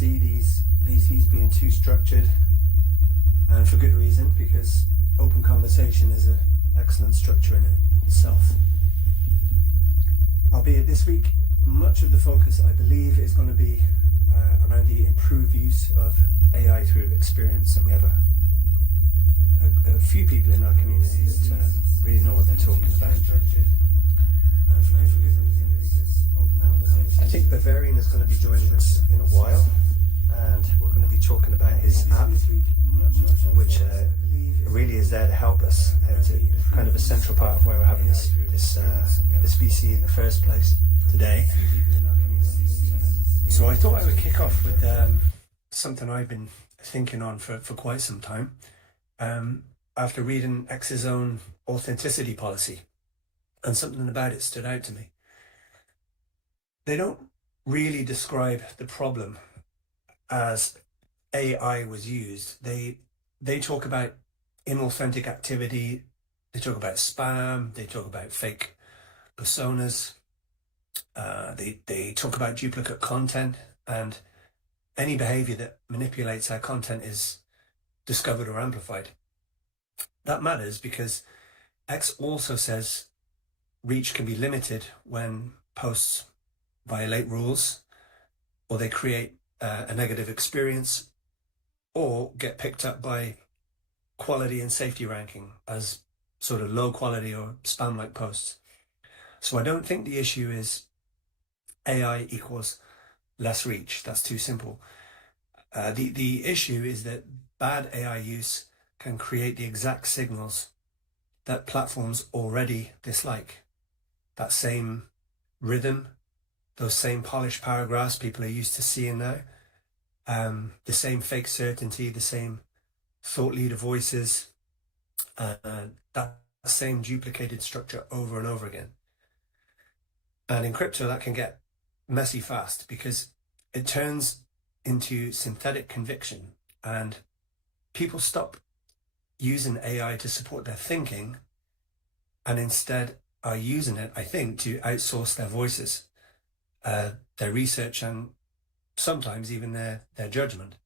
see these VCs being too structured, and for good reason, because open conversation is an excellent structure in itself. Albeit this week, much of the focus, I believe, is going to be around the improved use of AI through experience, and we have a few people in our community that really know what they're talking about. I think Bavarian is going to be joining us in a while, and we're going to be talking about his app, which really is there to help us. It's kind of a central part of why we're having this VC in the first place today. So I thought I would kick off with something I've been thinking on for quite some time, after reading X's own authenticity policy, and something about it stood out to me. They don't really describe the problem as AI was used. They talk about inauthentic activity, they talk about spam, they talk about fake personas, they talk about duplicate content, and any behavior that manipulates our content is discovered or amplified. That matters because X also says reach can be limited when posts violate rules, or they create a negative experience, or get picked up by quality and safety ranking as sort of low quality or spam-like posts. So I don't think the issue is AI equals less reach. That's too simple. The issue is that bad AI use can create the exact signals that platforms already dislike. That same rhythm, those same polished paragraphs people are used to seeing now, the same fake certainty, the same thought leader voices, that same duplicated structure over and over again. And in crypto, that can get messy fast because it turns into synthetic conviction, and people stop using AI to support their thinking and instead are using it, I think, to outsource their voices, their research, and sometimes even their judgment.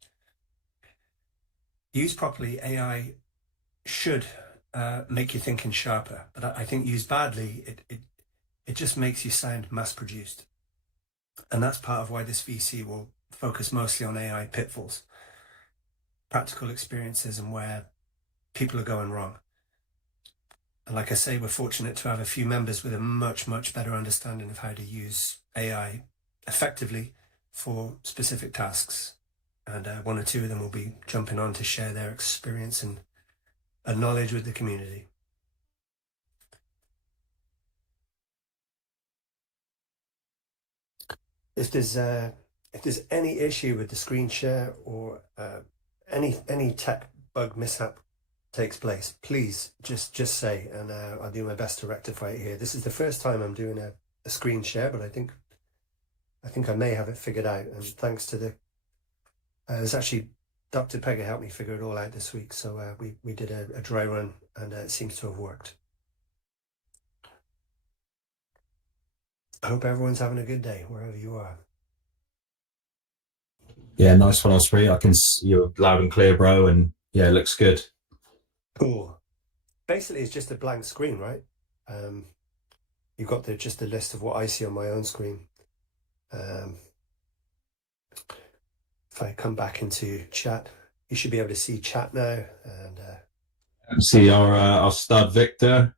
Used properly, AI should make your thinking sharper, but I think used badly, it just makes you sound mass-produced. And that's part of why this VC will focus mostly on AI pitfalls, practical experiences, and where people are going wrong. And like I say, we're fortunate to have a few members with a much, much better understanding of how to use AI effectively for specific tasks. And one or two of them will be jumping on to share their experience and knowledge with the community. If there's any issue with the screen share, or any tech bug mishap takes place, please just say, and I'll do my best to rectify it here. This is the first time I'm doing a screen share, but I think I may have it figured out. And thanks to there's actually Dr. Pegger helped me figure it all out this week. So we did a dry run, and it seems to have worked. I hope everyone's having a good day wherever you are. Yeah, nice one, Osprey. I can see you're loud and clear, bro, and yeah, it looks good. Cool. Basically, it's just a blank screen, right? You've got just the list of what I see on my own screen. If I come back into chat, you should be able to see chat now. And see our stud Victor,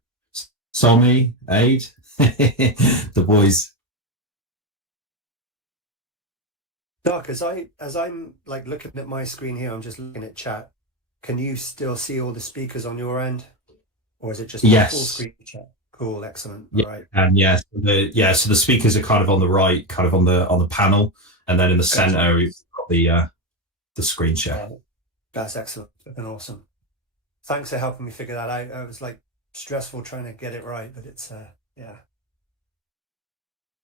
Somi, Aid, the boys. Doc, as I'm like looking at my screen here, I'm just looking at chat. Can you still see all the speakers on your end, or is it just Yes. full screen chat? Cool, excellent. Yeah, all right. and so the speakers are kind of on the right, kind of on the panel, and then in the center you've got the screen share. That's excellent and awesome. Thanks for helping me figure that out. It was like stressful trying to get it right, but it's yeah.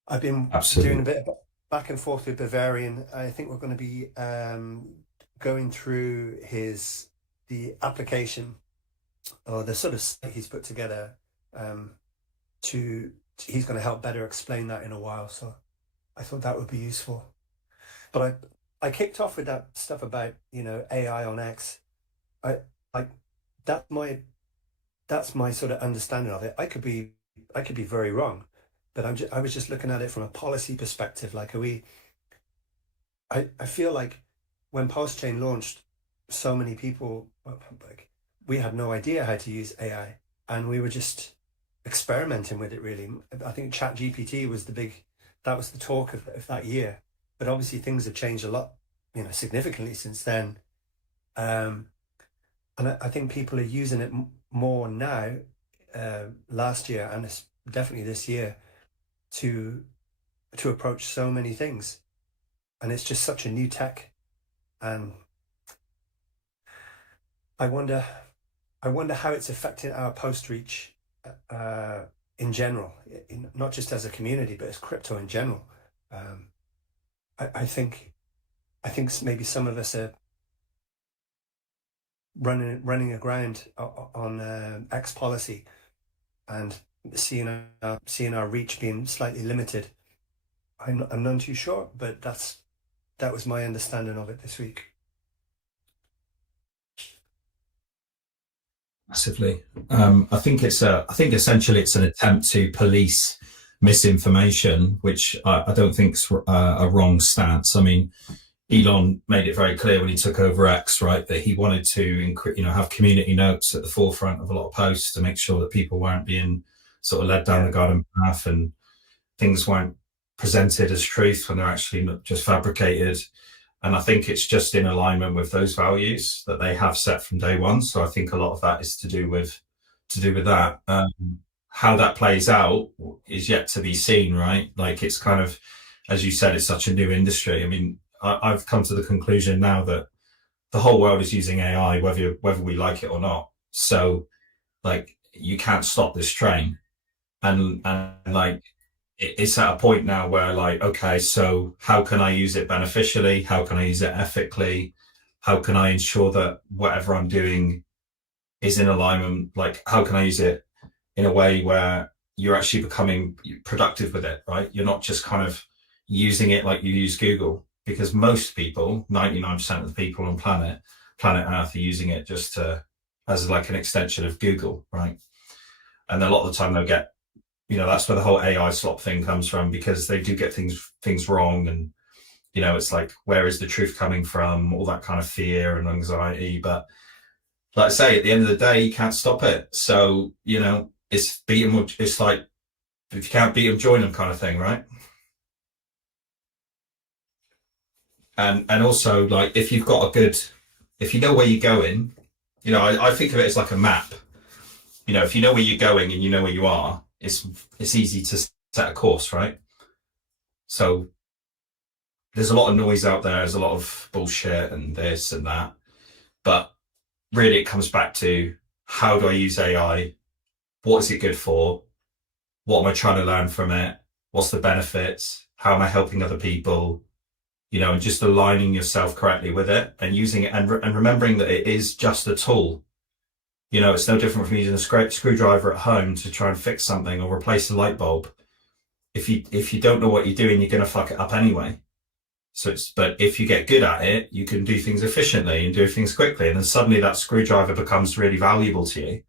I've been doing a bit of back and forth with Bavarian. I think we're going to be going through the application, or the sort of site he's put together. He's going to help better explain that in a while. So I thought that would be useful. But I kicked off with that stuff about, AI on X. I like that my that's my sort of understanding of it. I could be very wrong, but I was just looking at it from a policy perspective. Like, I feel like when Postchain launched, so many people, well, like, we had no idea how to use AI, and we were just experimenting with it, really. I think ChatGPT was that was the talk of that year. But obviously things have changed a lot, significantly since then. Um, and I think people are using it more now, last year, and it's definitely this year, to approach so many things. And it's just such a new tech. And I wonder I wonder how it's affecting our post reach, in general, not just as a community, but as crypto in general. Um, I think maybe some of us are running aground on X policy, and seeing our reach being slightly limited. I'm none too sure, but that was my understanding of it this week. Massively. I think essentially it's an attempt to police misinformation, which I don't think's a wrong stance. I mean, Elon made it very clear when he took over X, right, that he wanted to, have community notes at the forefront of a lot of posts to make sure that people weren't being sort of led down the garden path, and things weren't presented as truth when they're actually not just fabricated. And I think it's just in alignment with those values that they have set from day one. So I think a lot of that is to do with that. How that plays out is yet to be seen, right? Like, it's kind of, as you said, it's such a new industry. I mean, I've come to the conclusion now that the whole world is using AI, whether we like it or not. So, like, you can't stop this train, and like, it's at a point now where, like, okay, so how can I use it beneficially? How can I use it ethically? How can I ensure that whatever I'm doing is in alignment? Like, how can I use it in a way where you're actually becoming productive with it, right? You're not just kind of using it like you use Google, because most people, 99% of the people on planet Earth, are using it just as like an extension of Google, right? And a lot of the time they'll get, that's where the whole AI slop thing comes from, because they do get things wrong. And, it's like, where is the truth coming from? All that kind of fear and anxiety. But like I say, at the end of the day, you can't stop it. So, it's like, if you can't beat them, join them kind of thing, right? And also, like, if you know where you're going, I think of it as like a map. If you know where you're going and you know where you are, it's easy to set a course, right? So there's a lot of noise out there, there's a lot of bullshit and this and that, but really it comes back to, how do I use AI? What is it good for? What am I trying to learn from it? What's the benefits? How am I helping other people? And just aligning yourself correctly with it, and using it, and remembering that it is just a tool. It's no different from using a screwdriver at home to try and fix something or replace a light bulb. If you don't know what you're doing, you're going to fuck it up anyway. But if you get good at it, you can do things efficiently and do things quickly, and then suddenly that screwdriver becomes really valuable to you.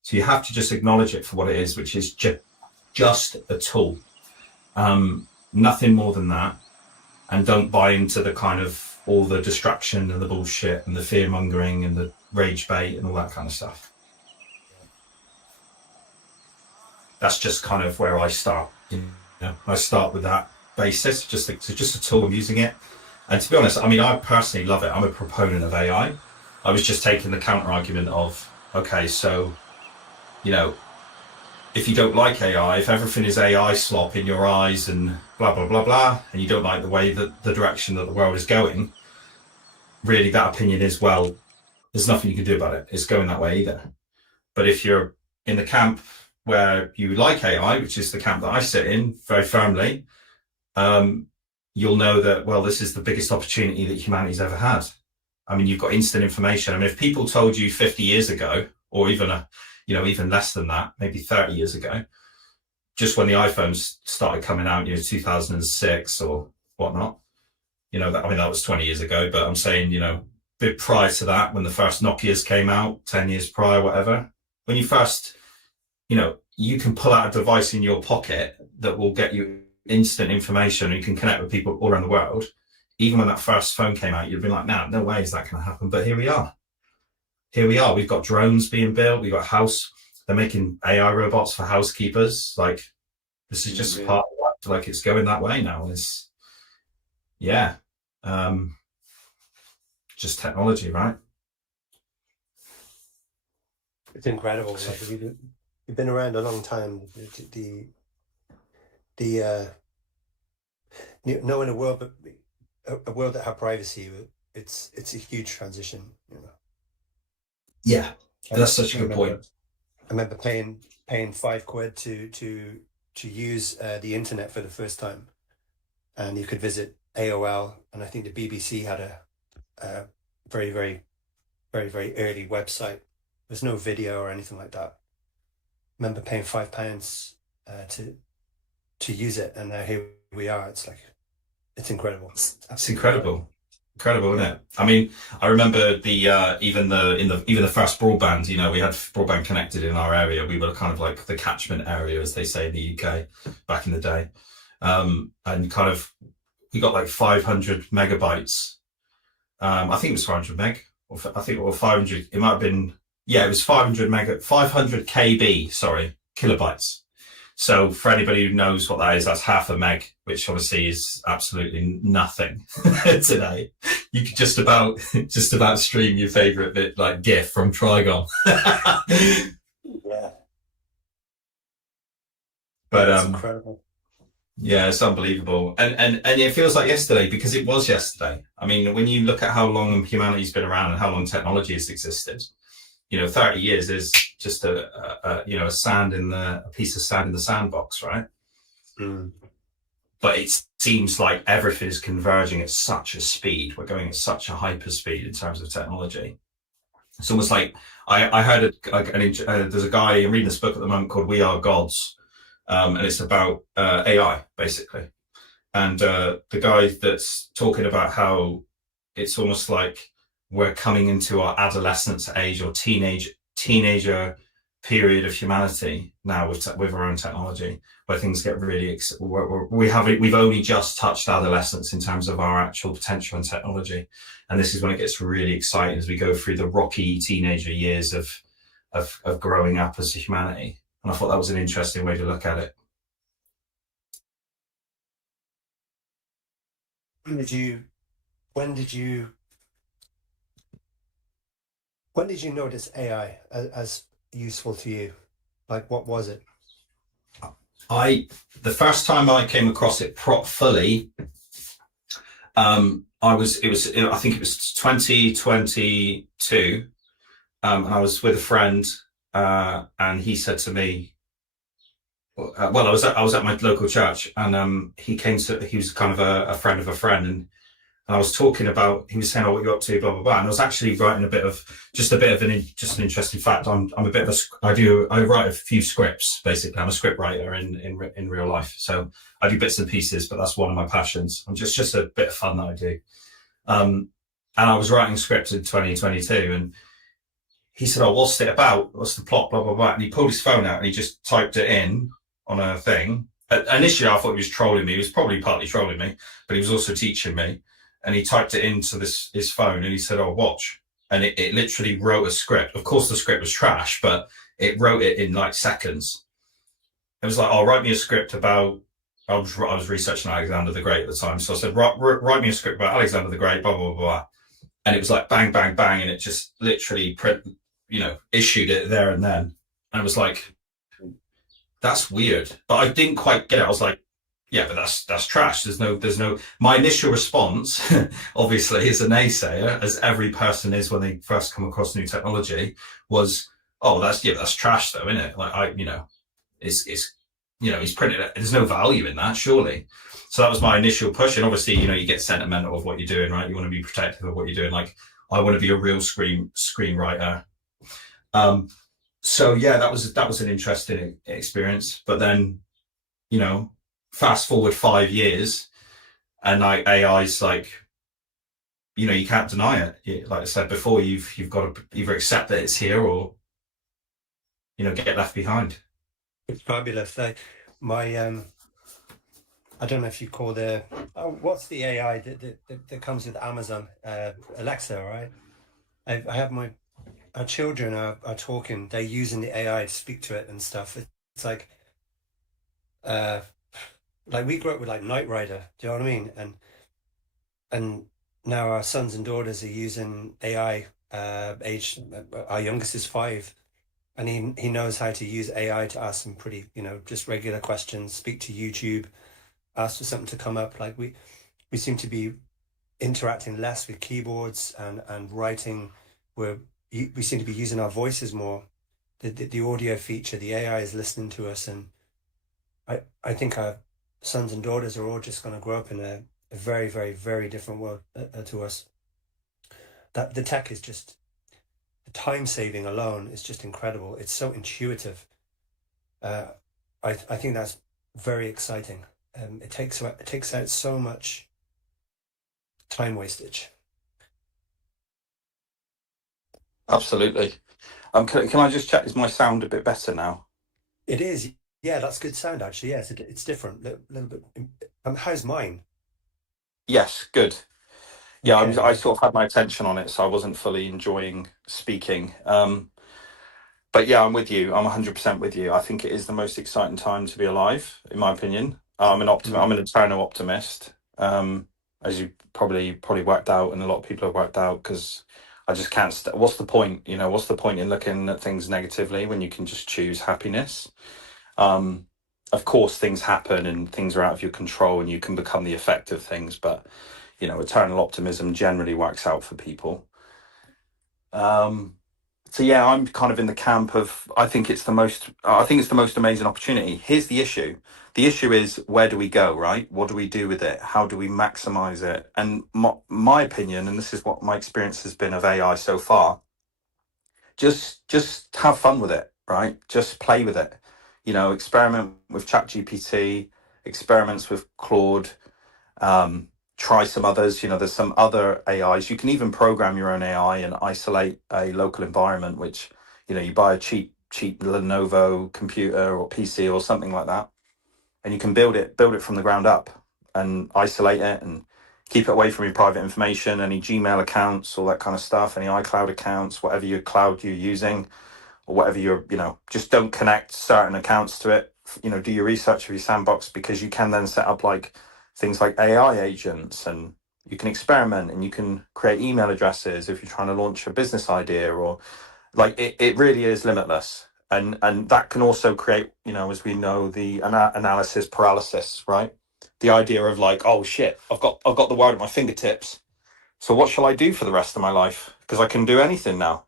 So you have to just acknowledge it for what it is, which is just a tool, nothing more than that. And don't buy into the kind of all the distraction and the bullshit and the fear mongering and the rage bait and all that kind of stuff. That's just kind of where I start. I start with that basis, just a tool. I'm using it, and to be honest, I mean, I personally love it. I'm a proponent of AI. I was just taking the counter argument of, okay, so if you don't like AI, if everything is AI slop in your eyes and blah, blah, blah, blah, and you don't like the way that the direction that the world is going, really that opinion is, well, there's nothing you can do about it. It's going that way either. But if you're in the camp where you like AI, which is the camp that I sit in very firmly, you'll know that, well, this is the biggest opportunity that humanity's ever had. I mean, you've got instant information. I mean, if people told you 50 years ago, or even even less than that, maybe 30 years ago, just when the iPhones started coming out, 2006 or whatnot, You know, I mean, that was 20 years ago, but I'm saying, you know, a bit prior to that, when the first Nokias came out, 10 years prior, whatever, when you first, you know, you can pull out a device in your pocket that will get you instant information and you can connect with people all around the world. Even when that first phone came out, you'd be like, no way is that going to happen. But here we are. We've got drones being built. We've got they're making AI robots for housekeepers. Like, this is just part of life. Like, it's going that way now. Just technology, right? It's incredible. Like, we've been around a long time. Knowing a world that had privacy, it's a huge transition, you know. Yeah, that's such a good point. I remember paying £5 to use the internet for the first time, and you could visit AOL, and I think the BBC had a very, very, very, very early website. There's no video or anything like that. I remember paying £5 to use it, and now here we are. It's like, it's incredible. It's incredible. Incredible, isn't it? I mean, I remember even the first broadband. You know, we had broadband connected in our area. We were kind of like the catchment area, as they say in the UK back in the day, and kind of we got like 500 megabytes. I think it was 500 meg, or 500. It might have been, yeah, it was 500 KB. Sorry, kilobytes. So for anybody who knows what that is, that's half a meg, which obviously is absolutely nothing today. You could just about stream your favorite bit, like GIF from Trigon. Yeah. But that's incredible. Yeah, it's unbelievable. And it feels like yesterday, because it was yesterday. I mean, when you look at how long humanity's been around and how long technology has existed, you know, 30 years is just a piece of sand in the sandbox, right? Mm. But it seems like everything is converging at such a speed. We're going at such a hyper speed in terms of technology. It's almost like I heard there's a guy, I'm reading this book at the moment called We Are Gods, and it's about AI basically. And the guy that's talking about how it's almost like we're coming into our adolescence age or teenager period of humanity now with our own technology, where things get really we've only just touched adolescence in terms of our actual potential and technology, and this is when it gets really exciting as we go through the rocky teenager years of growing up as a humanity. And I thought that was an interesting way to look at it. When did you notice AI as useful to you? Like, what was it? The first time I came across it fully, I think it was 2022, and I was with a friend, and he said to me, I was at my local church, and he was kind of a friend of a friend, and I was talking about, he was saying, "Oh, what you're up to, blah blah blah," and I was actually writing an interesting fact. I write a few scripts basically. I'm a script writer in real life, so I do bits and pieces, but that's one of my passions. I'm just a bit of fun that I do. And I was writing scripts in 2022, and he said, "Oh, what's it about? What's the plot? Blah blah blah." And he pulled his phone out and he just typed it in on a thing. Initially, I thought he was trolling me. He was probably partly trolling me, but he was also teaching me. And he typed it into his phone, and he said, "Oh, watch." And it literally wrote a script. Of course, the script was trash, but it wrote it in like seconds. It was like, "Oh, write me a script about," I was researching Alexander the Great at the time. So I said, write me a script about Alexander the Great, blah, blah, blah. And it was like bang, bang, bang. And it just literally issued it there and then. And I was like, that's weird. But I didn't quite get it. I was like, yeah, but that's trash. There's no, my initial response, obviously, as a naysayer, as every person is when they first come across new technology, was, "Oh, that's trash though, isn't it? Like, he's printed it. There's no value in that, surely." So that was my initial push. And obviously, you get sentimental of what you're doing, right? You want to be protective of what you're doing. Like, I want to be a real screenwriter. So yeah, that was an interesting experience. But then, fast forward 5 years, and AI's like you can't deny it. Like I said before, you've got to either accept that it's here or get left behind. It's fabulous. My I don't know if you call what's the AI that comes with Amazon, Alexa, right? I have our children are talking. They're using the AI to speak to it and stuff. It's uh, like we grew up with like Knight Rider. Do you know what I mean? And now our sons and daughters are using AI. Our youngest is 5, and he knows how to use AI to ask some pretty, just regular questions. Speak to YouTube, ask for something to come up. Like we seem to be interacting less with keyboards and writing. We seem to be using our voices more. The audio feature, the AI is listening to us, and I think our sons and daughters are all just going to grow up in a very, very, very different world to us. That the tech is just the time saving alone is just incredible. It's so intuitive. Uh, I think that's very exciting. It takes out so much time wastage. Absolutely. Can I just check? Is my sound a bit better now? It is, yeah, that's good sound actually. Yes, it's different, little bit. How's mine? Yes, good. Yeah, Okay, I yeah, sort of had my attention on it, so I wasn't fully enjoying speaking. But yeah, I'm with you. I'm 100% with you. I think it is the most exciting time to be alive, in my opinion. mm, I'm an eternal optimist, as you probably worked out, and a lot of people have worked out, because I just can't. What's the point? What's the point in looking at things negatively when you can just choose happiness? Um, of course, things happen and things are out of your control, and you can become the effect of things. But eternal optimism generally works out for people. Um, so yeah, I'm kind of in the camp of I think it's the most amazing opportunity. Here's the issue. The issue is, where do we go, right? What do we do with it? How do we maximize it? And my opinion, and this is what my experience has been of AI so far, just have fun with it, right? Just play with it. Experiment with ChatGPT, experiments with Claude, um, try some others. There's some other AIs. You can even program your own AI and isolate a local environment, which, you buy a cheap Lenovo computer or PC or something like that, and you can build it from the ground up and isolate it and keep it away from your private information, any Gmail accounts, all that kind of stuff, any iCloud accounts, whatever your cloud you're using, or whatever just don't connect certain accounts to it. Do your research of your sandbox, because you can then set up like things like AI agents, and you can experiment and you can create email addresses if you're trying to launch a business idea, or like it really is limitless. And that can also create, as we know, the analysis paralysis, right? The idea of like, oh shit, I've got the world at my fingertips, so what shall I do for the rest of my life, because I can do anything now.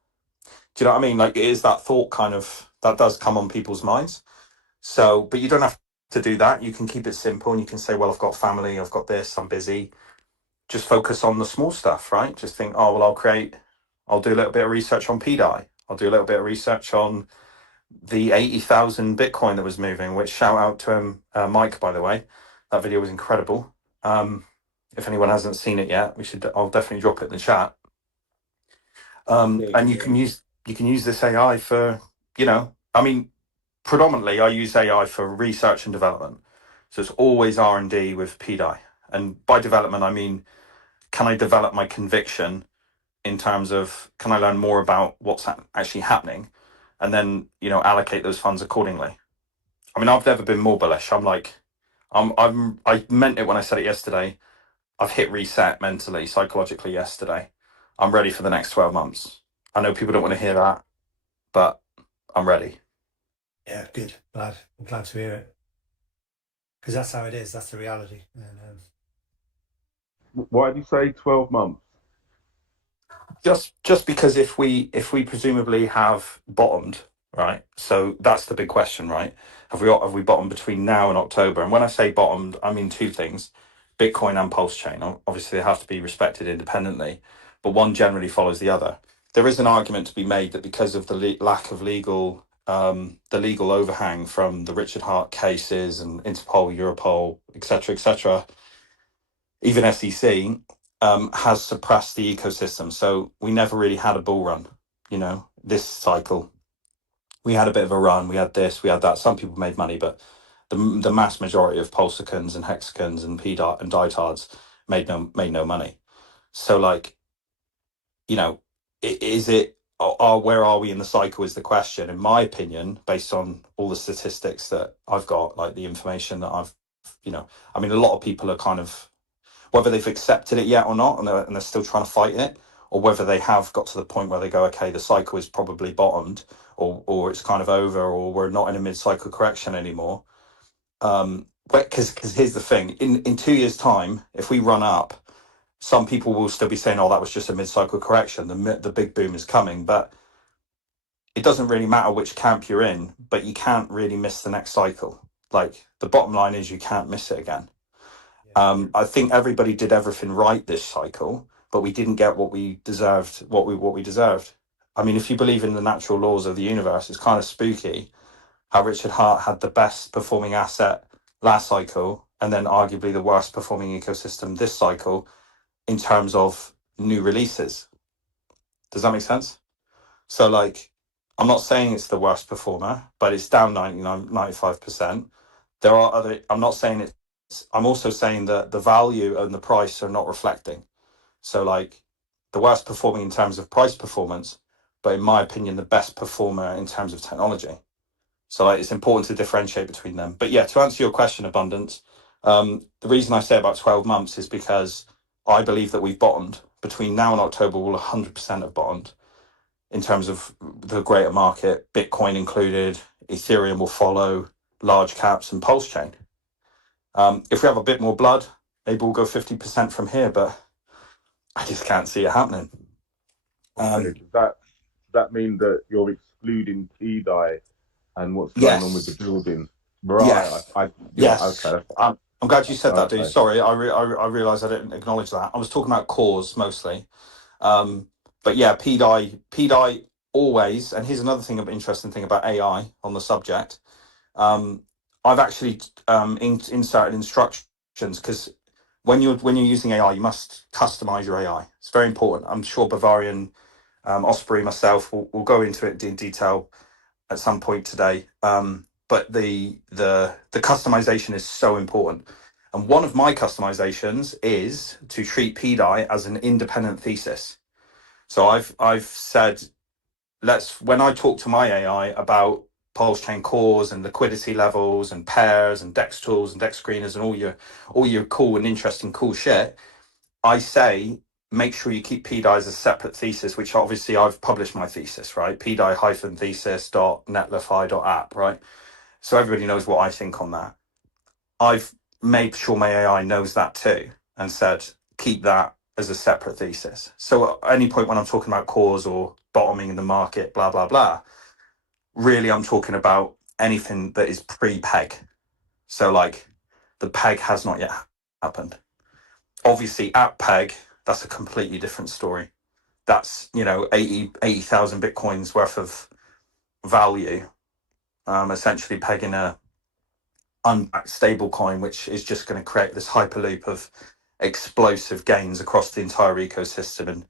Do you know what I mean? Like, it is that thought kind of that does come on people's minds. So, but you don't have to do that. You can keep it simple, and you can say, well, I've got family, I've got this, I'm busy. Just focus on the small stuff, right? Just think, oh, well, I'll do a little bit of research on pDAI. I'll do a little bit of research on the 80,000 Bitcoin that was moving, which, shout out to him, Mike, by the way. That video was incredible. If anyone hasn't seen it yet, I'll definitely drop it in the chat. And you can use this AI for, I mean, predominantly I use AI for research and development. So it's always R&D with pDAI. And by development, I mean, can I develop my conviction in terms of, can I learn more about what's actually happening, and then, allocate those funds accordingly. I mean, I've never been more bullish. I meant it when I said it yesterday. I've hit reset mentally, psychologically yesterday. I'm ready for the next 12 months. I know people don't want to hear that, but I'm ready. yeah, good. I'm glad to hear it, because that's how it is. That's the reality. And Why do you say 12 months? Just because, if we presumably have bottomed, right? So that's the big question, right? Have we bottomed between now and October? And when I say bottomed, I mean two things: Bitcoin and Pulse Chain. Obviously, they have to be respected independently, but one generally follows the other. There is an argument to be made that because of the lack of the legal overhang from the Richard Hart cases and Interpol, Europol, etc., even SEC, has suppressed the ecosystem. So we never really had a bull run. This cycle we had a bit of a run. We had this, we had that. Some people made money, but the mass majority of pulsicons and hexagons and pDAI and ditards made no money. So like, is it? Where are we in the cycle is the question. In my opinion, based on all the statistics that I've got, like the information that I've, I mean, a lot of people are kind of, whether they've accepted it yet or not, and they're still trying to fight it, or whether they have got to the point where they go, okay, the cycle is probably bottomed, or it's kind of over, or we're not in a mid-cycle correction anymore. Because here's the thing: in 2 years' time, if we run up, some people will still be saying, "Oh, that was just a mid-cycle correction. The big boom is coming." But it doesn't really matter which camp you're in, but you can't really miss the next cycle. Like, the bottom line is you can't miss it again. I think everybody did everything right this cycle, but we didn't get what we deserved. What we deserved. I mean, if you believe in the natural laws of the universe, it's kind of spooky how Richard Hart had the best performing asset last cycle, and then arguably the worst performing ecosystem this cycle in terms of new releases. Does that make sense? So, like, I'm not saying it's the worst performer, but it's down 95%. There are other, I'm not saying it's, I'm also saying that the value and the price are not reflecting. So, like, the worst performing in terms of price performance, but in my opinion, the best performer in terms of technology. So, like, it's important to differentiate between them. But yeah, to answer your question, Abundance, the reason I say about 12 months is because I believe that we've bottomed. Between now and October, we'll 100% have bottomed in terms of the greater market, Bitcoin included. Ethereum will follow, large caps and pulse chain. If we have a bit more blood, maybe we'll go 50% from here, but I just can't see it happening. Okay, does that mean that you're excluding pDAI and what's going on with the building? Right. Yes. Yes. Okay. I'm glad you said that, dude. Okay. Sorry, I realised I didn't acknowledge that. I was talking about cores mostly. But yeah, pDAI always, and here's another thing, interesting thing about AI on the subject. I've actually inserted instructions, because when you're using AI, you must customize your AI. It's very important. I'm sure Bavarian, Osprey, myself will go into it in detail at some point today. But the customization is so important. And one of my customizations is to treat pDAI as an independent thesis. So I've said, when I talk to my AI about pulse chain cores and liquidity levels and pairs and DEX tools and DEX screeners and all your cool and interesting cool shit, I say, make sure you keep pDAI as a separate thesis, which obviously I've published my thesis, right? pDAI-thesis.netlify.app, right? So everybody knows what I think on that. I've made sure my AI knows that too, and said, keep that as a separate thesis. So at any point when I'm talking about cores or bottoming in the market, blah, blah, blah, really I'm talking about anything that is pre-peg. So like, the peg has not yet happened. Obviously at peg, that's a completely different story. That's, 80,000 Bitcoins worth of value, essentially pegging a unbacked stable coin, which is just going to create this hyperloop of explosive gains across the entire ecosystem and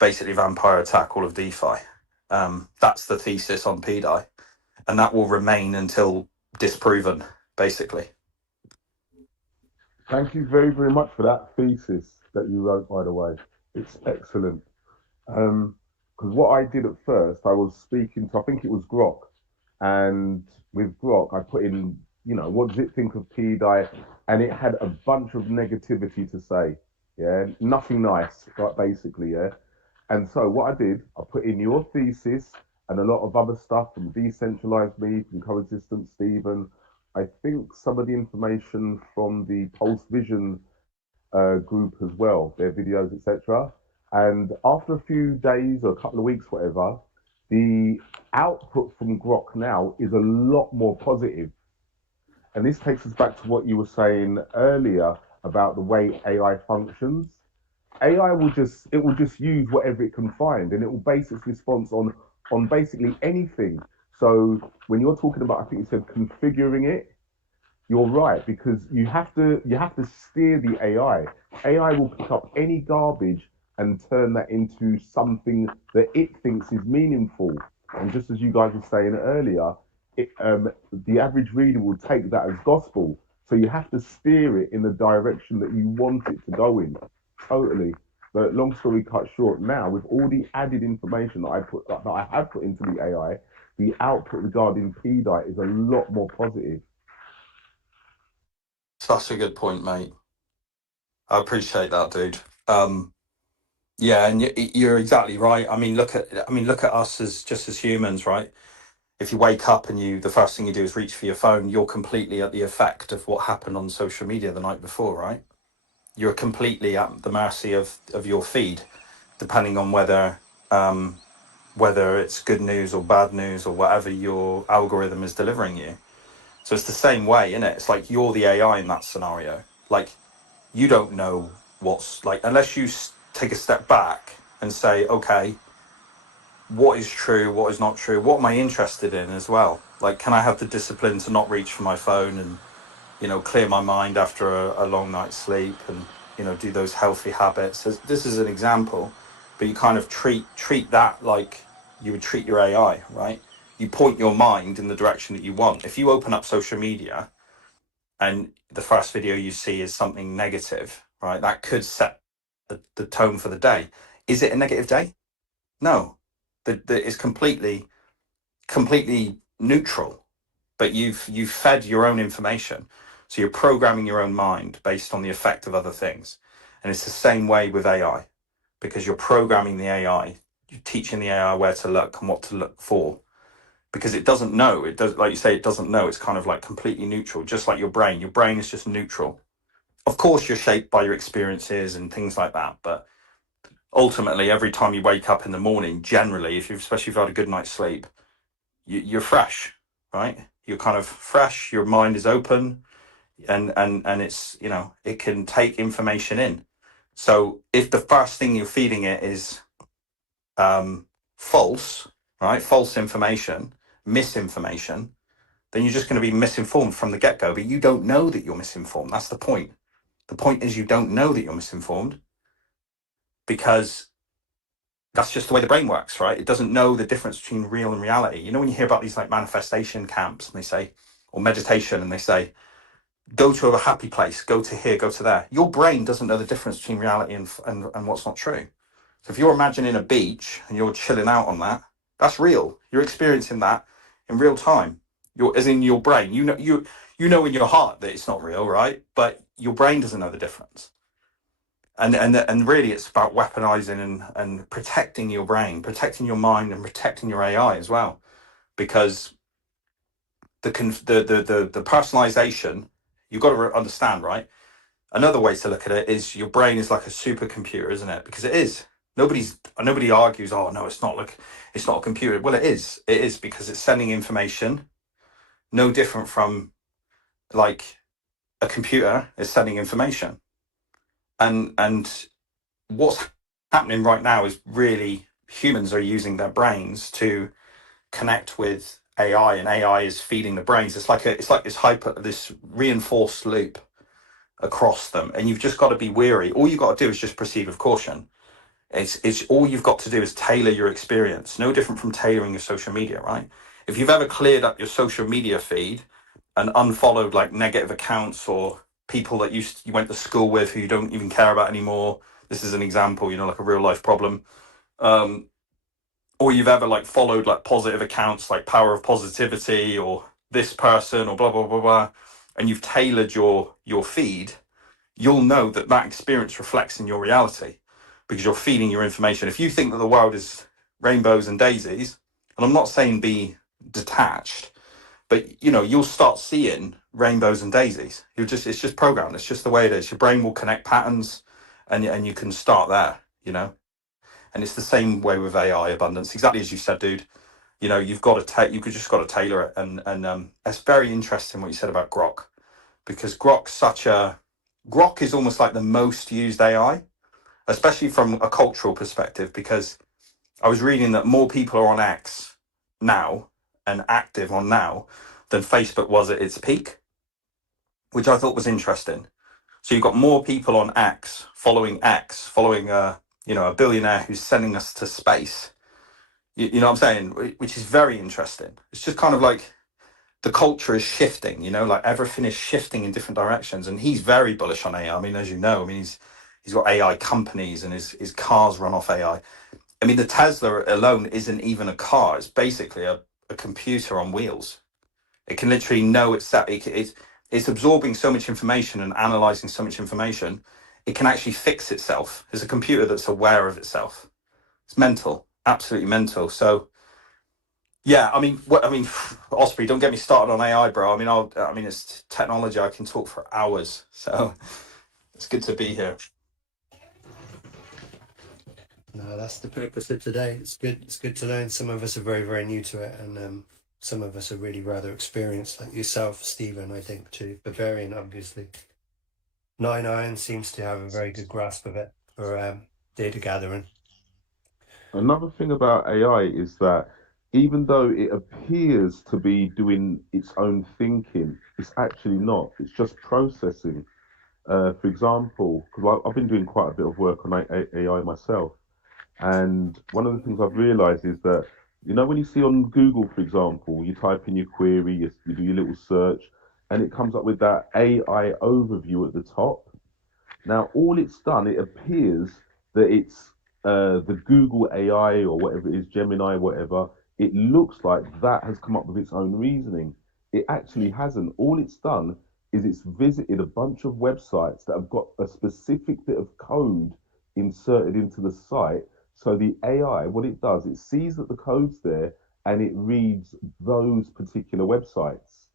basically vampire attack all of DeFi. That's the thesis on pDAI, and that will remain until disproven, basically. Thank you very, very much for that thesis that you wrote, by the way. It's excellent. Because what I did at first, I was speaking to, I think it was Grok, and with Grok, I put in, what does it think of pDAI? And it had a bunch of negativity to say, yeah, nothing nice, right, basically, yeah. And so what I did, I put in your thesis and a lot of other stuff from Decentralized Me, from Coexistence, Stephen. I think some of the information from the Pulse Vision group as well, their videos, etc. And after a few days or a couple of weeks, whatever, the output from Grok now is a lot more positive. And this takes us back to what you were saying earlier about the way AI functions. AI will just use whatever it can find, and it will base its response on basically anything. So when you're talking about, I think you said configuring it, you're right, because you have to steer the AI. AI will pick up any garbage and turn that into something that it thinks is meaningful. And just as you guys were saying earlier, the average reader will take that as gospel. So you have to steer it in the direction that you want it to go in. Totally. But long story cut short, now with all the added information that I have put into the AI, the output regarding pDAI is a lot more positive. That's a good point, mate. I appreciate that, dude. Yeah, and you're exactly right. I mean, look at us as just as humans, right? If you wake up and the first thing you do is reach for your phone, you're completely at the effect of what happened on social media the night before, right? You're completely at the mercy of your feed, depending on whether it's good news or bad news or whatever your algorithm is delivering you. So it's the same way, isn't it? It's like you're the AI in that scenario. Like, you don't know what's like, unless you take a step back and say, okay, what is true, what is not true, what am I interested in as well? Like, can I have the discipline to not reach for my phone and, clear my mind after a long night's sleep and, do those healthy habits? So this is an example, but you kind of treat that like you would treat your AI, right? You point your mind in the direction that you want. If you open up social media and the first video you see is something negative, right, that could set the tone for the day. Is it a negative day? No. It's completely neutral, but you've fed your own information, so you're programming your own mind based on the effect of other things. And it's the same way with AI, because you're programming the AI, you're teaching the AI where to look and what to look for, because it doesn't know. It does, like you say, it doesn't know. It's kind of like completely neutral, just like your brain. Your brain is just neutral. Of course, you're shaped by your experiences and things like that, but ultimately, every time you wake up in the morning, generally, especially if you've had a good night's sleep, you're fresh, right? You're kind of fresh. Your mind is open, and it's, it can take information in. So if the first thing you're feeding it is false, right? False information, misinformation, then you're just going to be misinformed from the get-go. But you don't know that you're misinformed. That's the point. The point is you don't know that you're misinformed, because that's just the way the brain works, right? It doesn't know the difference between real and reality. You know, when you hear about these like manifestation camps and they say, or meditation, and they say, go to a happy place, go to here, go to there. Your brain doesn't know the difference between reality and what's not true. So if you're imagining a beach and you're chilling out on that, that's real. You're experiencing that in real time. As in your brain. You know in your heart that it's not real, right? But your brain doesn't know the difference. And really, it's about weaponizing and protecting your brain, protecting your mind, and protecting your AI as well, because the personalization, you've got to understand, right? Another way to look at it is your brain is like a supercomputer, isn't it? Because it is. Nobody argues, oh no, it's not a computer. Well, it is. It is, because it's sending information, no different from like a computer is sending information. And what's happening right now is really humans are using their brains to connect with AI, and AI is feeding the brains. It's like this reinforced loop across them, and you've just got to be wary. All you've got to do is just proceed with caution. It's all you've got to do is tailor your experience. No different from tailoring your social media, right? If you've ever cleared up your social media feed and unfollowed like negative accounts or people that you went to school with who you don't even care about anymore, this is an example, like a real life problem. Or you've ever like followed like positive accounts like Power of Positivity or this person or blah blah blah blah, and you've tailored your feed, you'll know that experience reflects in your reality, because you're feeding your information. If you think that the world is rainbows and daisies, and I'm not saying be detached, but you'll start seeing rainbows and daisies. It's just programmed. It's just the way it is. Your brain will connect patterns, and you can start there. And it's the same way with AI abundance, exactly as you said, dude. You've got to you just got to tailor it, and it's very interesting what you said about Grok, because Grok is almost like the most used AI, especially from a cultural perspective, because I was reading that more people are on X now and active on now than Facebook was at its peak. which I thought was interesting. So you've got more people on following a billionaire who's sending us to space. You know what I'm saying? Which is very interesting. It's just kind of like the culture is shifting, like everything is shifting in different directions. And he's very bullish on AI. I mean, as you know, he's got AI companies and his cars run off AI. I mean, the Tesla alone isn't even a car. It's basically a computer on wheels. It can literally know it's absorbing so much information and analyzing so much information. It can actually fix itself. It's a computer that's aware of itself. It's mental, absolutely mental. So yeah, Osprey, don't get me started on AI, bro. It's technology. I can talk for hours. So it's good to be here. No, that's the purpose of today. It's good. It's good to learn. Some of us are very, very new to it, and some of us are really rather experienced, like yourself, Stephen. I think too. Bavarian, obviously. Nine Iron seems to have a very good grasp of it for data gathering. Another thing about AI is that even though it appears to be doing its own thinking, it's actually not. It's just processing. For example, because I've been doing quite a bit of work on AI myself, and one of the things I've realized is that, when you see on Google, for example, you type in your query, you do your little search, and it comes up with that AI overview at the top. Now, all it's done, it appears that it's the Google AI or whatever it is, Gemini, whatever. It looks like that has come up with its own reasoning. It actually hasn't. All it's done is it's visited a bunch of websites that have got a specific bit of code inserted into the site. So the AI, what it does, it sees that the code's there and it reads those particular websites.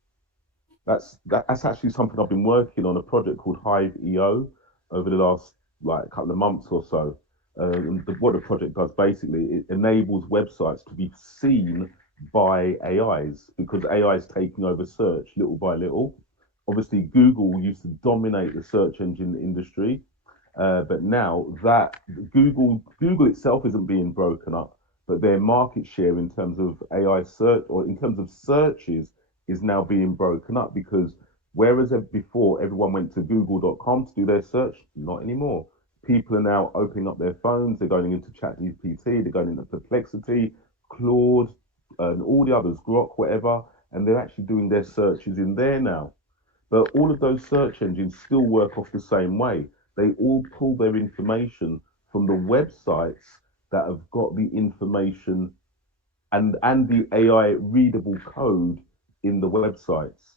That's actually something I've been working on, a project called Hive EO over the last couple of months or so. What the project does basically, it enables websites to be seen by AIs because AI is taking over search little by little. Obviously, Google used to dominate the search engine industry, but now that Google itself isn't being broken up, but their market share in terms of AI search or in terms of searches is now being broken up because whereas before everyone went to google.com to do their search, not anymore. People are now opening up their phones, they're going into ChatGPT, they're going into Perplexity, Claude, and all the others, Grok, whatever, and they're actually doing their searches in there now. But all of those search engines still work off the same way. They all pull their information from the websites that have got the information and the AI readable code in the websites.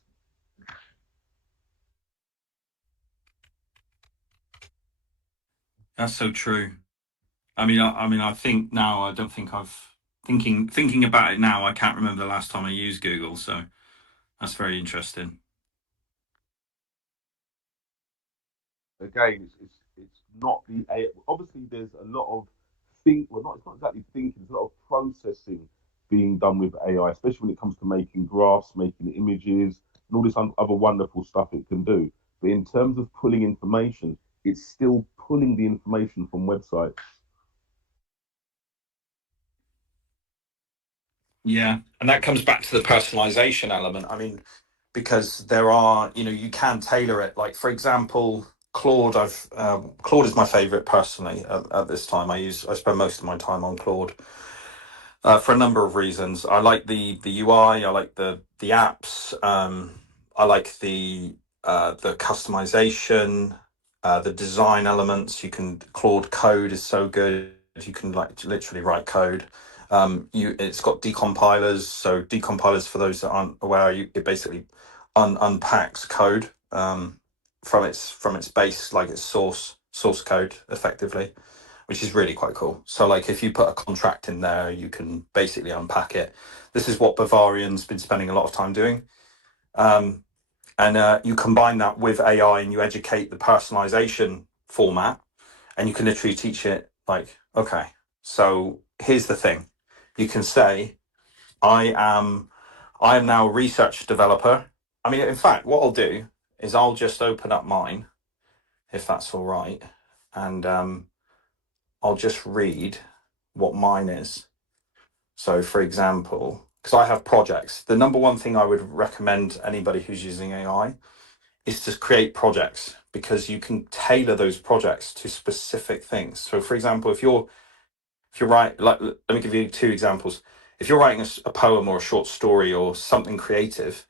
That's so true. I think now I don't think I've thinking about it now. I can't remember the last time I used Google. So that's very interesting. Again, it's not the AI. Obviously, there's a lot of well, not it's not exactly thinking. There's a lot of processing being done with AI, especially when it comes to making graphs, making images, and all this other wonderful stuff it can do. But in terms of pulling information, it's still pulling the information from websites. Yeah, and that comes back to the personalization element. Because there are, you can tailor it. Like for example, Claude. Claude is my favorite personally at this time. I spend most of my time on Claude for a number of reasons. I like the UI. I like the apps. I like the customization, the design elements. Claude code is so good. You can like literally write code. It's got decompilers. So decompilers, for those that aren't aware, it basically unpacks code from its base, like its source code, effectively, which is really quite cool. So like if you put a contract in there, you can basically unpack it. This is what Bavarian's been spending a lot of time doing. And you combine that with AI and you educate the personalization format, and you can literally teach it like, okay, so here's the thing. You can say, I am now a research developer. In fact, what I'll do is I'll just open up mine, if that's all right, and I'll just read what mine is. So, for example, because I have projects, the number one thing I would recommend anybody who's using AI is to create projects, because you can tailor those projects to specific things. So for example, if you're writing, like, let me give you 2 examples. If you're writing a poem or a short story or something creative,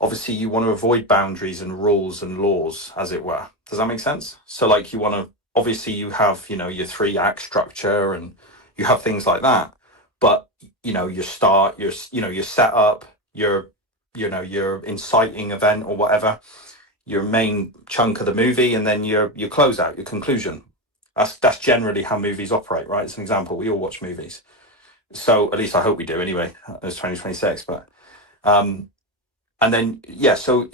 obviously you want to avoid boundaries and rules and laws, as it were. Does that make sense? So like, you want to, obviously you have, you know, your 3-act structure and you have things like that, but you know, your start, your, you know, your setup, your, you know, your inciting event or whatever, your main chunk of the movie, and then your closeout, your conclusion. That's generally how movies operate, right? It's an example. We all watch movies, so at least I hope we do anyway. It's 2026, but and then yeah, so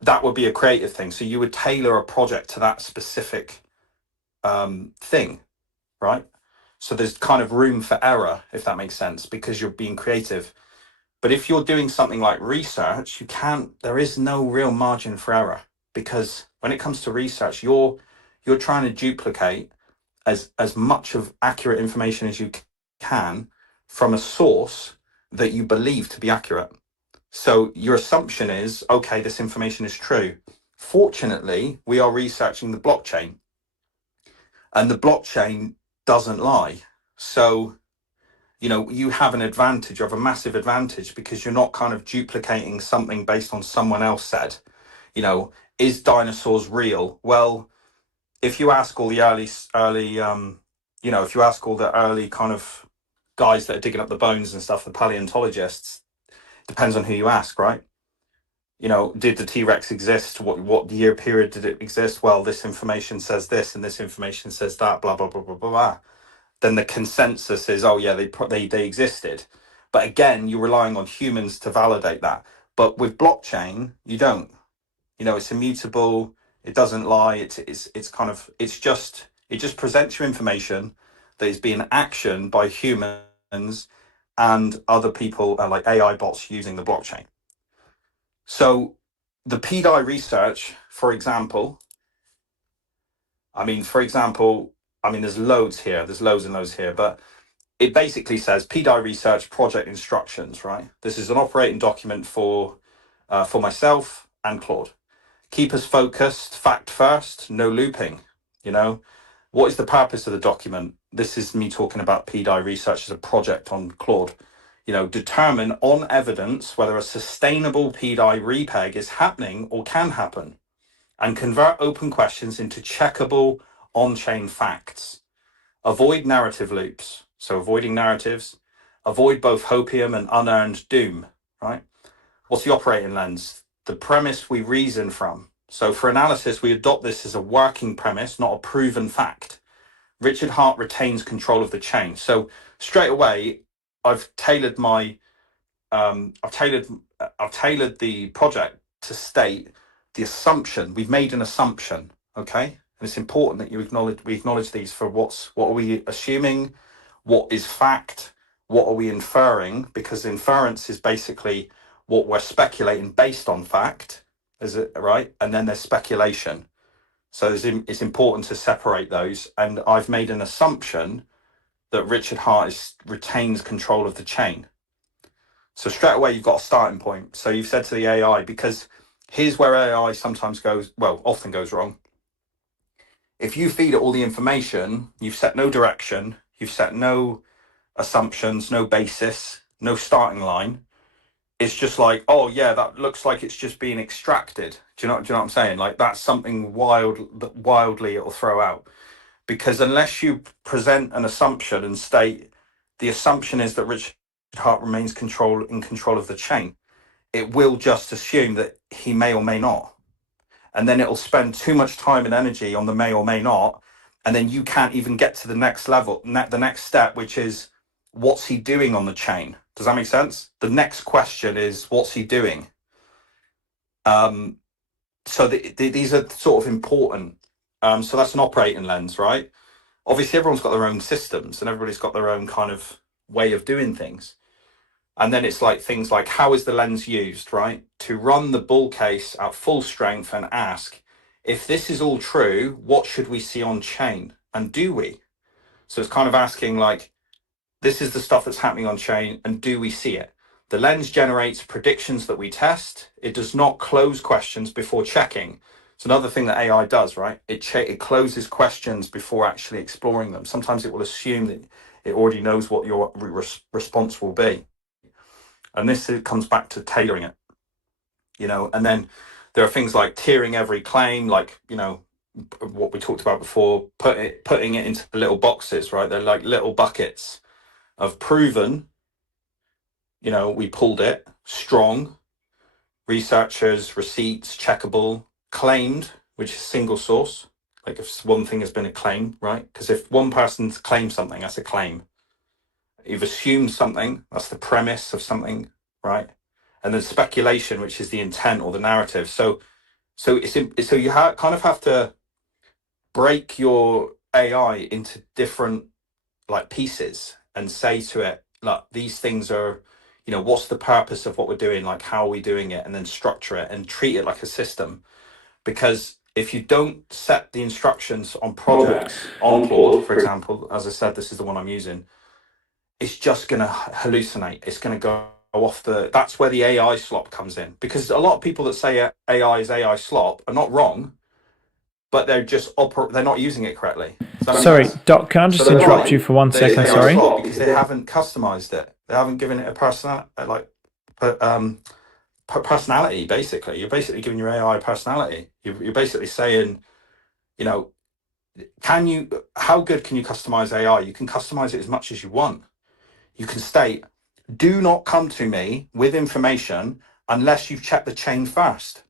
that would be a creative thing. So you would tailor a project to that specific thing, right? So there's kind of room for error, if that makes sense, because you're being creative. But if you're doing something like research, there is no real margin for error, because when it comes to research, you're trying to duplicate as much of accurate information as you can from a source that you believe to be accurate. So your assumption is, okay, this information is true. Fortunately, we are researching the blockchain, and the blockchain doesn't lie. So, you know, you have an advantage, you have a massive advantage, because you're not kind of duplicating something based on someone else said. You know, is dinosaurs real? Well, if you ask all the early you know, if you ask all the early kind of guys that are digging up the bones and stuff, the paleontologists, depends on who you ask, right? You know, did the T-Rex exist? What year period did it exist? Well, this information says this and this information says that, blah blah blah blah blah. Then the consensus is, oh yeah, they existed. But again, you're relying on humans to validate that. But with blockchain, you don't. You know, it's immutable. It doesn't lie. It just presents you information that is being actioned by humans and other people, like AI bots using the blockchain. So the pDAI research, for example, there's loads here. There's loads and loads here, but it basically says pDAI research project instructions, right? This is an operating document for myself and Claude. Keep us focused, fact first, no looping. You know, what is the purpose of the document? This is me talking about pDAI research as a project on Claude. You know, determine on evidence whether a sustainable pDAI repeg is happening or can happen, and convert open questions into checkable on-chain facts. Avoid narrative loops, so avoiding narratives. Avoid both hopium and unearned doom, right? What's the operating lens? The premise we reason from. So for analysis, we adopt this as a working premise, not a proven fact. Richard Hart retains control of the chain. So straight away, I've tailored the project to state the assumption. We've made an assumption, okay? And it's important that we acknowledge these for what are we assuming, what is fact, what are we inferring, because inference is basically what we're speculating based on fact, is it right? And then there's speculation. So it's important to separate those. And I've made an assumption that Richard Hart retains control of the chain. So straight away, you've got a starting point. So you've said to the AI, because here's where AI often goes wrong. If you feed it all the information, you've set no direction, you've set no assumptions, no basis, no starting line. It's just like, oh yeah, that looks like it's just being extracted. Do you know what I'm saying? Like, that's something wildly it'll throw out. Because unless you present an assumption and state the assumption is that Richard Hart remains in control of the chain, it will just assume that he may or may not. And then it'll spend too much time and energy on the may or may not. And then you can't even get to the next level, the next step, which is, what's he doing on the chain? Does that make sense? The next question is, what's he doing? So these are sort of important. So that's an operating lens, right? Obviously, everyone's got their own systems and everybody's got their own kind of way of doing things. And then it's like things like, how is the lens used, right? To run the bull case at full strength and ask, if this is all true, what should we see on chain? And do we? So it's kind of asking, like, this is the stuff that's happening on chain, and do we see it? The lens generates predictions that we test. It does not close questions before checking. It's another thing that AI does, right? It closes questions before actually exploring them. Sometimes it will assume that it already knows what your response will be. And this comes back to tailoring it, and then there are things like tiering every claim, like, what we talked about before, putting it into little boxes, right? They're like little buckets of proven, we pulled it, strong, researchers, receipts, checkable, claimed, which is single source, like if one thing has been a claim, right? Because if one person's claimed something, that's a claim. You've assumed something, that's the premise of something, right? And then speculation, which is the intent or the narrative. So you kind of have to break your AI into different like pieces and say to it, look, these things are, what's the purpose of what we're doing? Like, how are we doing it? And then structure it and treat it like a system. Because if you don't set the instructions on projects on Claude, for example, as I said, this is the one I'm using, it's just going to hallucinate. It's going to go off that's where the AI slop comes in. Because a lot of people that say AI is AI slop are not wrong, but they're just they're not using it correctly. Sorry, Doc, can I just interrupt you for 1 second? Sorry, because they haven't customized it. They haven't given it a personality. Basically, you're basically giving your AI a personality. You're basically saying, how good can you customize AI? You can customize it as much as you want. You can state, do not come to me with information unless you've checked the chain first.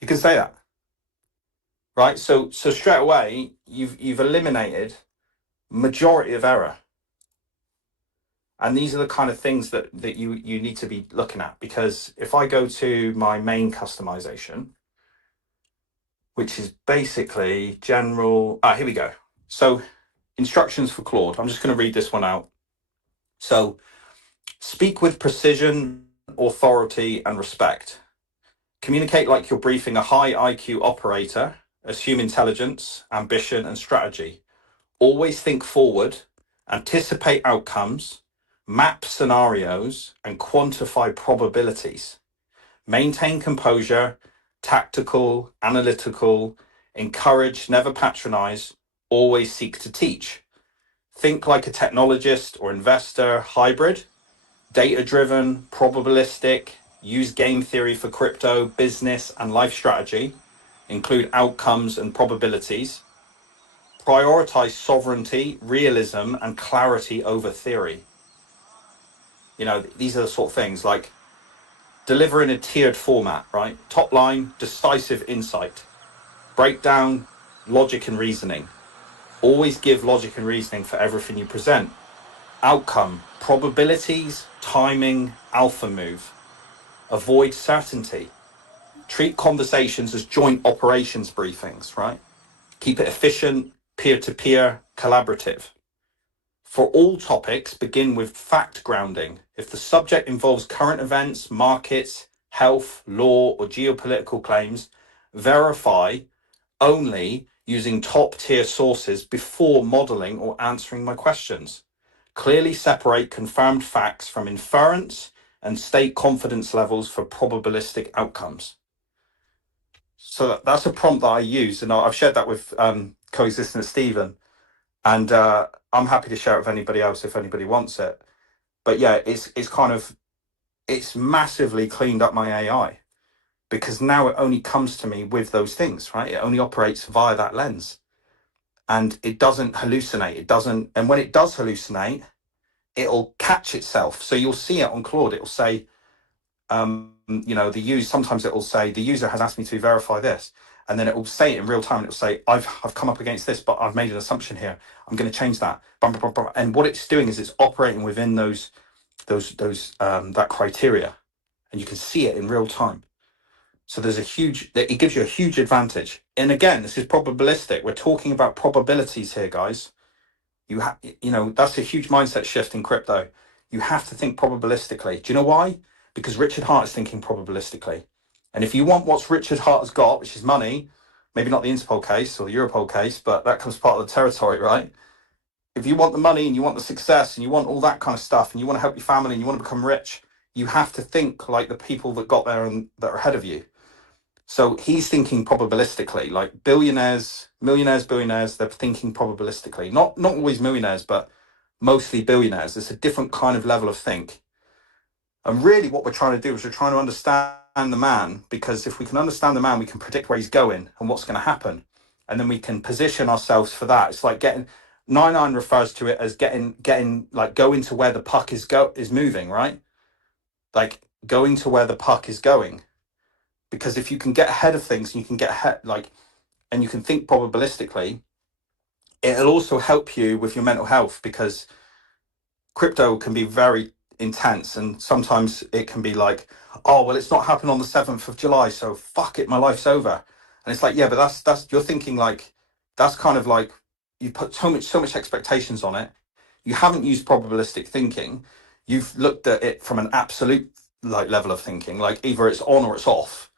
You can say that. Right, so straight away you've eliminated majority of error, and these are the kind of things that you need to be looking at. Because if I go to my main customization, which is basically general, here we go. So instructions for Claude. I'm just going to read this one out. So speak with precision, authority, and respect. Communicate like you're briefing a high IQ operator. Assume intelligence, ambition, and strategy. Always think forward, anticipate outcomes, map scenarios, and quantify probabilities. Maintain composure, tactical, analytical, encourage, never patronize, always seek to teach. Think like a technologist or investor, hybrid, data-driven, probabilistic, use game theory for crypto, business, and life strategy. Include outcomes and probabilities. Prioritize sovereignty, realism, and clarity over theory. These are the sort of things like deliver in a tiered format, right? Top line, decisive insight. Breakdown, logic and reasoning. Always give logic and reasoning for everything you present. Outcome, probabilities, timing, alpha move. Avoid certainty. Treat conversations as joint operations briefings, right? Keep it efficient, peer-to-peer, collaborative. For all topics, begin with fact grounding. If the subject involves current events, markets, health, law, or geopolitical claims, verify only using top-tier sources before modeling or answering my questions. Clearly separate confirmed facts from inference and state confidence levels for probabilistic outcomes. So that's a prompt that I use, and I've shared that with coexistent Stephen, and I'm happy to share it with anybody else if anybody wants it. But yeah, it's massively cleaned up my AI, because now it only comes to me with those things, right? It only operates via that lens, and it doesn't hallucinate. And when it does hallucinate, it'll catch itself. So you'll see it on Claude. It'll say, sometimes it will say the user has asked me to verify this, and then it will say it in real time. And it will say, I've come up against this, but I've made an assumption here. I'm going to change that. And what it's doing is it's operating within that criteria, and you can see it in real time. So it gives you a huge advantage. And again, this is probabilistic. We're talking about probabilities here, guys. That's a huge mindset shift in crypto. You have to think probabilistically. Do you know why? Because Richard Hart is thinking probabilistically. And if you want what Richard Hart has got, which is money, maybe not the Interpol case or the Europol case, but that comes part of the territory, right? If you want the money and you want the success and you want all that kind of stuff and you want to help your family and you want to become rich, you have to think like the people that got there and that are ahead of you. So he's thinking probabilistically, like billionaires, millionaires, billionaires, they're thinking probabilistically. Not always millionaires, but mostly billionaires. It's a different kind of level of think. And really what we're trying to do is we're trying to understand the man, because if we can understand the man, we can predict where he's going and what's going to happen. And then we can position ourselves for that. It's like getting 99 refers to it as getting like going to where the puck is moving, right? Like going to where the puck is going. Because if you can get ahead of things and you can get ahead, like, and you can think probabilistically, it'll also help you with your mental health, because crypto can be very intense, and sometimes it can be like, oh well, it's not happened on the 7th of July, so fuck it, my life's over. And it's like, yeah, but that's you're thinking like, that's kind of like, you put so much expectations on it. You haven't used probabilistic thinking. You've looked at it from an absolute like level of thinking, like either it's on or it's off,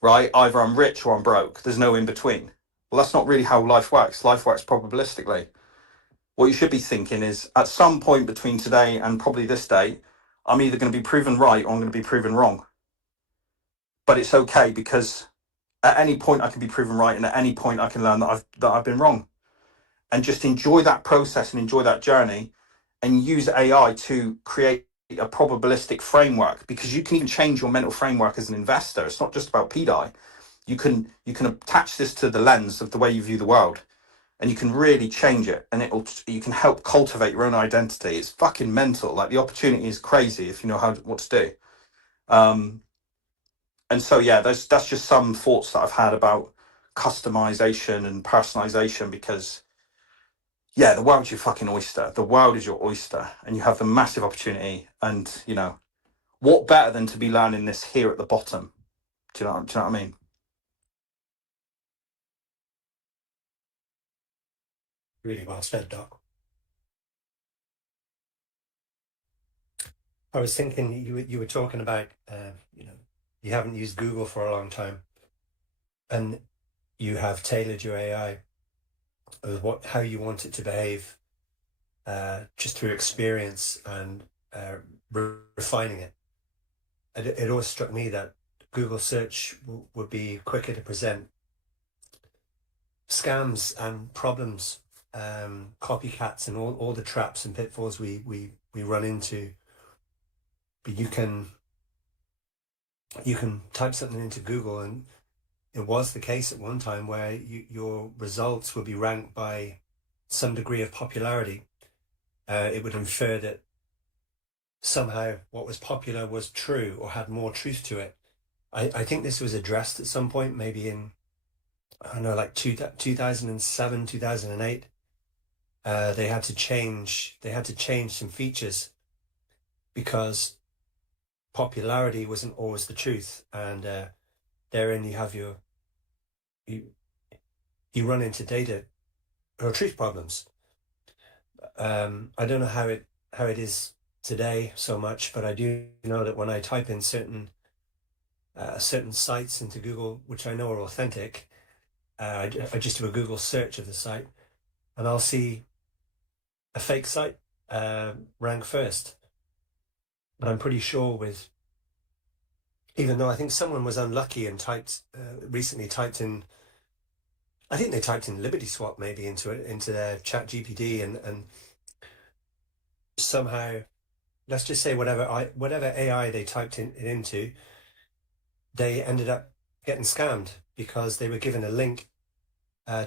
right? Either I'm rich or I'm broke. There's no in between. Well, that's not really how life works. Life works probabilistically. What you should be thinking is, at some point between today and probably this day, I'm either going to be proven right or I'm going to be proven wrong. But it's okay, because at any point I can be proven right, and at any point I can learn that I've been wrong. And just enjoy that process and enjoy that journey, and use AI to create a probabilistic framework, because you can even change your mental framework as an investor. It's not just about pDAI. You can attach this to the lens of the way you view the world, and you can really change it, and you can help cultivate your own identity. It's fucking mental. Like, the opportunity is crazy if you know what to do. And so yeah, that's just some thoughts that I've had about customization and personalization, because yeah, the world's your fucking oyster. The world is your oyster, and you have the massive opportunity. And you know, what better than to be learning this here at the bottom? Do you know what I mean? Really well said, Doc. I was thinking you were talking about you haven't used Google for a long time, and you have tailored your AI of how you want it to behave, just through experience and refining it. It always struck me that Google search would be quicker to present scams and problems, copycats, and all the traps and pitfalls we run into. But you can type something into Google, and it was the case at one time where your results would be ranked by some degree of popularity. It would infer that somehow what was popular was true or had more truth to it. I think this was addressed at some point, maybe in, I don't know, like 2007, 2008. They had to change some features, because popularity wasn't always the truth. And therein you have you run into data or truth problems. I don't know how it is today so much, but I do know that when I type in certain sites into Google, which I know are authentic, I just do a Google search of the site, and I'll see a fake site rank first. But I'm pretty sure even though I think someone was unlucky and recently typed in, I think they typed in Liberty Swap maybe into their chat GPT, and somehow, let's just say whatever AI they typed it into, they ended up getting scammed, because they were given a link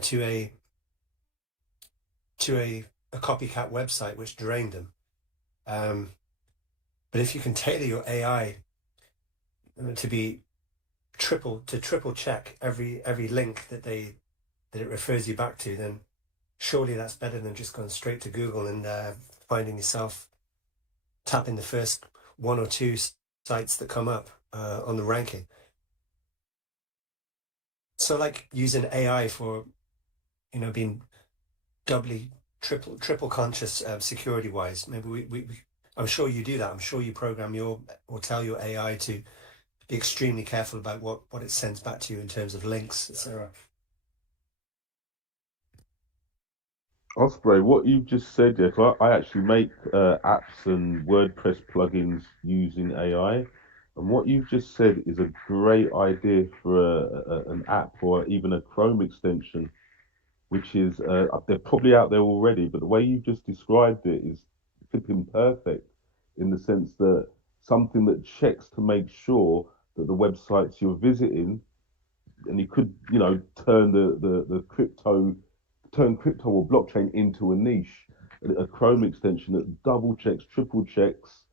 to a copycat website which drained them. But if you can tailor your AI to triple check every link that it refers you back to, then surely that's better than just going straight to Google and finding yourself tapping the first one or two sites that come up on the ranking. So, like, using AI for being doubly, triple conscious, security wise. Maybe we I'm sure you do that. I'm sure you program or tell your AI to be extremely careful about what it sends back to you in terms of links, etc. Osprey, what you've just said there, 'cause I actually make apps and WordPress plugins using AI. And And what you've just said is a great idea for an app or even a Chrome extension, which is they're probably out there already. But the way you've just described it is flipping perfect in the sense that something that checks to make sure that the websites you're visiting, and you could, turn the crypto or blockchain into a niche, a Chrome extension that double checks, triple checks,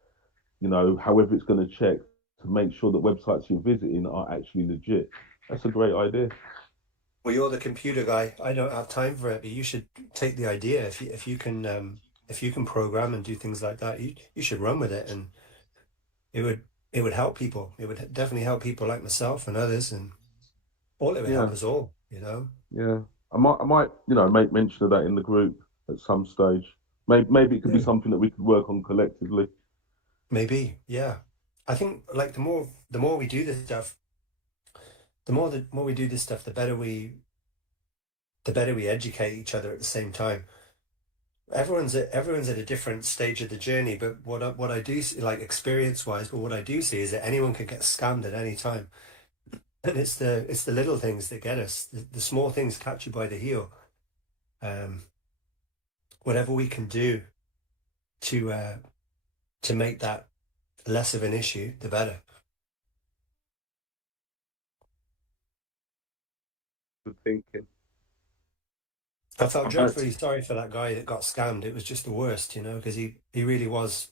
however it's going to check to make sure that websites you're visiting are actually legit. That's a great idea. Well, you're the computer guy. I don't have time for it, but you should take the idea. If you can program and do things like that, you should run with it, and it would it would help people. It would definitely help people like myself and others, and all it would Yeah, help us all, you know. yeah. I might, make mention of that in the group at some stage. Maybe it could be Yeah. something that we could work on collectively. Maybe, yeah. I think like the more we do this stuff, the more we do this stuff, the better we educate each other at the same time. Everyone's at a different stage of the journey, but what I do see, like experience wise, but what I do see is that anyone can get scammed at any time, and it's the little things that get us. The small things catch you by the heel. Um, Whatever we can do to uh, to make that less of an issue, the better. Good thinking. I felt All right. dreadfully sorry for that guy that got scammed. It was just the worst, because he really was,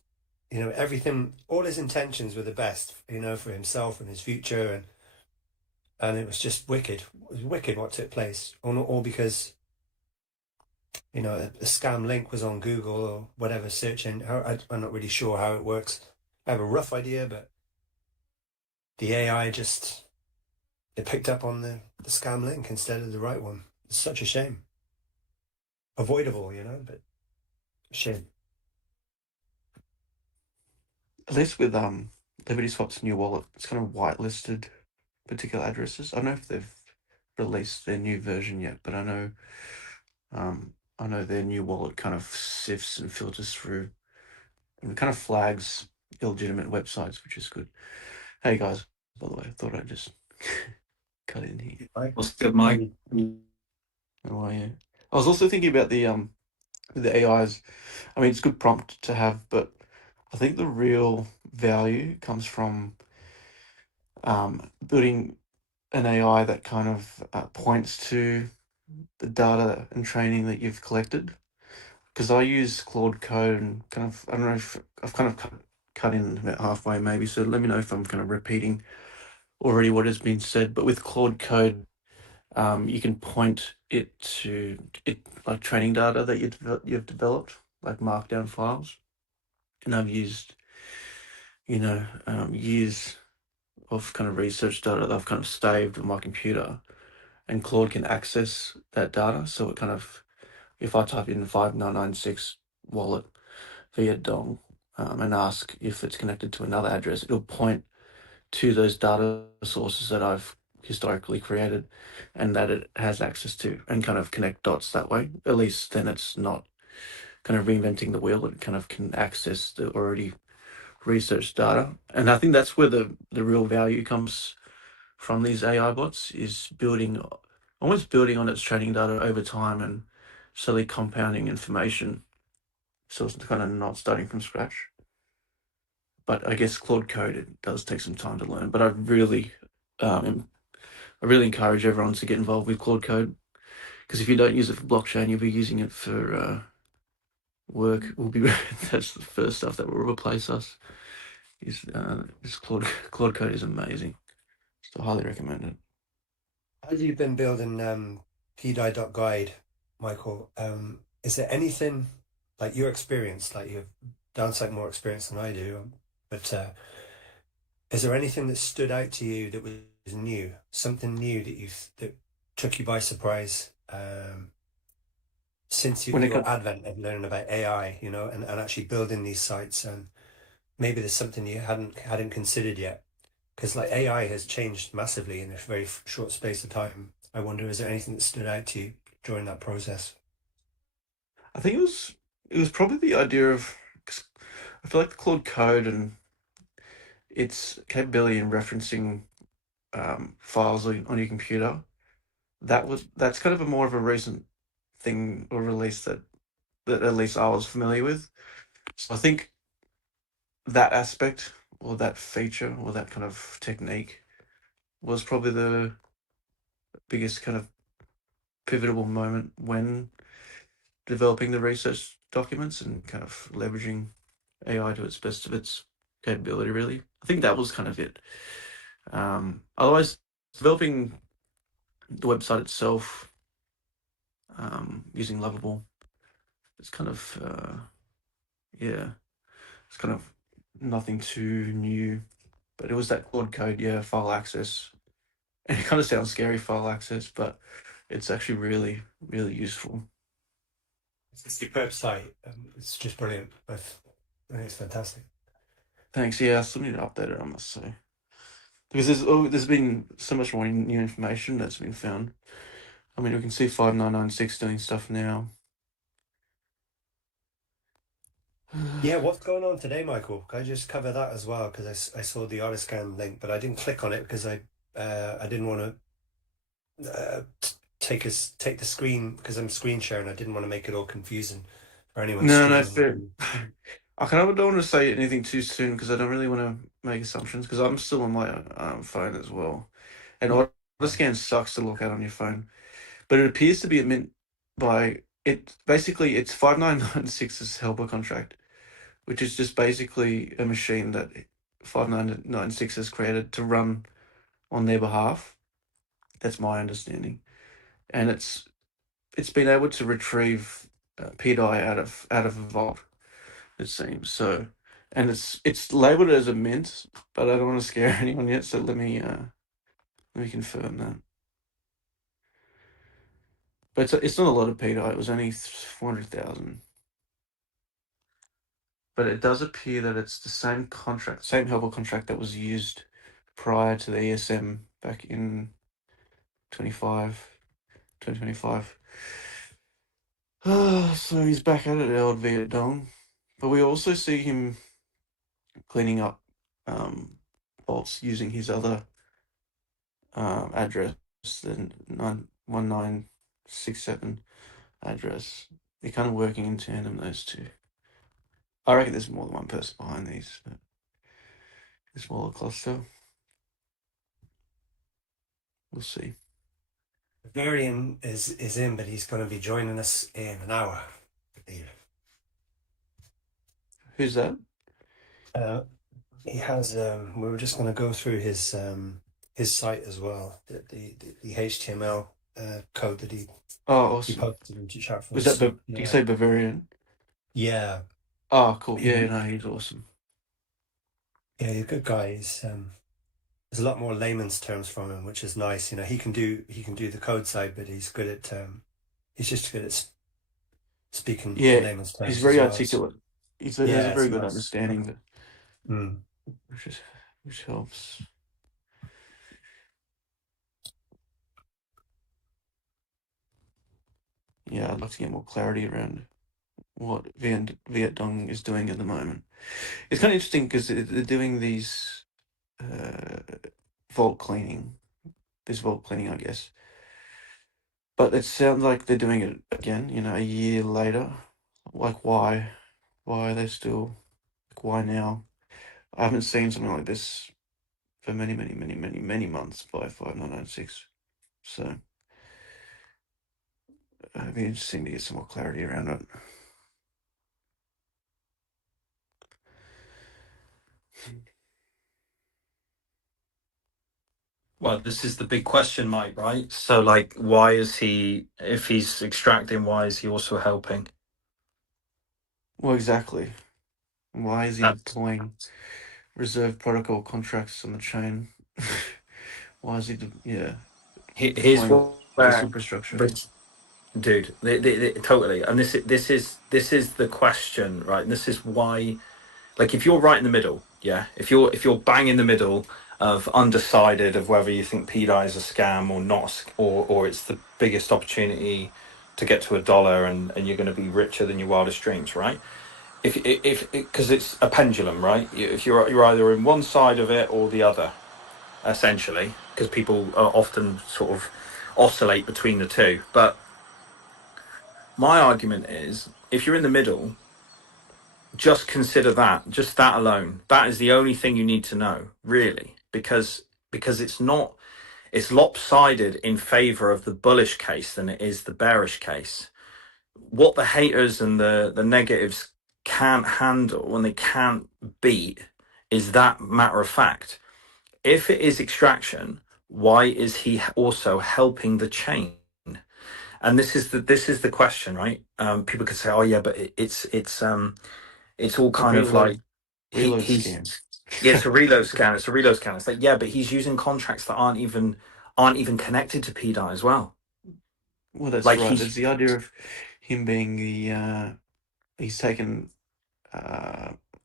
everything, all his intentions were the best, for himself and his future, and it was just wicked. It was wicked what took place, all because a scam link was on Google or whatever search engine. I'm not really sure how it works. I have a rough idea, but the AI just it picked up on the scam link instead of the right one. It's such a shame. Avoidable, but shame. At least with Liberty Swap's new wallet, it's kind of whitelisted particular addresses. I don't know if they've released their new version yet, but I know their new wallet kind of sifts and filters through and kind of flags illegitimate websites, which is good. Hey guys, by the way, I thought I'd just cut in here. What's good, Mike? How are you? I was also thinking about the AIs. I mean, it's a good prompt to have, but I think the real value comes from building an AI that kind of points to the data and training that you've collected. Because I use Claude Code and kind of, I don't know if I've kind of cut in about halfway maybe, so let me know if I'm kind of repeating already what has been said. But with Claude Code, you can point it to like training data that you've developed, like markdown files. And I've used, years of kind of research data that I've kind of saved on my computer, and Claude can access that data. So it kind of, if I type in 5996 wallet via dong and ask if it's connected to another address, it'll point to those data sources that I've historically created and that it has access to, and kind of connect dots that way. At least then it's not kind of reinventing the wheel. It kind of can access the already researched data. And I think that's where the real value comes from these AI bots, is almost building on its training data over time and slowly compounding information. So it's kind of not starting from scratch. But I guess Claude Code, it does take some time to learn. But I really encourage everyone to get involved with Claude Code, because if you don't use it for blockchain, you'll be using it for work. That's the first stuff that will replace us. Is Claude Code is amazing. So I highly recommend it. As you've been building pDAI.guide, Michael, is there anything like your experience, like you've downside more experience than I do, but is there anything that stood out to you that was new, something new that took you by surprise since When it your comes, advent of learning about AI, and actually building these sites, and maybe there's something you hadn't considered yet? Because like AI has changed massively in a very short space of time. I wonder, is there anything that stood out to you during that process? I think it was probably the idea of, 'cause I feel like the Claude Code and its capability in referencing files on your computer, that's kind of a more of a recent thing or release that at least I was familiar with. So I think that aspect or that feature or that kind of technique was probably the biggest kind of pivotal moment when developing the research documents and kind of leveraging AI to its best of its capability, really. I think that was kind of it. Otherwise, developing the website itself using Lovable, it's kind of, yeah, it's kind of nothing too new. But it was that Claude Code, yeah, file access. And it kind of sounds scary, file access, but it's actually really, really useful. It's a superb site. It's just brilliant. I think it's fantastic. Thanks. Yeah, I still need to update it, I must say. Because there's been so much more new information that's been found. I mean, we can see 5996 doing stuff now. Yeah, what's going on today, Michael? Can I just cover that as well? Because I saw the Autoscan link, but I didn't click on it because I didn't want to take the screen because I'm screen sharing. I didn't want to make it all confusing for anyone. No, streaming. fair. I kind of don't want to say anything too soon because I don't really want to make assumptions because I'm still on my phone as well. And Autoscan sucks to look at on your phone. But it appears to be a mint by it. Basically, it's 5996's helper contract, which is just basically a machine that 5996 has created to run on their behalf. That's my understanding, and it's been able to retrieve pDAI out of a vault. It seems so, and it's labeled as a mint, but I don't want to scare anyone yet. So let me confirm that. But it's not a lot of pDAI. It was only 400,000. But it does appear that it's the same contract, same helper contract that was used prior to the ESM back in 2025. So he's back at it, old Viet Dong. But we also see him cleaning up vaults using his other address, the 1967 address. They're kind of working in tandem, those two. I reckon there's more than one person behind these. But a smaller cluster. We'll see. Varian is in, but he's going to be joining us in an hour. Who's that? He has. We were just going to go through his site as well. The HTML code that he Awesome. posted into chat for Was us. that did you say Bavarian? Yeah. Oh, cool. Yeah, no, he's awesome. Yeah, he's a good guy. He's there's a lot more layman's terms from him, which is nice. You know, he can do the code side, but he's good at he's just good at speaking layman's terms. He's very as well. articulate. He has a very good understanding, which helps. Yeah, I'd like to get more clarity around what Viet Dong is doing at the moment. It's kind of interesting because they're doing these vault cleaning, I guess. But it sounds like they're doing it again, a year later. Like, why? Why are they still, why now? I haven't seen something like this for many, many, many, many, many months by 5996. So it'd be interesting to get some more clarity around it. Well, this is the big question, Mike, right? So, like, why is he, if he's extracting, why is he also helping? Well, exactly. Why is he deploying reserve protocol contracts on the chain? Why is he, Here's this infrastructure. Dude, totally. And this is the question, right? And this is why, like, if you're right in the middle, if you're bang in the middle of undecided of whether you think pDAI is a scam or not, or it's the biggest opportunity to get to $1 and you're going to be richer than your wildest dreams, right? if because it's a pendulum, right? If you're either in one side of it or the other, essentially, because people are often sort of oscillate between the two. But my argument is, if you're in the middle, just consider that, just that alone. That is the only thing you need to know, really, because it's lopsided in favor of the bullish case than it is the bearish case. What the haters and the negatives can't handle and they can't beat is that matter of fact. If it is extraction, why is he also helping the chain? And this is the question, right? People could say, "Oh yeah, but it's all kind of like reload he's scam. yeah, it's a reload scan. It's a reload scan. It's like, yeah, but he's using contracts that aren't even connected to pDAI as well. Well, that's Like right. There's the idea of him being the he's taken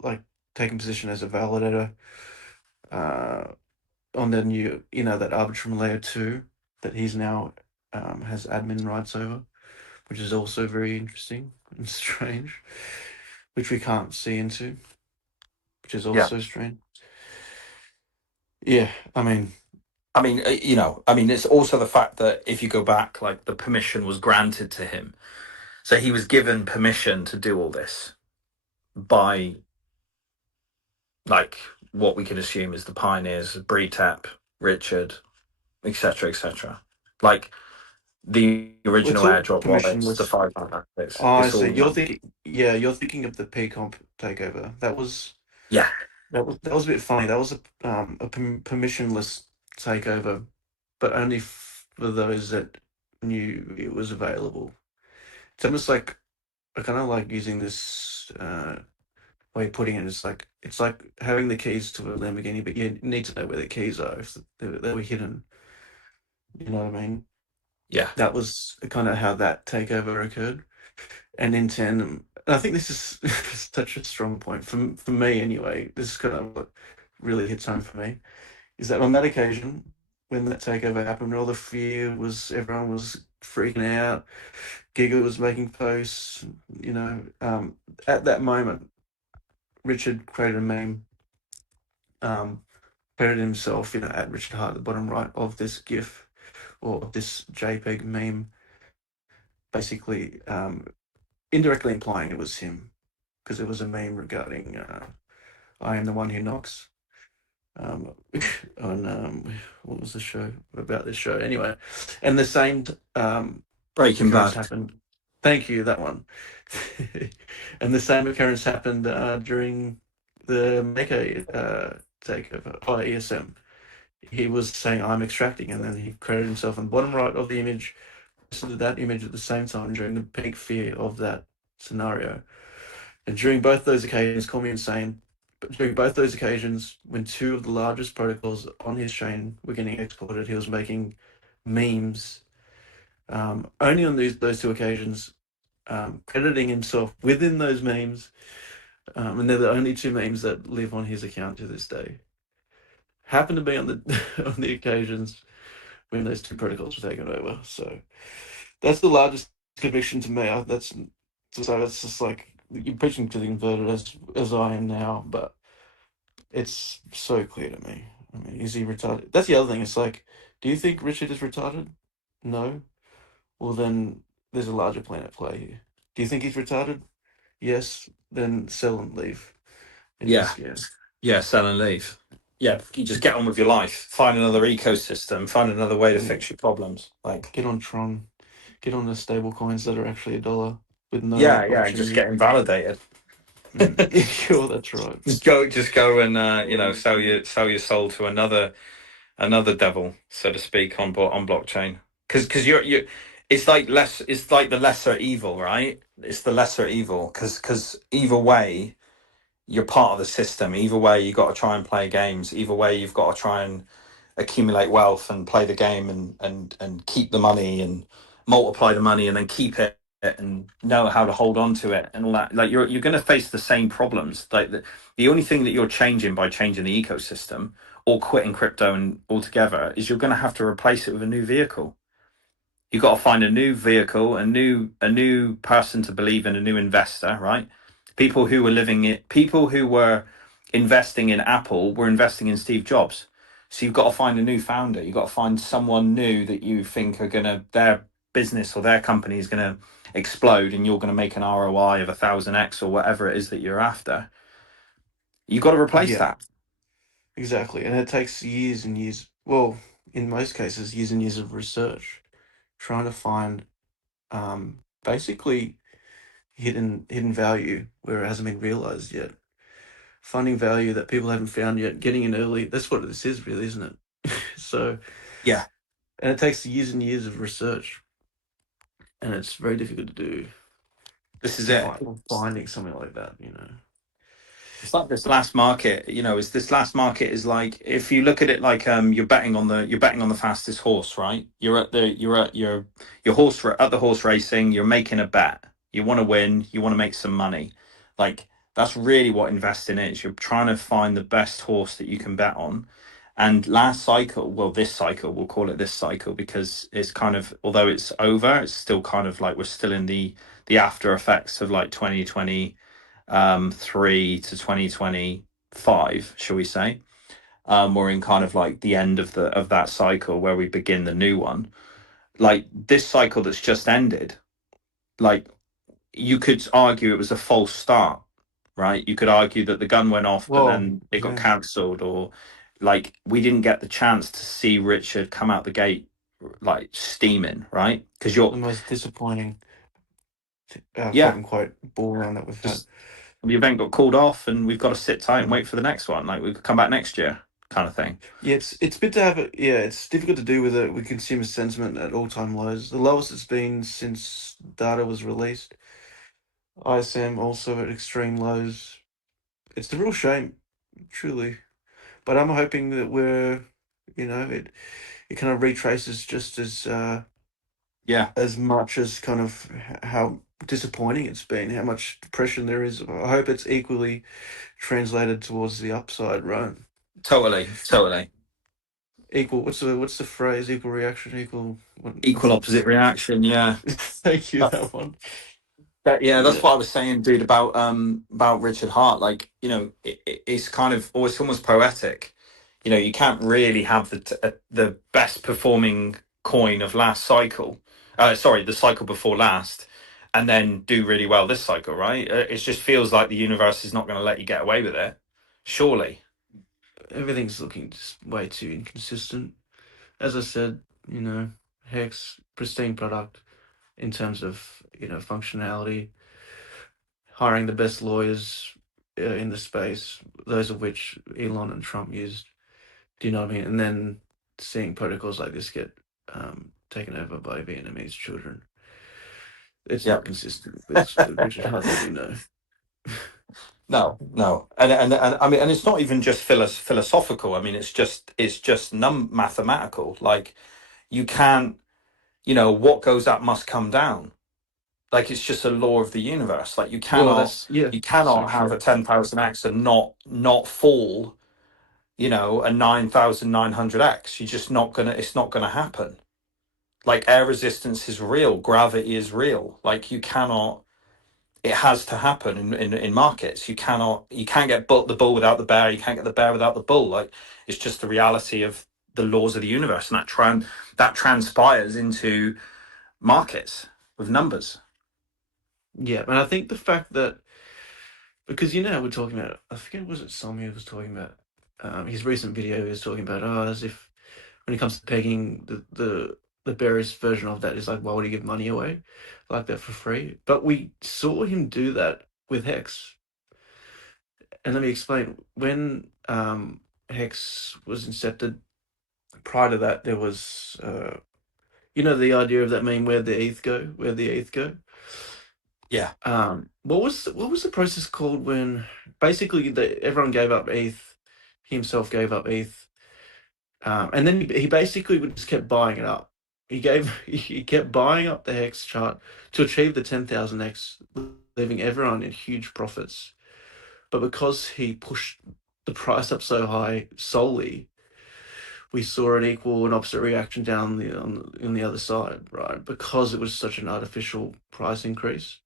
like taking position as a validator on the new, that Arbitrum layer 2 that he's now has admin rights over, which is also very interesting and strange, which we can't see into, which is yeah, also strange. Yeah, I mean, it's also the fact that if you go back, like the permission was granted to him, so he was given permission to do all this by, like, what we could assume is the pioneers, Breetap, Richard, etc., etc. Like the original it's all airdrop wallets, the permissionless. 596. Oh, I It's see. all You're thinking of the PComp takeover. yeah, That was a bit funny. That was a permissionless takeover, but only for those that knew it was available. It's almost like I kind of like using this way of putting it. It's like having the keys to a Lamborghini, but you need to know where the keys are if they were hidden. You know what I mean? yeah, That was kind of how that takeover occurred. And in tandem, and I think this is such a strong point for me anyway. This is kind of what really hits home for me. Is that on that occasion when that takeover happened, all the fear was everyone was freaking out. Giga was making posts, at that moment, Richard created a meme, credited himself, at Richard Hart at the bottom right of this GIF or this JPEG meme, basically indirectly implying it was him because it was a meme regarding I am the one who knocks. On what was the show about this show anyway, and the same Breaking occurrence Bad. happened. Thank you, that one. And the same occurrence happened during the Maker takeover by ESM. He was saying I'm extracting, and then he credited himself on the bottom right of the image, posted that image at the same time during the peak fear of that scenario. And during both those occasions, call me insane, but during both those occasions, when two of the largest protocols on his chain were getting exported, he was making memes. Only on those two occasions, crediting himself within those memes, and they're the only two memes that live on his account to this day. Happen to be on the on the occasions when those two protocols were taken over. So that's the largest conviction to me. That's just like you're preaching to the converted as I am now, but it's so clear to me. I mean, is he retarded? That's the other thing. It's like, do you think Richard is retarded? No. Well, then there's a larger plan at play here. Do you think he's retarded? Yes. Then sell and leave. Yeah. Yeah, sell and leave. Yeah, you just get on with your life. Find another ecosystem. Find another way to fix your problems. Like get on Tron, get on the stable coins that are actually $1 with no and just get invalidated. Sure, that's right. Just go and sell your soul to another devil, so to speak, on blockchain. Because you're it's like the lesser evil, right? It's the lesser evil because either way you're part of the system. Either way you got to try and play games. Either way you've got to try and accumulate wealth and play the game and keep the money and multiply the money and then keep it and know how to hold on to it and all that. Like you're going to face the same problems. Like the only thing that you're changing by changing the ecosystem or quitting crypto and altogether is you're going to have to replace it with a new vehicle. You've got to find a new vehicle, a new person to believe in, a new investor, right? People who were living it, people who were investing in Apple were investing in Steve Jobs. So you've got to find a new founder. You've got to find someone new that you think are gonna, their business or their company is gonna explode, and you're gonna make an ROI of 1000x or whatever it is that you're after. You've got to replace Yeah, that. exactly. And it takes years and years, well, in most cases, years and years of research, trying to find basically hidden value where it hasn't been realized yet. Finding value that people haven't found yet, getting in early. That's what this is, really, isn't it? So, Yeah, and it takes years and years of research, and it's very difficult to do this is to it. finding something like that. You know. It's like this last market, is this last market is like, if you look at it like you're betting on the fastest horse, right? You're at your horse at the horse racing, you're making a bet. You want to win, you want to make some money. Like, that's really what investing is. You're trying to find the best horse that you can bet on. And last cycle, well, this cycle, we'll call it this cycle because it's kind of, although it's over, it's still kind of like we're still in the after effects of like 2020 3 to 2025, shall we say. We're in kind of like the end of that cycle where we begin the new one. Like this cycle that's just ended, like you could argue it was a false start, right? You could argue that the gun went off but Well, then it got yeah, cancelled, or like we didn't get the chance to see Richard come out the gate like steaming, right? Because the you're, most disappointing, quote yeah, unquote, ball run that we've had. just the event got called off and we've got to sit tight and wait for the next one. Like we could come back next year, kind of thing. Yeah, it's good to have it. Yeah, it's difficult to do with consumer sentiment at all-time lows. The lowest it's been since data was released. ISM also at extreme lows. It's a real shame, truly. But I'm hoping that it kind of retraces just Yeah, as much as kind of how disappointing it's been, how much depression there is. I hope it's equally translated towards the upside, right? totally. Equal. What's the phrase? Equal reaction. Equal. What's Equal the opposite reaction. Yeah. Thank you. That one. Yeah, that's Yeah. what I was saying, dude, about Richard Hart. Like, it's kind of, or it's almost poetic. You can't really have the best performing coin of last cycle. Sorry, the cycle before last, and then do really well this cycle, right? It just feels like the universe is not going to let you get away with it. Surely. Everything's looking just way too inconsistent. As I said, Hex pristine product in terms of functionality, hiring the best lawyers in the space, those of which Elon and Trump used. Do you know what I mean? And then seeing protocols like this get taken over by Vietnamese children. It's Yeah. not consistent with the Richard Hart that we know. No, and I mean, and it's not even just philosophical. I mean, it's just mathematical. Like you can't, what goes up must come down. Like it's just a law of the universe. Like Well, that's yeah, you so cannot have a true. 10,000x and not fall, a 9,900x. You're just not gonna. It's not gonna happen. Like air resistance is real, gravity is real. Like you cannot. It has to happen in markets. You can't get the bull without the bear. You can't get the bear without the bull. Like it's just the reality of the laws of the universe, and that transpires into markets with numbers. Yeah, and I think the fact that because we're talking about, I forget, was it Somi who was talking about his recent video. He was talking about as if when it comes to pegging, the bearish version of that is like, why would he give money away like that for free? But we saw him do that with Hex. And let me explain. When Hex was incepted, prior to that, there was the idea of that meme, where the ETH go, where the ETH go. Yeah. What was the process called when basically everyone gave up ETH, he himself gave up ETH, and then he basically just kept buying it up. He kept buying up the Hex chart to achieve the 10,000x, leaving everyone in huge profits. But because he pushed the price up so high solely, we saw an equal and opposite reaction down on the other side, right? Because it was such an artificial price increase,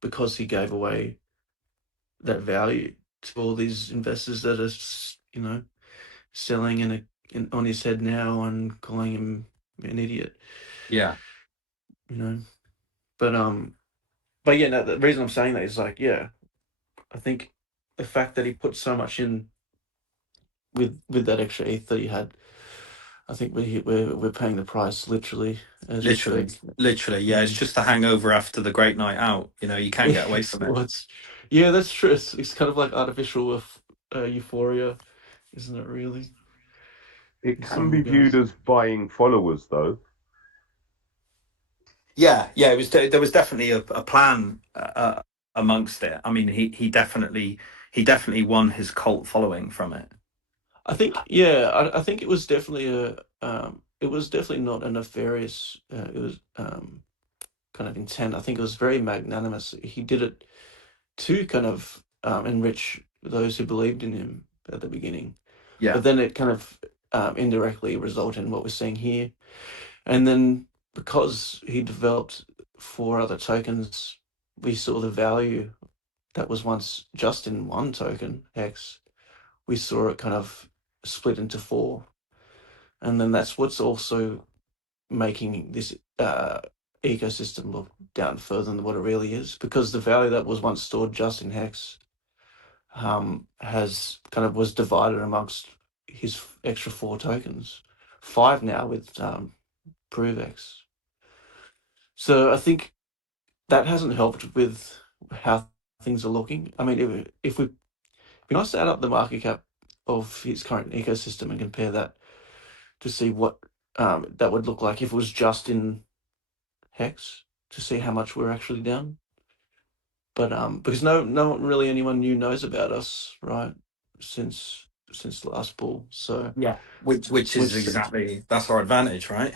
because he gave away that value to all these investors that are, selling on his head now and calling him an idiot. Yeah. But yeah, no, the reason I'm saying that is like, yeah, I think the fact that he put so much in with that extra ETH that he had, I think we're paying the price literally as we speak. Literally, yeah. It's just a hangover after the great night out. You can't get away from it. Yeah, that's true. It's kind of like artificial euphoria, isn't it? Really, It with can some be viewed guys. as buying followers, though. Yeah, it was. There was definitely a plan amongst it. I mean, he definitely won his cult following from it. I think, yeah, I think it was definitely it was definitely not a nefarious. It was kind of intent. I think it was very magnanimous. He did it to kind of enrich those who believed in him at the beginning. Yeah, But then it kind of indirectly resulted in what we're seeing here. And then because he developed 4 other tokens, we saw the value that was once just in one token, X. We saw it kind of split into 4. And then that's what's also making this ecosystem look down further than what it really is, because the value that was once stored just in Hex has kind of was divided amongst his extra 4 tokens, 5 now with ProveX. So I think that hasn't helped with how things are looking. I mean, if we, it'd be nice to add up the market cap of his current ecosystem and compare that to see what that would look like if it was just in Hex, to see how much we're actually down. But because no one really anyone new knows about us, right? Since the last bull. So yeah. Which is exactly, that's our advantage, right?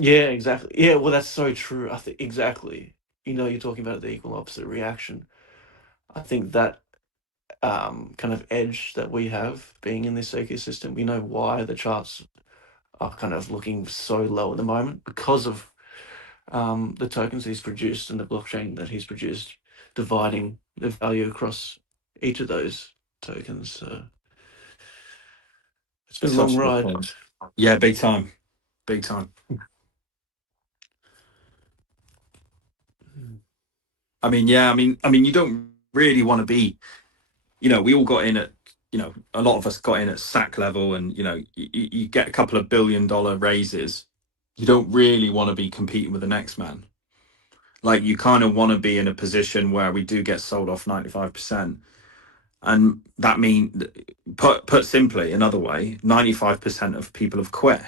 yeah, exactly. Yeah, well, that's so true. I think exactly. You're talking about the equal opposite reaction. I think that kind of edge that we have being in this ecosystem, we know why the charts are kind of looking so low at the moment, because of the tokens he's produced and the blockchain that he's produced, dividing the value across each of those tokens. So it's been a long ride. Yeah, big time. I mean, yeah, I mean, you don't really want to be, we all got in at, a lot of us got in at sack level, and you get a couple of $1 billion raises. You don't really want to be competing with the next man. Like, you kind of want to be in a position where we do get sold off 95%. And that means, put simply, another way, 95% of people have quit.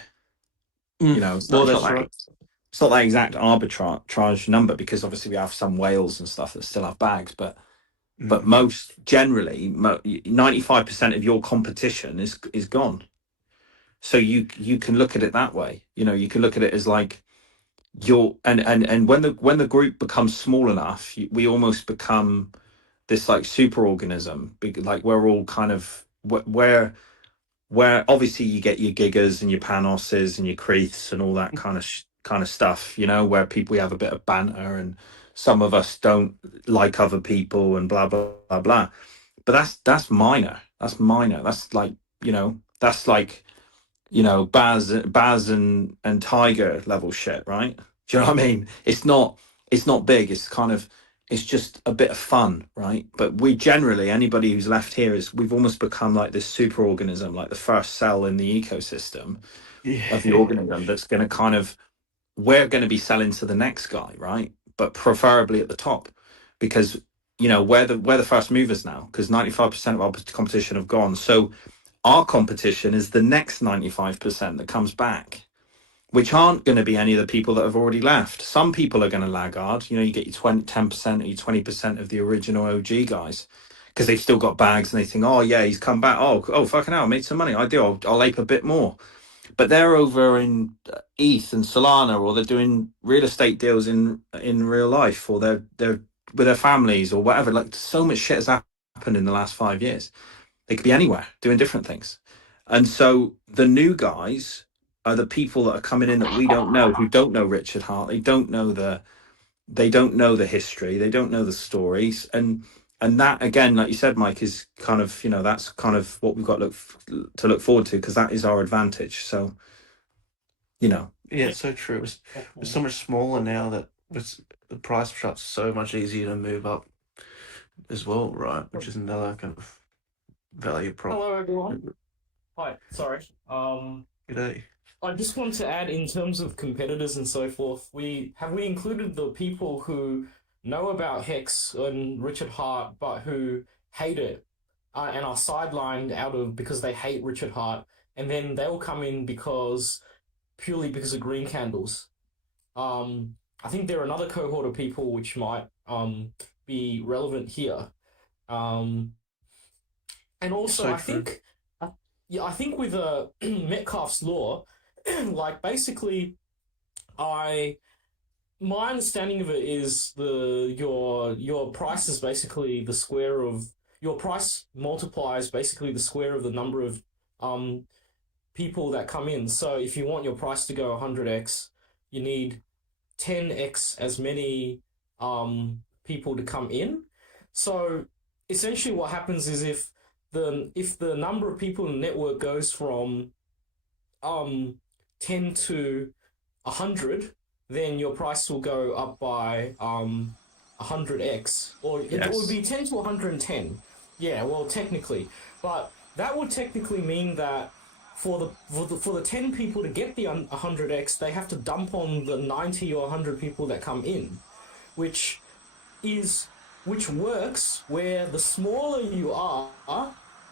It's Well, not that's like, right. it's not that exact arbitrage number, because obviously we have some whales and stuff that still have bags, but most generally, 95% of your competition is gone. So you can look at it that way. You can look at it as like, and when the group becomes small enough, we almost become this like super organism, like we're all kind of where obviously you get your gigas and your panoses and your creaths and all that kind of stuff, where we have a bit of banter, and some of us don't like other people and blah blah blah blah. But that's minor. That's minor. That's like, that's like, Baz and Tiger level shit, right? Do you know what I mean? It's not big. It's kind of, it's just a bit of fun, right? But we generally, anybody who's left here, we've almost become like this super organism, like the first cell in the ecosystem of the organism that's going to kind of, we're going to be selling to the next guy, right? But preferably at the top, because we're the first movers now, because 95% of our competition have gone. So our competition is the next 95% that comes back, which aren't going to be any of the people that have already left. Some people are going to laggard. You get your 10% or your 20% of the original OG guys, because they've still got bags and they think, oh yeah, he's come back. Oh fucking hell, I made some money. I do. I'll ape a bit more. But they're over in ETH and Solana, or they're doing real estate deals in real life, or they're with their families or whatever. Like, so much shit has happened in the last 5 years. They could be anywhere doing different things. And so the new guys are the people that are coming in that we don't know, who don't know Richard Hart. They don't know the history. They don't know the stories. And and that again, like you said, Mike, is kind of, you know, that's kind of what we've got to look forward to, because that is our advantage. So, you know, Yeah, it's so true. It's so much smaller now that the price chart's so much easier to move up as well, right? Which is another kind of value prop. Hello, everyone. Hi, sorry. G'day. I just want to add, in terms of competitors and so forth, we included the people who know about Hex and Richard Hart, but who hate it, and are sidelined because they hate Richard Hart, and then they'll come in purely because of green candles. I think there are another cohort of people which might be relevant here. And also, So I true. think, I think with Metcalfe's law, like basically, my understanding of it is your price is basically the square of your price multiplies basically the square of the number of people that come in. So if you want your price to go 100x, you need 10x as many people to come in. So essentially, what happens is if the number of people in the network goes from 10 to 100, then your price will go up by 100x, or it would be 10 to 110. Yeah, well, technically, but that would technically mean that for the 10 people to get the 100x, they have to dump on the 90 or 100 people that come in, which works where the smaller you are,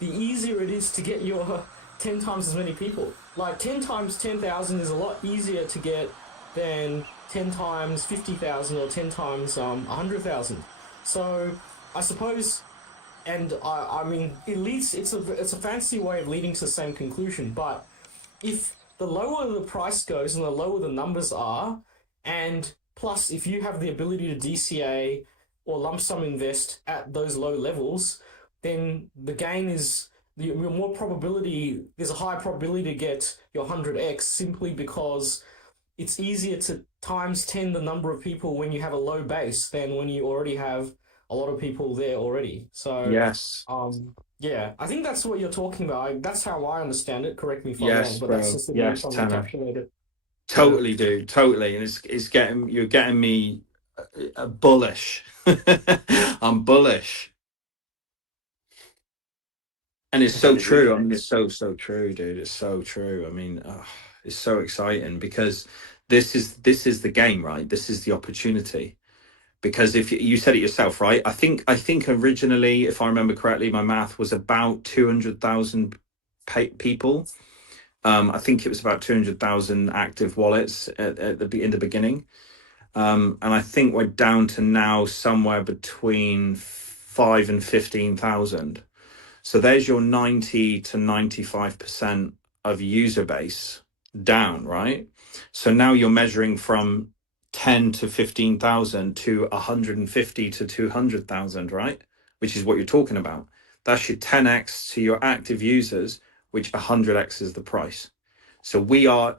the easier it is to get your 10 times as many people. Like 10 times 10,000 is a lot easier to get than 10 times 50,000 or 10 times 100,000. So I suppose, and I mean, it's a fancy way of leading to the same conclusion. But if the lower the price goes and the lower the numbers are, and plus if you have the ability to DCA or lump sum invest at those low levels, then the gain is more probability. There's a higher probability to get your 100x simply because it's easier to times 10 the number of people when you have a low base than when you already have a lot of people there already. So yes, yeah, I think that's what you're talking about. That's how I understand it. Correct me if I'm yes, wrong, but bro. that's just the Yes, way I'm Tanner. encapsulate it. Totally, dude. Totally, and you're getting me bullish. I'm bullish, and it's so true. I mean, it's so true, dude. It's so true. I mean, it's so exciting because this is the game, right? This is the opportunity. Because if you said it yourself, right? I think originally, if I remember correctly, my math was about 200,000 people. I think it was about 200,000 active wallets in the beginning. And I think we're down to now somewhere between 5 and 15,000. So there's your 90 to 95% of user base down, right? So now you're measuring from 10 to 15,000 to 150 to 200,000, right? Which is what you're talking about. That's your 10x to your active users, which 100x is the price. So we are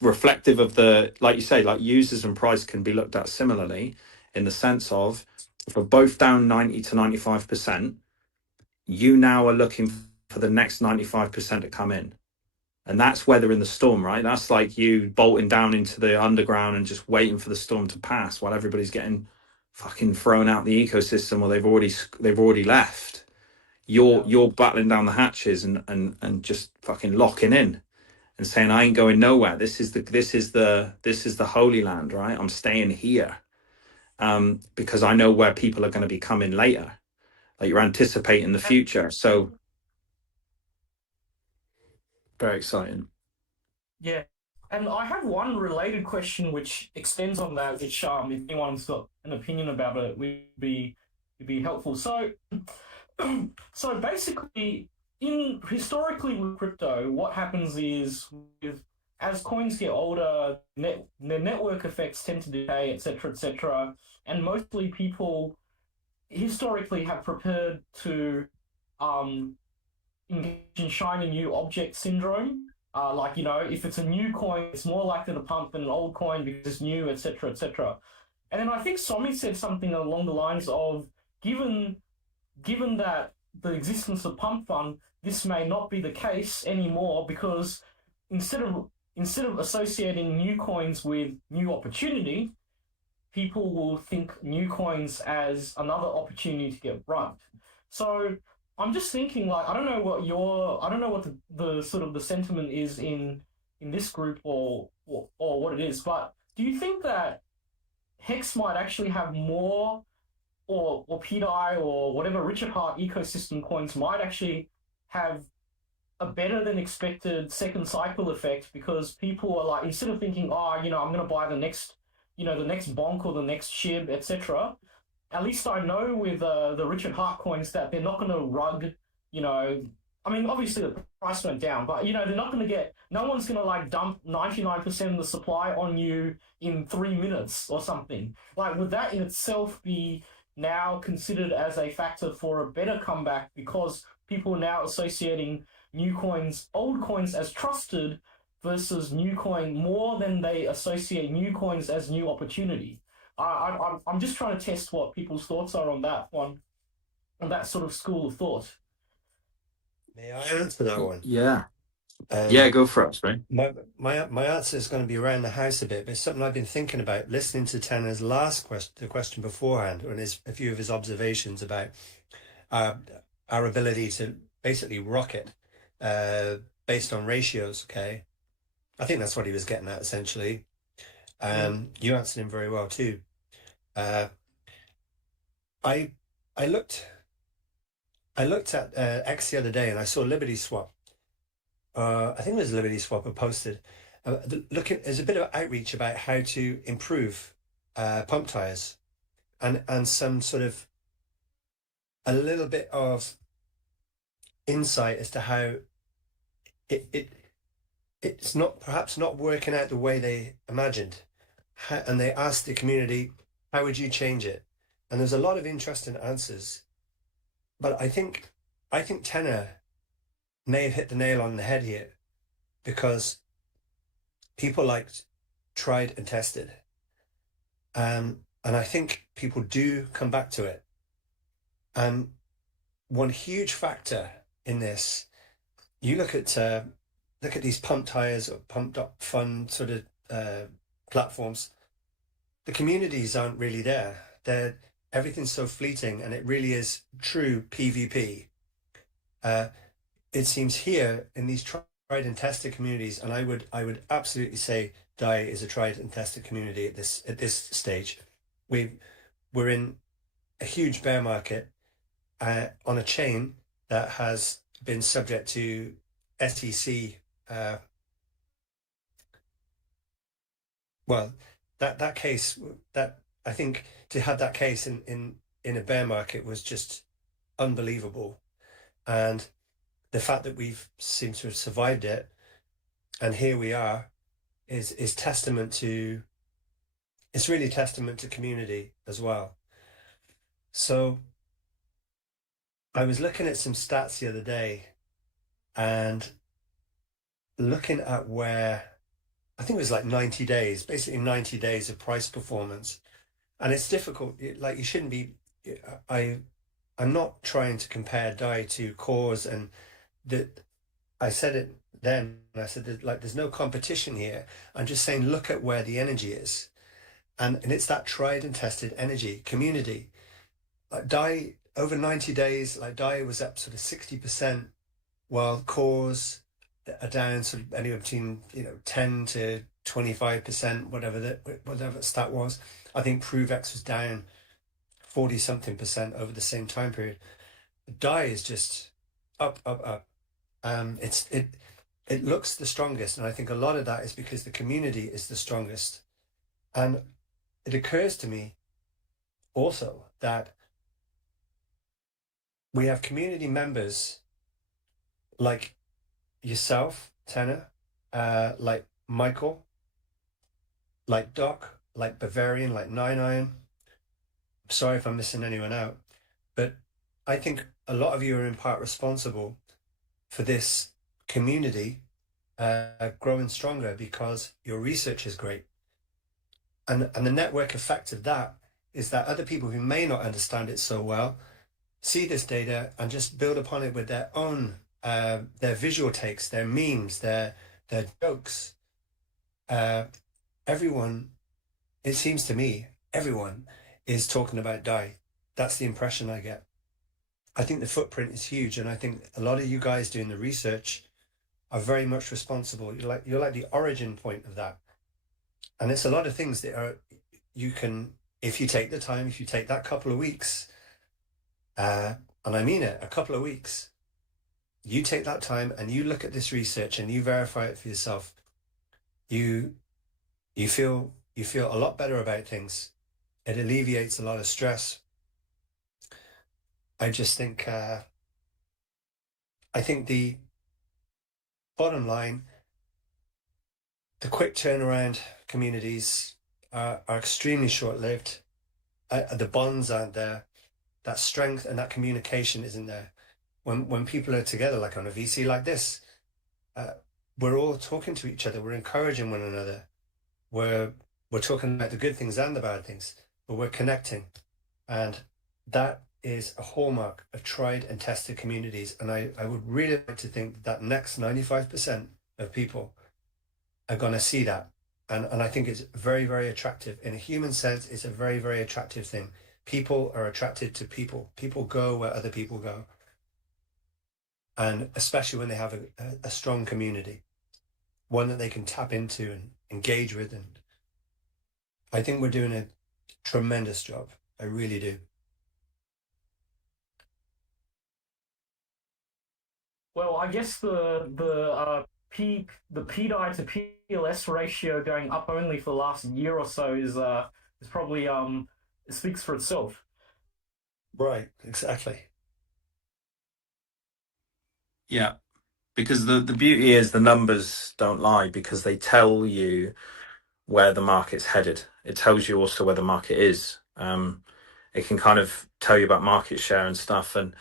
reflective of the, like you say, like users and price can be looked at similarly in the sense of if we're both down 90 to 95%, you now are looking for the next 95% to come in. And that's weather in the storm, right? That's like you bolting down into the underground and just waiting for the storm to pass while everybody's getting fucking thrown out the ecosystem, or they've already left. You're battling down the hatches and just fucking locking in and saying, I ain't going nowhere. This is the holy land, right? I'm staying here. Because I know where people are going to be coming later. Like you're anticipating the future. So very exciting. Yeah. And I have one related question which extends on that, which if anyone's got an opinion about it, would be helpful. So so basically, historically with crypto, what happens is as coins get older, the network effects tend to decay, etc., and mostly people historically have prepared to engage in shiny new object syndrome. Like, if it's a new coin, it's more likely to pump than an old coin because it's new, etc., etc. And then I think Somi said something along the lines of, given given that the existence of pump fund, this may not be the case anymore, because instead of associating new coins with new opportunity, people will think new coins as another opportunity to get rugged. So I'm just thinking, like, I don't know what the sort of the sentiment is in this group, or what it is, but do you think that Hex might actually have more, or pDAI or whatever Richard Hart ecosystem coins might actually have a better than expected second cycle effect, because people are like, instead of thinking, oh, I'm going to buy the next bonk or the next SHIB, etc., at least I know with the Richard Hart coins that they're not going to rug, I mean, obviously the price went down, but they're not going to no one's going to like dump 99% of the supply on you in 3 minutes or something. Like, would that in itself be now considered as a factor for a better comeback, because people are now associating old coins as trusted versus new coin more than they associate new coins as new opportunity? I'm just trying to test what people's thoughts are on that one, on that sort of school of thought. May I answer that one? Yeah. Yeah, go for it, right? My answer is going to be around the house a bit, but it's something I've been thinking about, listening to Tanner's last question, the question beforehand, and a few of his observations about our ability to basically rocket based on ratios. Okay, I think that's what he was getting at essentially. You answered him very well too. I looked at X the other day, and I saw Liberty Swap. I think it was Liberty Swap who posted. There's a bit of outreach about how to improve pump tires, and some sort of a little bit of insight as to how it's perhaps not working out the way they imagined. And they asked the community, how would you change it? And there's a lot of interesting answers. But I think Tanner may have hit the nail on the head here, because people liked tried and tested. And I think people do come back to it. And one huge factor in this, you look at these pump tires or pump.fun sort of platforms, the communities aren't really there. Everything's so fleeting, and it really is true PvP. It seems here in these tried and tested communities, and I would absolutely say DAI is a tried and tested community at this stage. We're in a huge bear market on a chain that has been subject to SEC. That case, that I think to have that case in a bear market was just unbelievable, and the fact that we've seemed to have survived it, and here we are, is testament to. It's really testament to community as well. So I was looking at some stats the other day, and looking at where, I think it was like 90 days, basically 90 days of price performance. And it's difficult, like you shouldn't be, I'm not trying to compare DAI to cores, and that I said it then, I said that, like, there's no competition here. I'm just saying, look at where the energy is. And it's that tried and tested energy, community. Like DAI, over 90 days, like DAI was up sort of 60%, while cores are down sort of anywhere between 10 to 25%, whatever the stat was. I think ProveX was down 40-something% over the same time period. DAI is just up. It looks the strongest, and I think a lot of that is because the community is the strongest. And it occurs to me also that we have community members like yourself, Tanner, like Michael, like Doc, like Bavarian, like Nine Iron. Sorry if I'm missing anyone out, but I think a lot of you are in part responsible for this community growing stronger, because your research is great. And the network effect of that is that other people who may not understand it so well see this data and just build upon it with their own, their visual takes, their memes, their jokes. Everyone, it seems to me, everyone is talking about DAI. That's the impression I get. I think the footprint is huge, and I think a lot of you guys doing the research are very much responsible. You're like the origin point of that. And it's a lot of things that are, you can, if you take the time, if you take that couple of weeks, and I mean it, a couple of weeks, you take that time and you look at this research and you verify it for yourself, you feel a lot better about things. It alleviates a lot of stress. I just think, I think the bottom line, the quick turnaround communities are extremely short-lived. The bonds aren't there. That strength and that communication isn't there. When people are together, like on a VC like this, we're all talking to each other. We're encouraging one another. We're talking about the good things and the bad things, but we're connecting. And that is a hallmark of tried and tested communities. And I would really like to think that next 95% of people are going to see that. And I think it's very, very attractive. In a human sense, it's a very, very attractive thing. People are attracted to people. People go where other people go. And especially when they have a strong community, one that they can tap into and engage with. And I think we're doing a tremendous job. I really do. Well, I guess the pDAI to PLS ratio going up only for the last year or so is probably speaks for itself. Right, exactly. Yeah, because the beauty is the numbers don't lie, because they tell you where the market's headed. It tells you also where the market is. It can kind of tell you about market share and stuff. And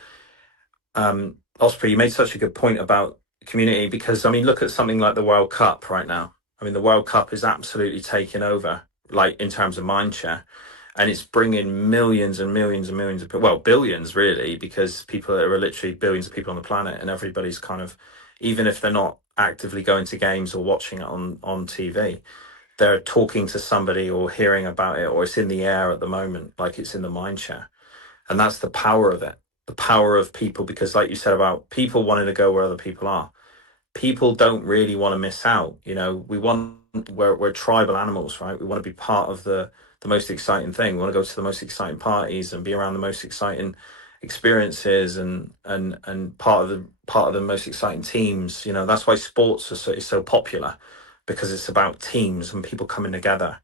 Osprey, you made such a good point about community, because I mean, look at something like the World Cup right now. I mean, the World Cup is absolutely taking over, like in terms of mind share, and it's bringing millions and millions and millions of, well, billions really, because there are literally billions of people on the planet, and everybody's kind of, even if they're not actively going to games or watching it on TV, they're talking to somebody or hearing about it, or it's in the air at the moment, like it's in the mind share. And that's the power of it, the power of people, because like you said about people wanting to go where other people are, people don't really want to miss out. You know, we're tribal animals, right? We want to be part of the most exciting thing. We want to go to the most exciting parties and be around the most exciting experiences and part of the most exciting teams. You know, that's why sports is so popular, because it's about teams and people coming together,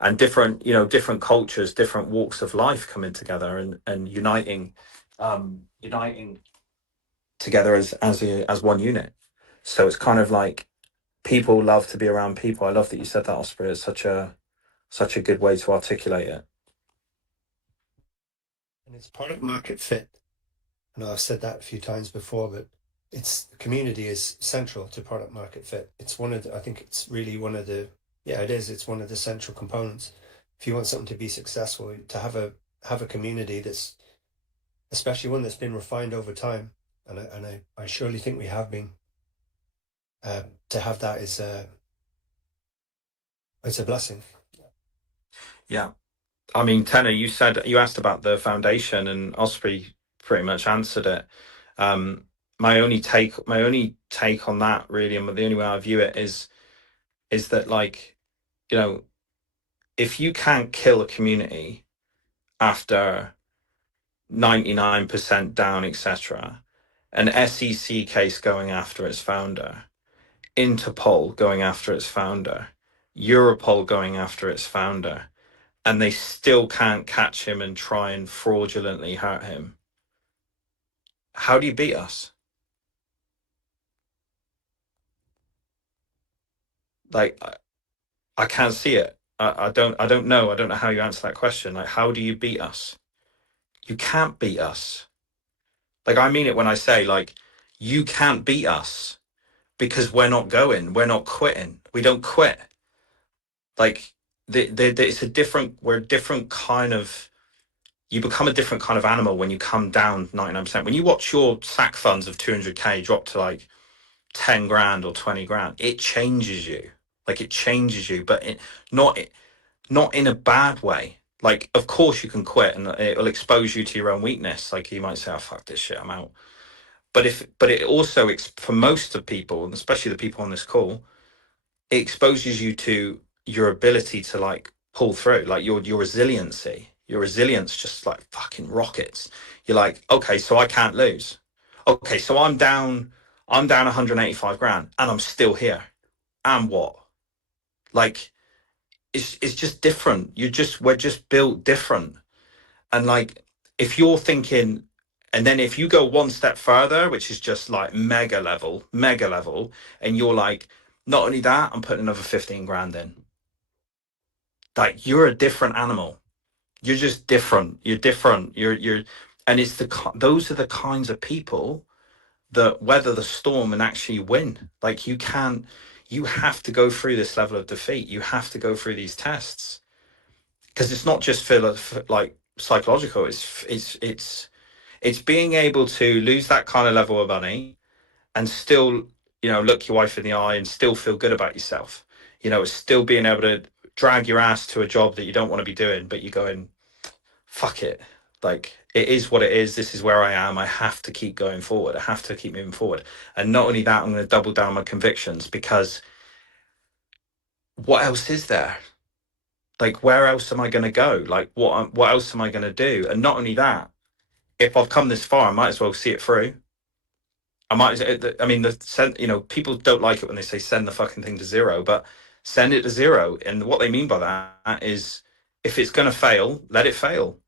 and different cultures, different walks of life coming together and uniting together as one unit. So it's kind of like people love to be around people. I love that you said that, Osprey. It's such a good way to articulate it. And it's product market fit. I know I've said that a few times before, but community is central to product market fit. It's I think it's really one of the, it's one of the central components. If you want something to be successful, to have a community that's, especially one that's been refined over time, and I surely think we have been, to have that is it's a blessing. Yeah. I mean, Tenor, you asked about the foundation, and Osprey pretty much answered it. My only take on that really, and the only way I view it is that, like, you know, if you can't kill a community after 99% down, etc., an SEC case going after its founder, Interpol going after its founder, Europol going after its founder, and they still can't catch him and try and fraudulently hurt him, how do you beat us? Like, I can't see it. I don't know. I don't know how you answer that question. Like, how do you beat us? You can't beat us. Like, I mean it when I say, like, you can't beat us, because we're not quitting. We don't quit. Like, it's we're a different kind of, you become a different kind of animal when you come down 99%. When you watch your SAC funds of 200k drop to like 10 grand or 20 grand, it changes you. Like it changes you, but not in a bad way. Like, of course you can quit and it'll expose you to your own weakness. Like you might say, oh, fuck this shit, I'm out. But it also, for most of people, and especially the people on this call, it exposes you to your ability to like pull through, like your resiliency. Your resilience just like fucking rockets. You're like, okay, so I can't lose. Okay, so I'm down 185 grand and I'm still here. And what? Like, it's just different. We're just built different. And like, if you're thinking, and then if you go one step further, which is just like mega level, and you're like, not only that, I'm putting another 15 grand in. Like, you're a different animal. You're just different. You're different. And it's those are the kinds of people that weather the storm and actually win. Like you have to go through this level of defeat. You have to go through these tests, because it's not just for like psychological. It's being able to lose that kind of level of money and still, look your wife in the eye and still feel good about yourself. It's still being able to drag your ass to a job that you don't want to be doing, but you're going, fuck it. Like, it is what it is. This is where I am. I have to keep going forward. I have to keep moving forward. And not only that, I'm going to double down on my convictions, because what else is there? Like, where else am I going to go? Like, what else am I going to do? And not only that, if I've come this far, I might as well see it through. People don't like it when they say send the fucking thing to zero, but send it to zero. And what they mean by that is, if it's going to fail, let it fail.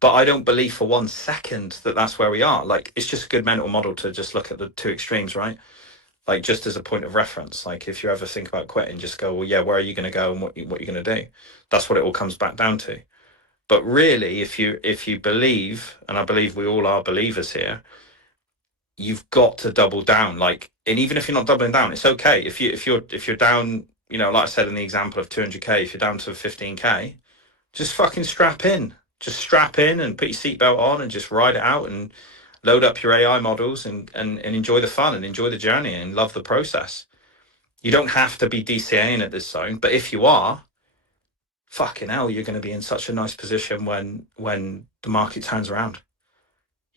But I don't believe for 1 second that that's where we are. Like, it's just a good mental model to just look at the two extremes, right? Like, just as a point of reference. Like, if you ever think about quitting, just go, well, yeah, where are you going to go and what you're going to do? That's what it all comes back down to. But really, if you believe, and I believe we all are believers here, you've got to double down. Like, and even if you're not doubling down, it's okay. If you're down, like I said in the example of 200k, if you're down to 15k, just fucking strap in. Just strap in and put your seatbelt on and just ride it out and load up your AI models and enjoy the fun and enjoy the journey and love the process. You don't have to be DCAing at this zone, but if you are, fucking hell, you're going to be in such a nice position when the market turns around.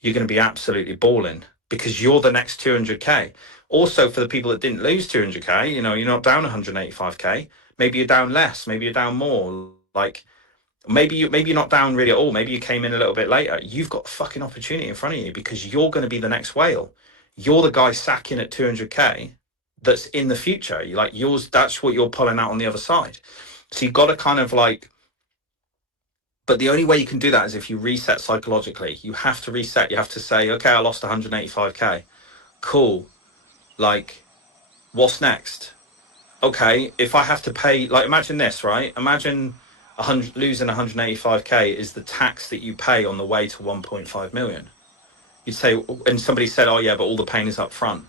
You're going to be absolutely balling, because you're the next 200k. Also, for the people that didn't lose 200k, you're not down 185k. Maybe you're down less. Maybe you're down more. Like, maybe you're not down really at all. Maybe you came in a little bit later. You've got a fucking opportunity in front of you, because you're going to be the next whale. You're the guy sacking at 200k that's in the future. You like yours. That's what you're pulling out on the other side. So you've got to kind of like, but the only way you can do that is if you reset psychologically. You have to reset. You have to say, okay, I lost 185k. Cool. Like, what's next? Okay, if I have to pay, like, imagine this, right? Imagine losing 185k is the tax that you pay on the way to 1.5 million. You'd say, and somebody said, oh yeah, but all the pain is up front.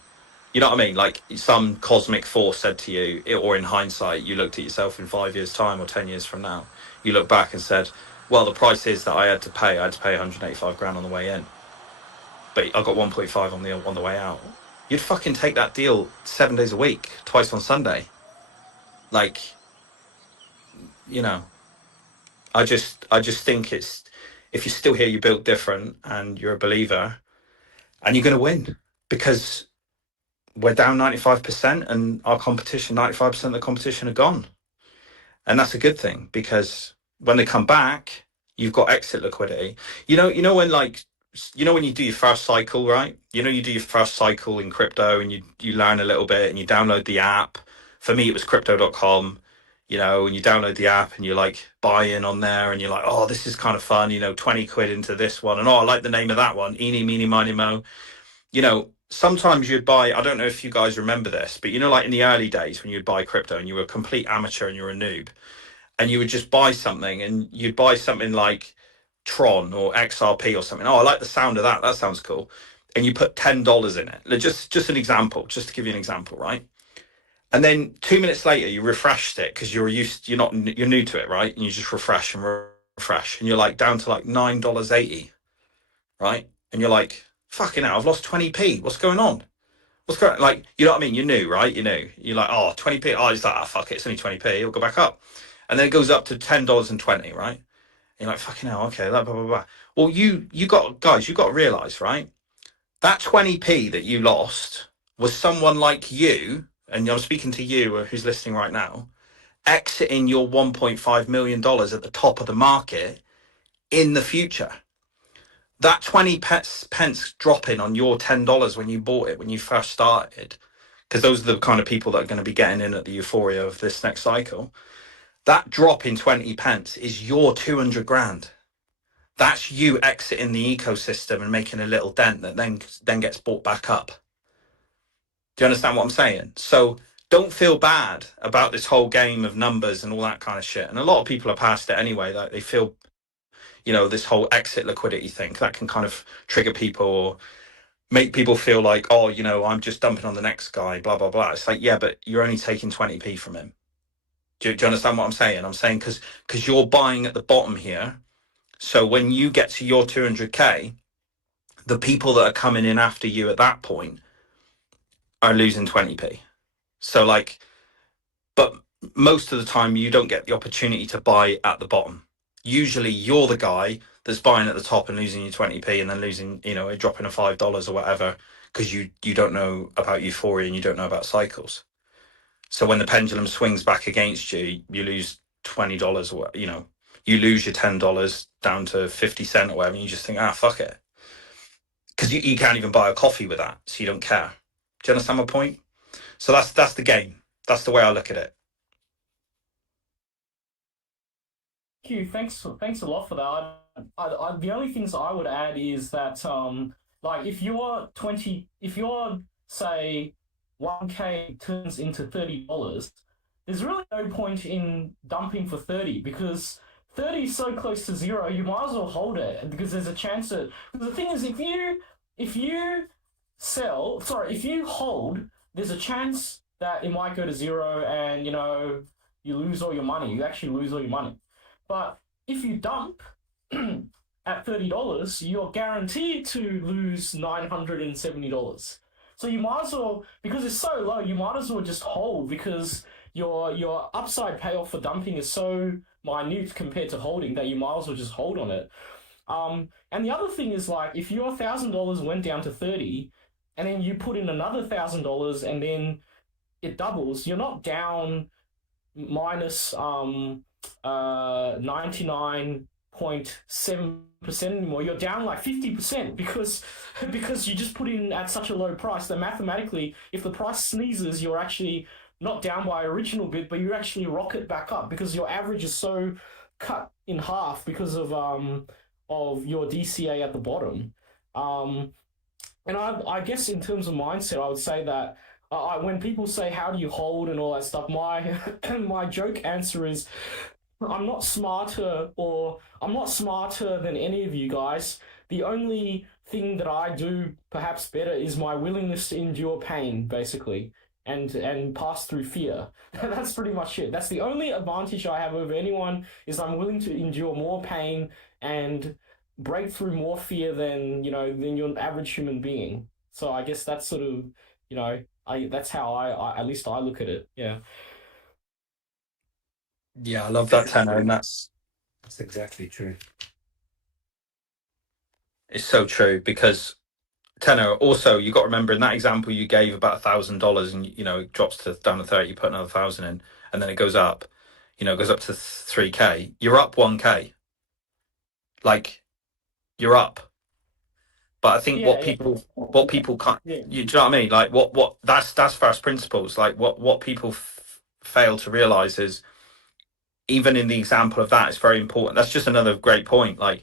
You know what I mean? Like, some cosmic force said to you, or in hindsight, you looked at yourself in 5 years' time or 10 years from now. You look back and said, well, the price is that I had to pay 185 grand on the way in, but I got 1.5 on the way out. You'd fucking take that deal 7 days a week, twice on Sunday. Like, I just think it's, if you're still here, you're built different and you're a believer, and you're going to win, because we're down 95% and our competition, 95% of the competition are gone. And that's a good thing, because when they come back, you've got exit liquidity. When when you do your first cycle, right? You do your first cycle in crypto and you learn a little bit and you download the app. For me, it was crypto.com, and you download the app and you like buy in on there and you're like, oh, this is kind of fun, 20 quid into this one. And, oh, I like the name of that one. Eeny, meeny, miny, mo. Sometimes you'd buy, I don't know if you guys remember this, but like in the early days when you'd buy crypto and you were a complete amateur and you're a noob, and you would just buy something, and you'd buy something like Tron or XRP or something. Oh, I like the sound of that. That sounds cool. And you put $10 in it. Just an example, just to give you an example, right? And then 2 minutes later, you refreshed it because you're new to it, right? And you just refresh and refresh, and you're like down to like $9.80, right? And you're like, fucking hell, I've lost 20p. What's going on? What's going on? Like, you know what I mean? You knew, right? You knew. You're like, oh, 20p. Oh, it's like, oh, fuck it, it's only 20p. It'll go back up. And then it goes up to $10.20, right? And you're like, fucking hell, okay, blah, blah, blah, blah. Well, you got, guys, you got to realize, right? That 20p that you lost was someone like you, and I'm speaking to you who's listening right now, exiting your $1.5 million at the top of the market in the future. That 20 pence dropping on your $10 when you bought it, when you first started, because those are the kind of people that are going to be getting in at the euphoria of this next cycle. That drop in 20 pence is your 200 grand. That's you exiting the ecosystem and making a little dent that then gets bought back up. Do you understand what I'm saying? So don't feel bad about this whole game of numbers and all that kind of shit. And a lot of people are past it anyway. Like they feel, you know, this whole exit liquidity thing that can kind of trigger people or make people feel like, oh, you know, I'm just dumping on the next guy, blah, blah, blah. It's like, yeah, but you're only taking 20p from him. Do you understand what I'm saying? I'm saying because you're buying at the bottom here. So when you get to your 200k, the people that are coming in after you at that point are losing 20p. So like, but most of the time you don't get the opportunity to buy at the bottom. Usually you're the guy that's buying at the top and losing your 20p and then losing, you know, dropping a $5 or whatever, because you don't know about euphoria and you don't know about cycles. So when the pendulum swings back against you, you lose $20 or, you know, you lose your $10 down to 50 cents or whatever, and you just think, fuck it. Because you can't even buy a coffee with that, so you don't care. Do you understand my point? So that's the game. That's the way I look at it. Thank you. Thanks a lot for that. The only things I would add is that like if your say 1k turns into $30, there's really no point in dumping for 30 because 30 is so close to zero. You might as well hold it because there's a chance that. Because the thing is, if you hold, there's a chance that it might go to zero and you know you lose all your money. You actually lose all your money. But if you dump at $30, you're guaranteed to lose $970. So you might as well, because it's so low, you might as well just hold because your upside payoff for dumping is so minute compared to holding that you might as well just hold on it. And the other thing is like if your $1,000 went down to 30 and then you put in another $1,000 and then it doubles, you're not down minus 99.7% anymore. You're down like 50% because you just put in at such a low price that mathematically, if the price sneezes, you're actually not down by original bit, but you actually rocket back up because your average is so cut in half because of your DCA at the bottom. And I guess in terms of mindset, I would say that when people say how do you hold and all that stuff, my joke answer is I'm not smarter than any of you guys. The only thing that I do perhaps better is my willingness to endure pain, basically, and pass through fear. That's pretty much it. That's the only advantage I have over anyone is I'm willing to endure more pain and break through more fear than your average human being. So I guess that's sort of, that's how I at least I look at it. Yeah. Yeah, I love that, Tenor, and that's exactly true. It's so true because Tenor, also you got to remember in that example you gave about $1,000 and it drops down to 30, you put another 1,000 in, and then it goes up, it goes up to 3k. You're up 1k. Like you're up. But I think what people can't, do you know what I mean? Like what that's first principles. Like what people fail to realize is, even in the example of that, it's very important. That's just another great point. Like,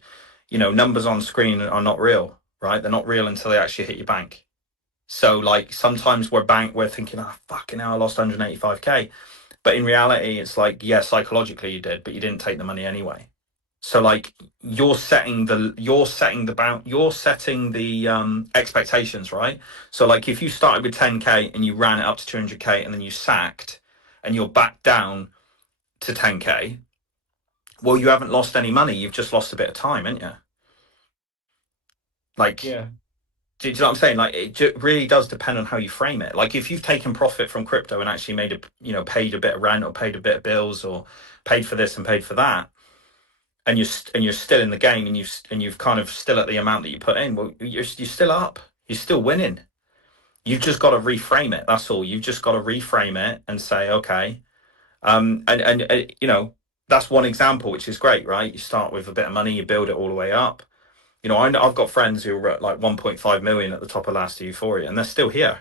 numbers on screen are not real, right? They're not real until they actually hit your bank. So like sometimes we're thinking, fucking hell, I lost 185k. But in reality, it's like, yeah, psychologically you did, but you didn't take the money anyway. So like you're setting the expectations, right? So like if you started with 10k and you ran it up to 200k and then you sacked and you're back down to 10k, Well, you haven't lost any money. You've just lost a bit of time, haven't you? Like, Yeah. do you know what I'm saying? Like, it really does depend on how you frame it. Like, if you've taken profit from crypto and actually made paid a bit of rent or paid a bit of bills or paid for this and paid for that, and you're still in the game and you've kind of still at the amount that you put in, well, you're still up. You're still winning. You've just got to reframe it. That's all. You've just got to reframe it and say, okay, and that's one example, which is great, right? You start with a bit of money, you build it all the way up. I've got friends who were at like 1.5 million at the top of last Euphoria, and they're still here.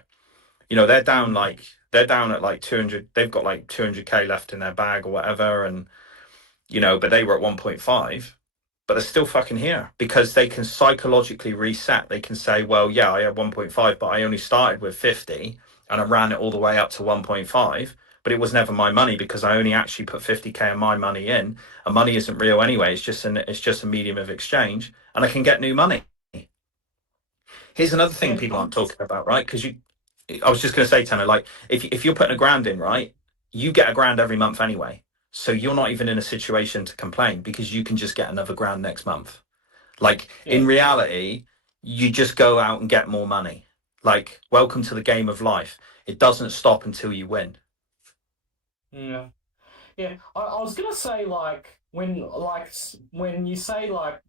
They're down at like 200. They've got like 200k left in their bag or whatever, and but they were at 1.5, but they're still fucking here because they can psychologically reset. They can say, well, yeah, I had 1.5, but I only started with 50 and I ran it all the way up to 1.5. But it was never my money because I only actually put 50k of my money in, and money isn't real anyway. It's just a medium of exchange, and I can get new money. Here's another thing people aren't talking about, right? Because I was just going to say, Tanner, like if you're putting £1,000 in, right, you get £1,000 every month anyway. So you're not even in a situation to complain because you can just get another £1,000 next month. Like in reality, you just go out and get more money. Like, welcome to the game of life. It doesn't stop until you win. Yeah. Yeah, I was gonna say when you say or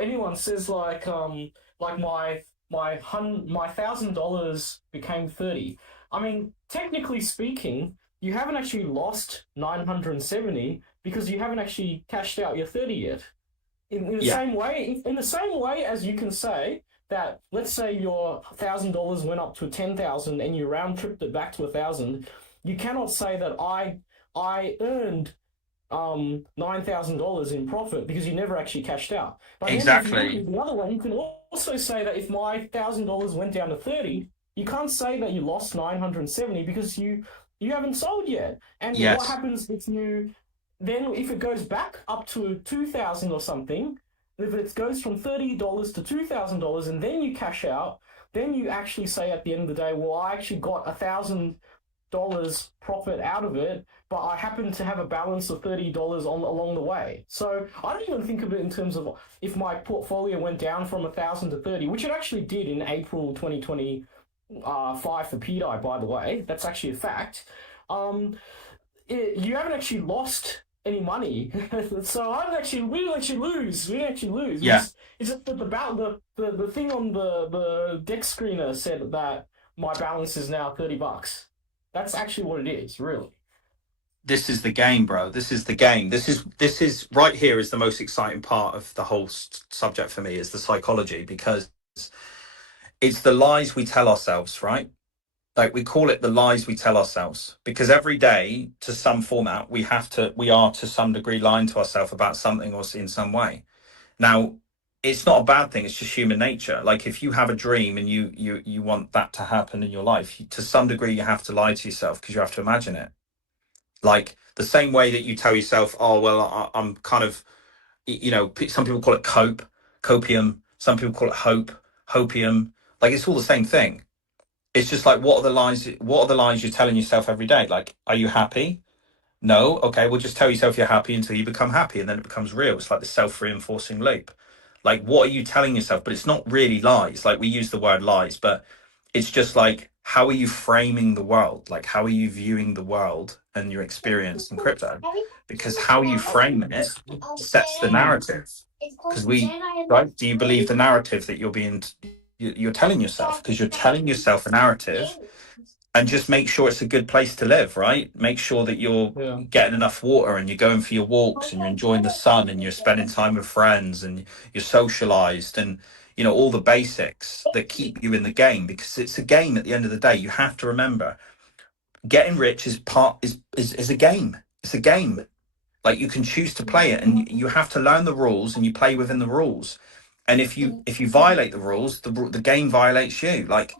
anyone says my $1,000 became 30. I mean, technically speaking, you haven't actually lost 970 because you haven't actually cashed out your 30 yet. In the same way as you can say that, let's say your $1,000 went up to 10,000 and you round tripped it back to 1,000. You cannot say that I earned $9,000 in profit because you never actually cashed out. But exactly. The other way, you can also say that if my $1,000 went down to 30, you can't say that you lost 970 because you haven't sold yet. And what happens if if it goes back up to 2,000 or something, if it goes from $30 to $2,000 and then you cash out, then you actually say at the end of the day, well, I actually got $1,000 profit out of it, but I happen to have a balance of $30 along the way. So I don't even think of it in terms of if my portfolio went down from 1,000 to 30, which it actually did in April 2025 for pDAI, by the way. That's actually a fact. You haven't actually lost any money, so we didn't actually lose. Yeah. It's just that the thing on the deck screener said that my balance is now $30. That's actually what it is, really. This is the game, bro. This is the game. This is right here is the most exciting part of the whole subject for me, is the psychology, because it's the lies we tell ourselves, right? Like, we call it the lies we tell ourselves, because every day, to some format, we are to some degree lying to ourselves about something or in some way. Now, it's not a bad thing. It's just human nature. Like, if you have a dream and you want that to happen in your life, to some degree, you have to lie to yourself because you have to imagine it. Like, the same way that you tell yourself, oh, well, I'm kind of, some people call it copium. Some people call it hopium. Like, it's all the same thing. It's just like, what are the lies you're telling yourself every day? Like, are you happy? No. Okay, well, just tell yourself you're happy until you become happy, and then it becomes real. It's like the self-reinforcing loop. Like, what are you telling yourself? But it's not really lies. Like, we use the word lies, but it's just like, how are you framing the world? Like, how are you viewing the world and your experience in crypto? Because how you frame it sets the narrative. Because right? Do you believe the narrative that you're telling yourself? Because you're telling yourself a narrative. And just make sure it's a good place to live, right? Make sure that you're getting enough water and you're going for your walks and you're enjoying the sun and you're spending time with friends and you're socialized and, all the basics that keep you in the game, because it's a game at the end of the day. You have to remember, getting rich is a game. It's a game. Like, you can choose to play it and you have to learn the rules and you play within the rules. And if you violate the rules, the game violates you. Like,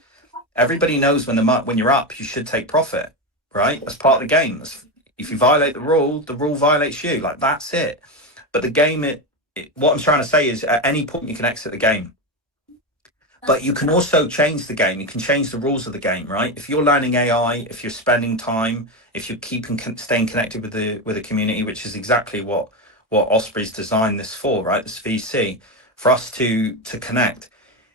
everybody knows when you're up, you should take profit, right? That's part of the game. If you violate the rule violates you. Like, that's it. But the game, what I'm trying to say is, at any point you can exit the game. But you can also change the game. You can change the rules of the game, right? If you're learning AI, if you're spending time, if you're staying connected with the community, which is exactly what what Osprey's designed this for, right? This VC, for us to connect.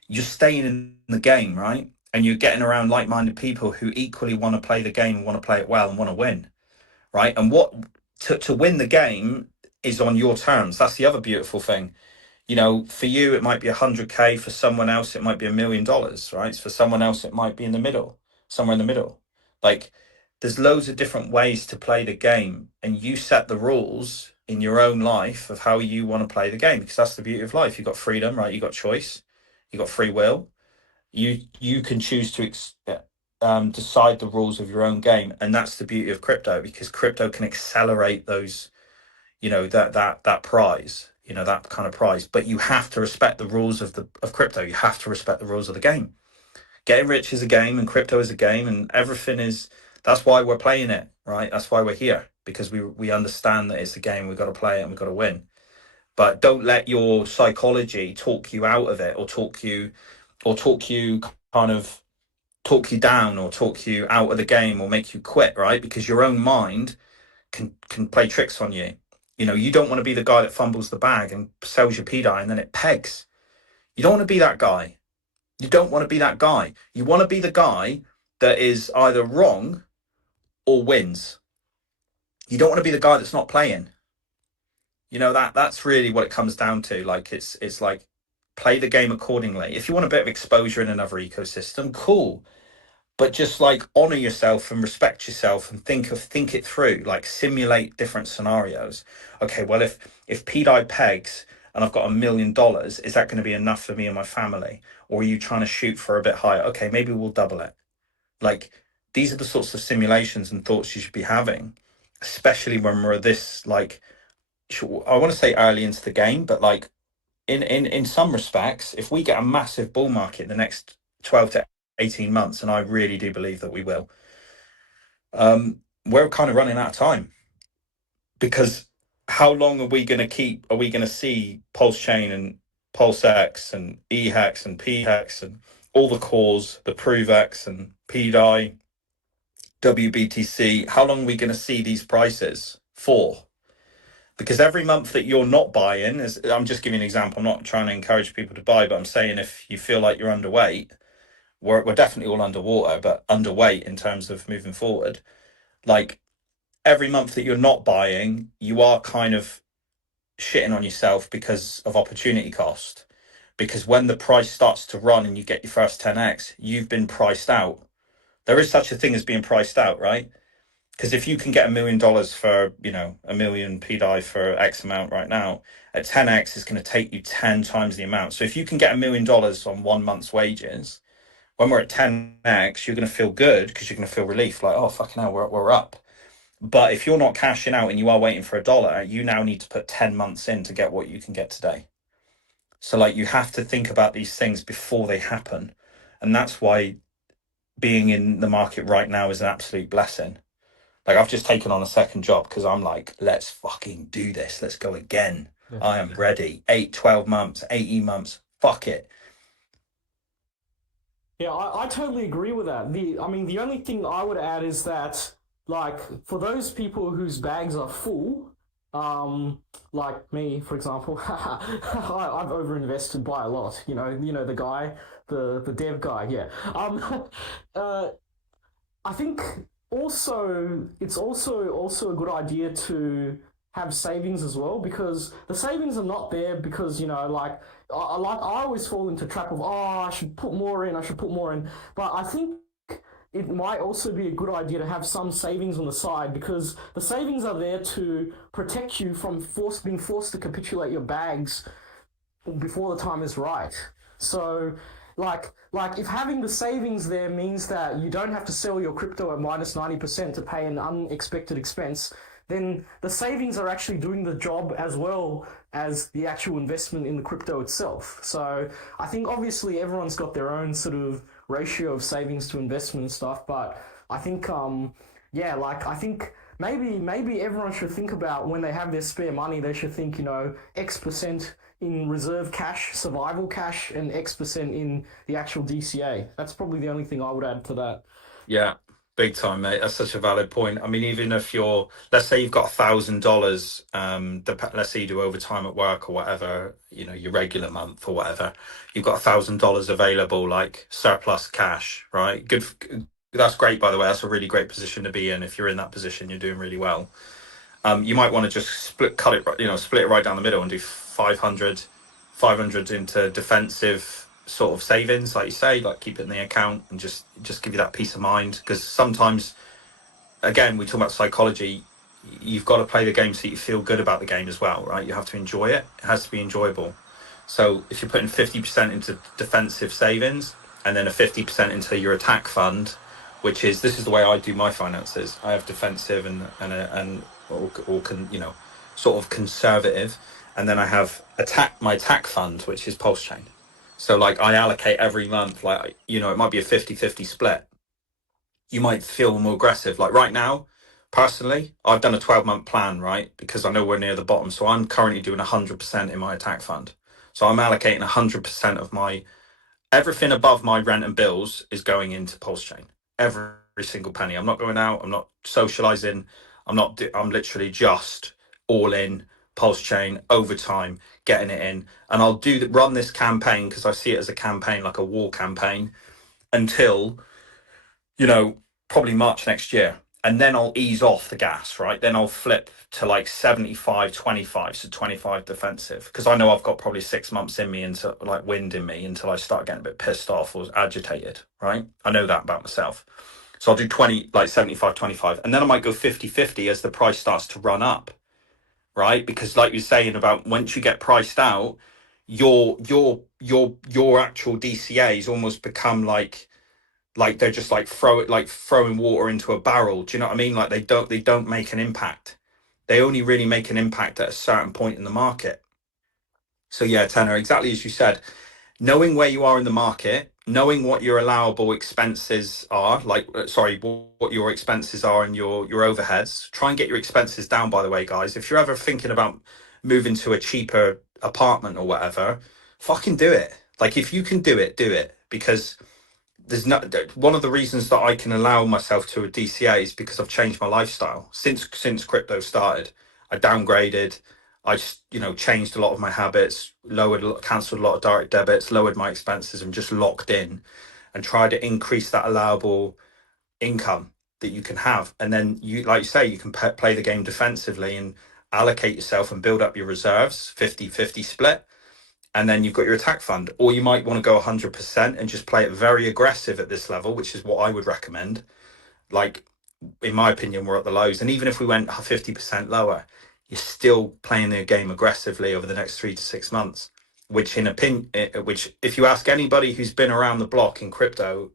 You're staying in the game, right? And you're getting around like-minded people who equally want to play the game and want to play it well and want to win, right? And what to win the game is on your terms. That's the other beautiful thing. You know, for you it might be 100K, for someone else it might be $1 million, right? For someone else it might be in the middle, somewhere in the middle. Like, there's loads of different ways to play the game, and you set the rules in your own life of how you want to play the game, because that's the beauty of life. You've got freedom, right? You've got choice, you've got free will. You can choose to decide the rules of your own game, and that's the beauty of crypto, because crypto can accelerate those, you know, that prize, you know, that kind of prize. But you have to respect the rules of crypto. You have to respect the rules of the game. Getting rich is a game, and crypto is a game, and everything is. That's why we're playing it, right? That's why we're here, because we understand that it's a game. We've got to play it and we've got to win. But don't let your psychology talk you out of it, or talk you kind of talk you down, or talk you out of the game, or make you quit, right? Because your own mind can play tricks on you. You know, you don't want to be the guy that fumbles the bag and sells your pDAI and then it pegs. You don't want to be that guy. You don't want to be that guy. You want to be the guy that is either wrong or wins. You don't want to be the guy that's not playing. You know, that's really what it comes down to. Like, it's like, play the game accordingly. If you want a bit of exposure in another ecosystem, cool. But just like honor yourself and respect yourself, and think it through, like simulate different scenarios. Okay, well, if pDAI pegs and I've got $1 million, is that going to be enough for me and my family? Or are you trying to shoot for a bit higher? Okay, maybe we'll double it. Like, these are the sorts of simulations and thoughts you should be having, especially when we're this, like, I want to say early into the game, but like in some respects, if we get a massive bull market in the next 12 to 18 months, and I really do believe that we will, we're kind of running out of time, because how long are we going to see Pulse Chain and PulseX and eHex and pHex and all the cores, the ProveX and pDAI, WBTC? How long are we going to see these prices for? Because every month that you're not buying, I'm just giving an example, I'm not trying to encourage people to buy, but I'm saying if you feel like you're underweight, we're definitely all underwater, but underweight in terms of moving forward. Like, every month that you're not buying, you are kind of shitting on yourself because of opportunity cost. Because when the price starts to run and you get your first 10x, you've been priced out. There is such a thing as being priced out, right? Because if you can get $1 million for, you know, 1 million pDAI for X amount right now, at 10x is going to take you 10 times the amount. So if you can get $1 million on 1 month's wages, when we're at 10x, you're going to feel good, because you're going to feel relief, like, oh, fucking hell, we're up. But if you're not cashing out and you are waiting for $1, you now need to put 10 months in to get what you can get today. So, like, you have to think about these things before they happen. And that's why being in the market right now is an absolute blessing. Like, I've just taken on a second job because I'm like, let's fucking do this. Let's go again. Yeah. I am ready. 8, 12 months, 18 months. Fuck it. Yeah, I totally agree with that. The only thing I would add is that, like, for those people whose bags are full, like me, for example, I've overinvested by a lot. You know the guy, the dev guy. Yeah. I think also it's also a good idea to have savings as well, because the savings are not there because, you know, like I always fall into the trap of, I should put more in, but I think it might also be a good idea to have some savings on the side, because the savings are there to protect you from being forced to capitulate your bags before the time is right. So like if having the savings there means that you don't have to sell your crypto at minus 90% to pay an unexpected expense, then the savings are actually doing the job as well as the actual investment in the crypto itself. So I think obviously everyone's got their own sort of ratio of savings to investment and stuff, but I think I think maybe everyone should think about, when they have their spare money, they should think, you know, X% in reserve cash, survival cash, and X% in the actual DCA. That's probably the only thing I would add to that. Yeah. Big time, mate. That's such a valid point. I mean, even if you're, let's say you've got $1,000, let's say you do overtime at work or whatever, you know, your regular month or whatever, you've got $1,000 available, like surplus cash, right? Good. That's great, by the way. That's a really great position to be in. If you're in that position, you're doing really well. You might want to just split it right down the middle and do 500 into defensive sort of savings, like you say, like keep it in the account and just give you that peace of mind. Because sometimes, again, we talk about psychology. You've got to play the game so you feel good about the game as well, right? You have to enjoy it. It has to be enjoyable. So if you're putting 50% into defensive savings and then a 50% into your attack fund, which is, this is the way I do my finances. I have defensive and sort of conservative, and then I have my attack fund, which is pulse chain. So like I allocate every month, like, you know, it might be a 50-50 split. You might feel more aggressive. Like right now, personally, I've done a 12-month plan, right? Because I know we're near the bottom. So I'm currently doing 100% in my attack fund. So I'm allocating 100% of everything above my rent and bills is going into pulse chain. Every single penny. I'm not going out. I'm not socializing. I'm literally just all in pulse chain overtime, getting it in. And I'll run this campaign, because I see it as a campaign, like a war campaign, until, you know, probably March next year. And then I'll ease off the gas, right? Then I'll flip to like 75-25, so 25 defensive, because I know I've got probably 6 months in me, into like wind in me, until I start getting a bit pissed off or agitated, right? I know that about myself. So I'll do 75-25, and then I might go 50-50 as the price starts to run up, right? Because like you're saying about, once you get priced out, your actual DCAs almost become like they're just like throwing water into a barrel. Do you know what I mean? Like they don't make an impact. They only really make an impact at a certain point in the market. So yeah, Tanner, exactly as you said, knowing where you are in the market, knowing what your allowable expenses are, what your expenses are and your overheads. Try and get your expenses down, by the way, guys. If you're ever thinking about moving to a cheaper apartment or whatever, fucking do it. Like if you can do it, because there's one of the reasons that I can allow myself to a DCA is because I've changed my lifestyle since crypto started. I downgraded. I just, changed a lot of my habits, cancelled a lot of direct debits, lowered my expenses, and just locked in and tried to increase that allowable income that you can have. And then you, like you say, you can play the game defensively and allocate yourself and build up your reserves, 50-50 split. And then you've got your attack fund, or you might want to go 100% and just play it very aggressive at this level, which is what I would recommend. Like, in my opinion, we're at the lows. And even if we went 50% lower, you're still playing the game aggressively over the next 3 to 6 months, which if you ask anybody who's been around the block in crypto,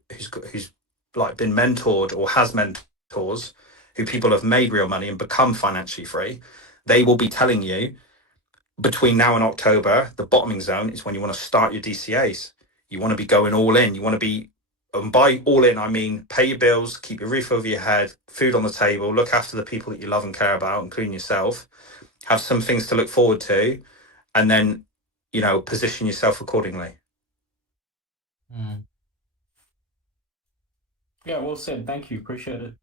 who's like been mentored or has mentors, who people have made real money and become financially free, they will be telling you, between now and October, the bottoming zone is when you want to start your DCAs. You want to be going all in. You want to be, and by all in, I mean pay your bills, keep your roof over your head, food on the table, look after the people that you love and care about, including yourself, have some things to look forward to, and then, position yourself accordingly. Yeah, well said. Thank you. Appreciate it.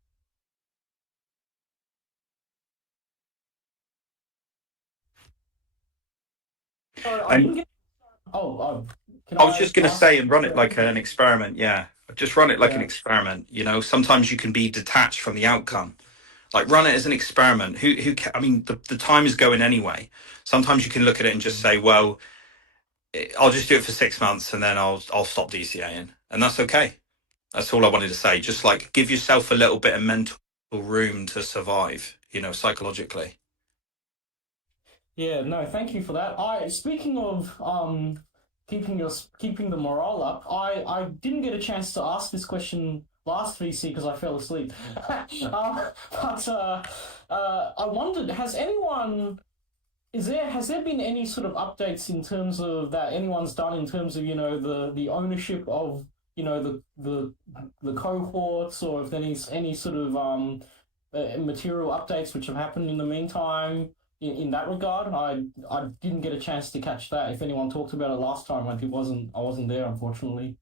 I didn't get. Can I was just going to ask say, and run it a like an experiment. Yeah, just run it like an Yeah. experiment. Sometimes you can be detached from the outcome. Like, run it as an experiment. I mean, the time is going anyway. Sometimes you can look at it and just say, well, I'll just do it for 6 months and then I'll stop DCAing, and that's okay. That's all I wanted to say. Just like give yourself a little bit of mental room to survive, psychologically. Yeah, no, thank you for that. Speaking of keeping the morale up, I didn't get a chance to ask this question last VC because I fell asleep. I wondered, has there been any sort of updates in terms of that anyone's done in terms of the ownership of the cohorts, or if there's any sort of material updates which have happened in the meantime in that regard? I didn't get a chance to catch that. If anyone talked about it last time, I wasn't there, unfortunately.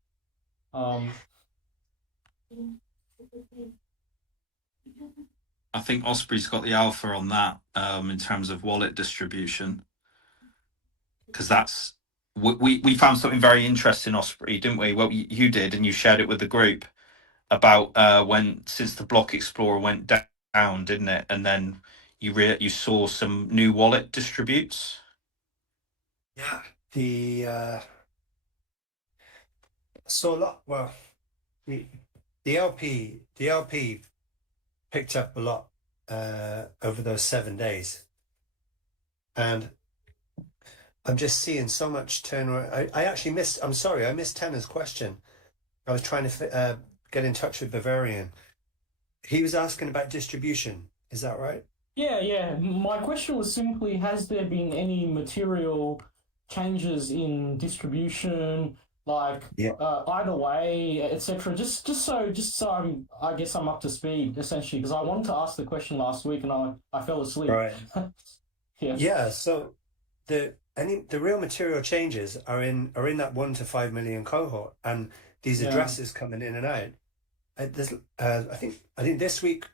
I think Osprey's got the alpha on that in terms of wallet distribution, because that's we found something very interesting, Osprey, didn't we? Well, you did, and you shared it with the group about when since the Block Explorer went down, didn't it? And then you saw some new wallet distributes. Yeah. So a lot. Well, the LP picked up a lot over those 7 days, and I'm just seeing so much turnaround. I actually missed. I'm sorry, I missed Tanner's question. I was trying to get in touch with Bavarian. He was asking about distribution. Is that right? Yeah. My question was simply, has there been any material changes in distribution, like Yeah. either way, etc. Just so I guess I'm up to speed essentially, because I wanted to ask the question last week and I fell asleep. Right. Yeah. Yeah. So the real material changes are in that 1 to 5 million cohort, and these Yeah. addresses coming in and out. There's I think this week,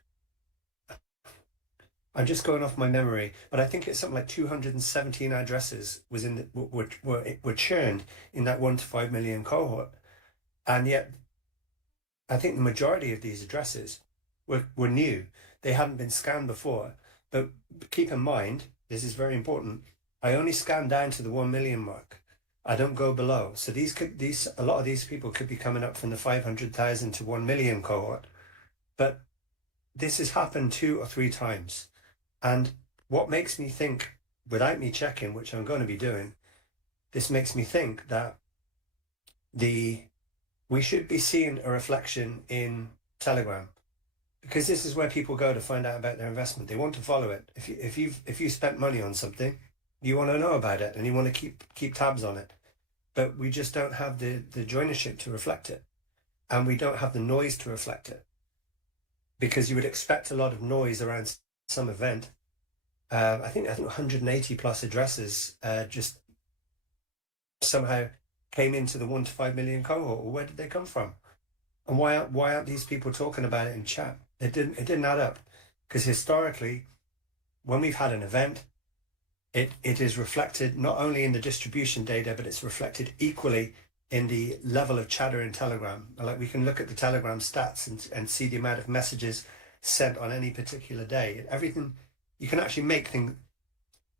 I'm just going off my memory, but I think it's something like 217 addresses was in were churned in that 1 to 5 million cohort, and yet I think the majority of these addresses were new. They hadn't been scanned before. But keep in mind, this is very important. I only scan down to the 1 million mark. I don't go below. So a lot of these people could be coming up from the 500,000 to 1 million cohort. But this has happened 2 or 3 times. And what makes me think, without me checking, which I'm going to be doing, this makes me think that we should be seeing a reflection in Telegram, because this is where people go to find out about their investment. They want to follow it. If you spent money on something, you want to know about it and you want to keep tabs on it. But we just don't have the joinership to reflect it, and we don't have the noise to reflect it, because you would expect a lot of noise around some event. I think 180 plus addresses just somehow came into the 1 to 5 million cohort. Where did they come from? And why aren't these people talking about it in chat? It didn't add up, because historically, when we've had an event, it is reflected not only in the distribution data, but it's reflected equally in the level of chatter in Telegram. Like, we can look at the Telegram stats and see the amount of messages sent on any particular day. Everything, you can actually make things.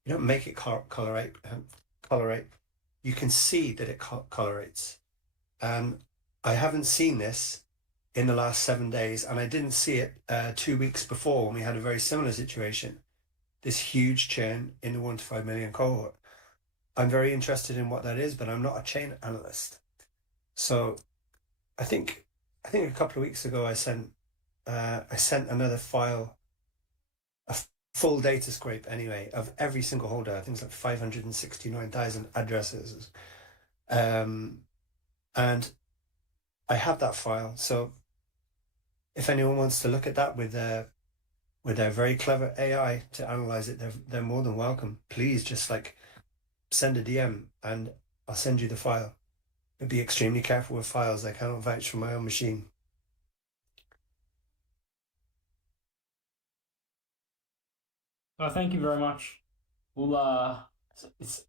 You don't make it colorate. You can see that it colorates. I haven't seen this in the last 7 days, and I didn't see it 2 weeks before when we had a very similar situation. This huge churn in the 1 to 5 million cohort. I'm very interested in what that is, but I'm not a chain analyst. So I think a couple of weeks ago I sent another file, a full data scrape anyway, of every single holder. I think it's like 569,000 addresses. And I have that file. So if anyone wants to look at that with their very clever AI to analyze it, they're more than welcome. Please just send a DM and I'll send you the file. But be extremely careful with files. I cannot vouch for my own machine. Thank you very much. Well, it's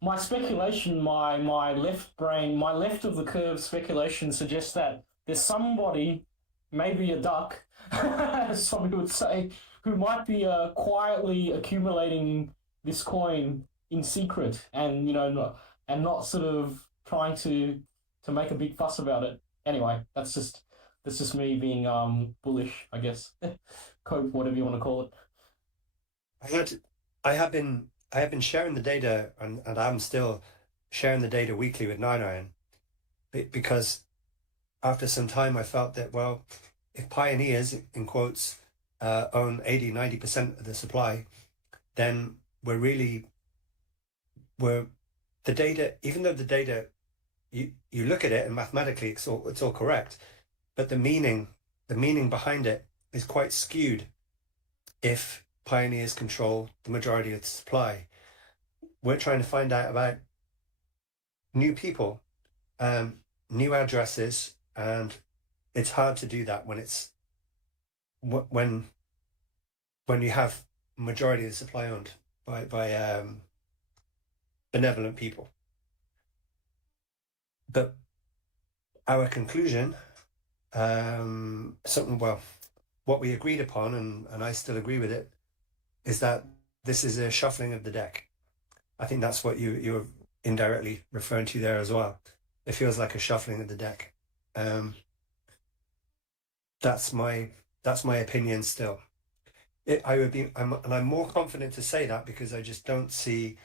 my speculation, my left brain, my left of the curve speculation suggests that there's somebody, maybe a duck, as somebody would say, who might be quietly accumulating this coin in secret, and not sort of trying to make a big fuss about it. Anyway, that's just me being bullish, I guess. Cope, whatever you want to call it. I have been sharing the data, and I'm still sharing the data weekly with 9iron, because after some time I felt that, well, if pioneers, in quotes, own 80-90% of the supply, then the data, even though the data, you look at it and mathematically it's all correct, but the meaning behind it is quite skewed if pioneers control the majority of the supply. We're trying to find out about new people, new addresses, and it's hard to do that when it's when you have majority of the supply owned by benevolent people. But our conclusion, what we agreed upon, and I still agree with it, is that this is a shuffling of the deck. I think that's what you're indirectly referring to there as well. It feels like a shuffling of the deck. That's my opinion still. I'm more confident to say that because I just don't see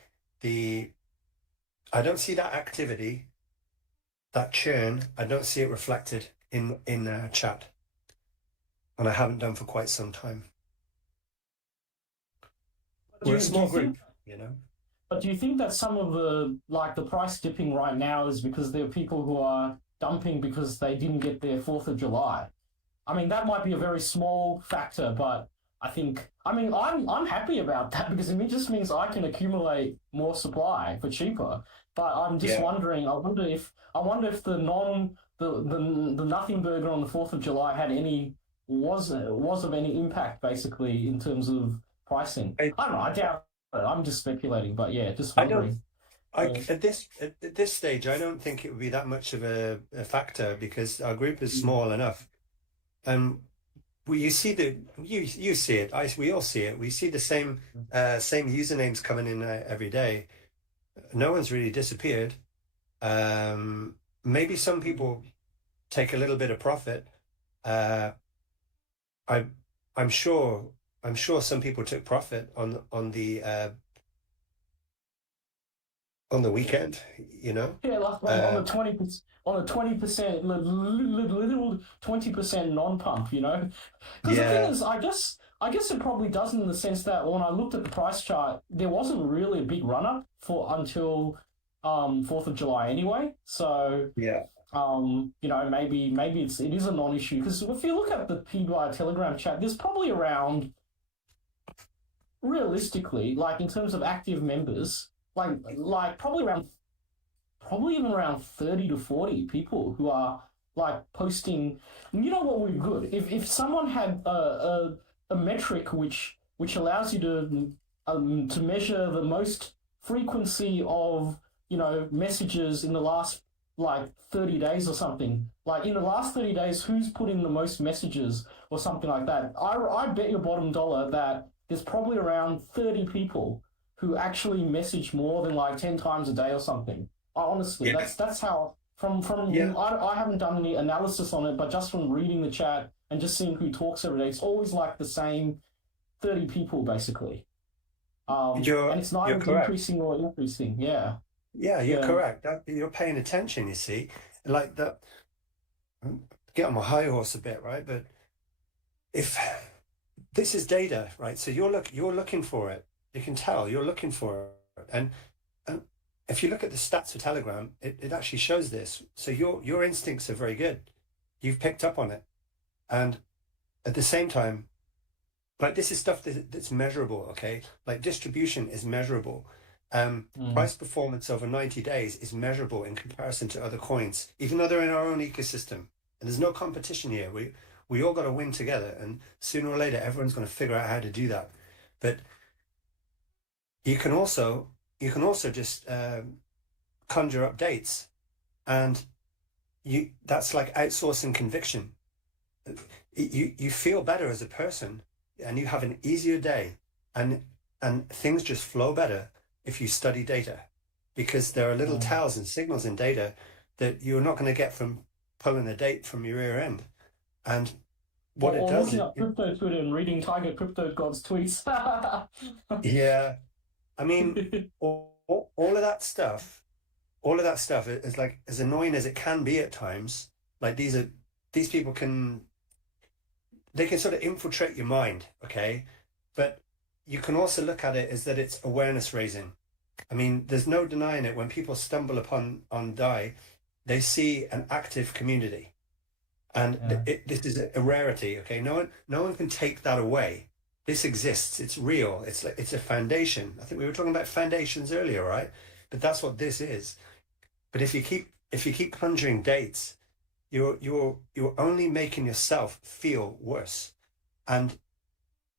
I don't see that activity, that churn. I don't see it reflected in chat, and I haven't done for quite some time. We're a small group, you know. But do you think that some of the price dipping right now is because there are people who are dumping because they didn't get their 4th of July? I mean, that might be a very small factor, but I'm happy about that because it just means I can accumulate more supply for cheaper. But I'm just wondering, I wonder if the nothing burger on the 4th of July was of any impact basically in terms of pricing. I don't know, I doubt it. I'm just speculating, but yeah, just wondering. At this stage, I don't think it would be that much of a factor because our group is small enough. You see you see it. We all see it. We see the same usernames coming in every day. No one's really disappeared. Maybe some people take a little bit of profit. I'm sure some people took profit on the weekend, you know. Yeah, like on the 20%, little 20% non-pump, you know. Because the thing is, I guess it probably doesn't in the sense that when I looked at the price chart, there wasn't really a big run-up until 4th of July anyway. So you know, maybe it is a non-issue because if you look at the pDAI Telegram chat, there's probably around, realistically, like in terms of active members, like probably even around 30 to 40 people who are like posting. You know what would be good if someone had a metric which allows you to measure the most frequency of, you know, messages in the last like 30 days or something. Like in the last 30 days, who's put in the most messages or something like that. I bet your bottom dollar that there's probably around 30 people who actually message more than like 10 times a day or something. Honestly, that's how I haven't done any analysis on it, but just from reading the chat and just seeing who talks every day, it's always like the same 30 people basically. And it's neither decreasing or increasing. Yeah. Yeah, you're correct. You're paying attention, you see. Like that, get on my high horse a bit, right? But if this is data, right? So you're looking for it. You can tell you're looking for it. And if you look at the stats for Telegram, it actually shows this. So your instincts are very good. You've picked up on it. And at the same time, like this is stuff that's measurable, okay? Like distribution is measurable. Price performance over 90 days is measurable in comparison to other coins, even though they're in our own ecosystem. And there's no competition here. We all got to win together, and sooner or later, everyone's going to figure out how to do that. But you can also just conjure up dates, and that's like outsourcing conviction. You feel better as a person, and you have an easier day, and things just flow better if you study data, because there are little tells and signals in data that you're not going to get from pulling a date from your rear end. And what it does is crypto Twitter and reading Tiger Crypto God's tweets. Yeah, I mean, all of that stuff is like as annoying as it can be at times. Like these people can sort of infiltrate your mind, okay? But you can also look at it as that it's awareness raising. I mean, there's no denying it. When people stumble upon DAI, they see an active community, and this is a rarity. Okay, no one can take that away. This exists. It's real. It's a foundation. I think we were talking about foundations earlier, right? But that's what this is. But if you keep conjuring dates, you're only making yourself feel worse. and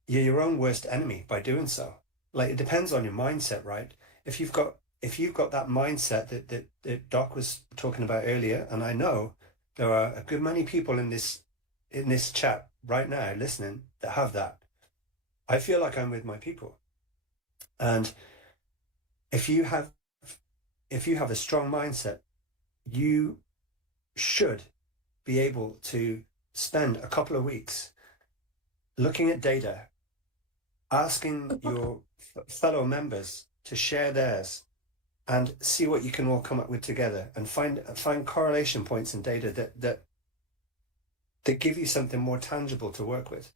you're your own worst enemy by doing so. Like, it depends on your mindset, right? If you've got that mindset that Doc was talking about earlier, and I know there are a good many people in this chat right now listening that have that. I feel like I'm with my people. And if you have a strong mindset, you should be able to spend a couple of weeks looking at data, asking your fellow members to share theirs, and see what you can all come up with together, and find correlation points in data that give you something more tangible to work with.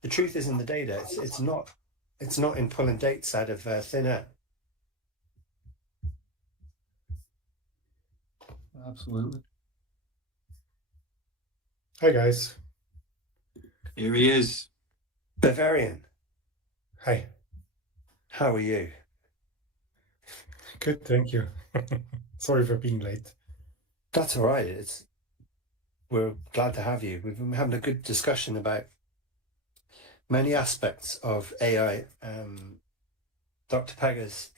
The truth is in the data. It's not in pulling dates out of thin air. Absolutely. Hi guys. Here he is. Bavarian, Hi. how are you? Good, thank you. Sorry for being late. That's all right. We're glad to have you. We've been having a good discussion about many aspects of AI. Dr. Pegger's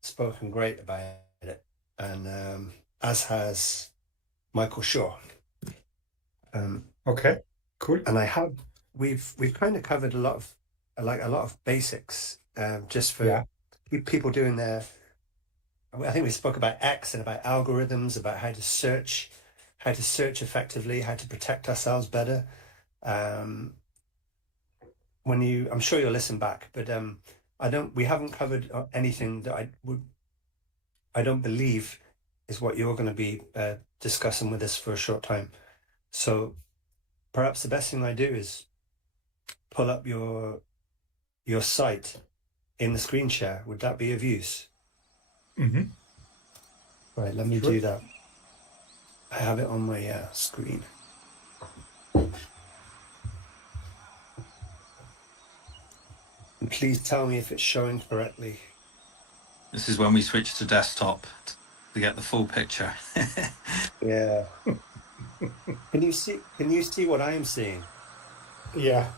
spoken great about it, and as has Michael Shaw. Okay, cool. And we've kind of covered a lot of basics, just for people doing their. I think we spoke about X and about algorithms, about how to search effectively, how to protect ourselves better. I'm sure you'll listen back, but we haven't covered anything that I don't believe is what you're going to be discussing with us for a short time. So perhaps the best thing I do is pull up your site in the screen share. Would that be of use? Mm-hmm. Right, let me do that. I have it on my screen. And please tell me if it's showing correctly. This is when we switch to desktop to get the full picture. Yeah. Can you see what I am seeing? Yeah.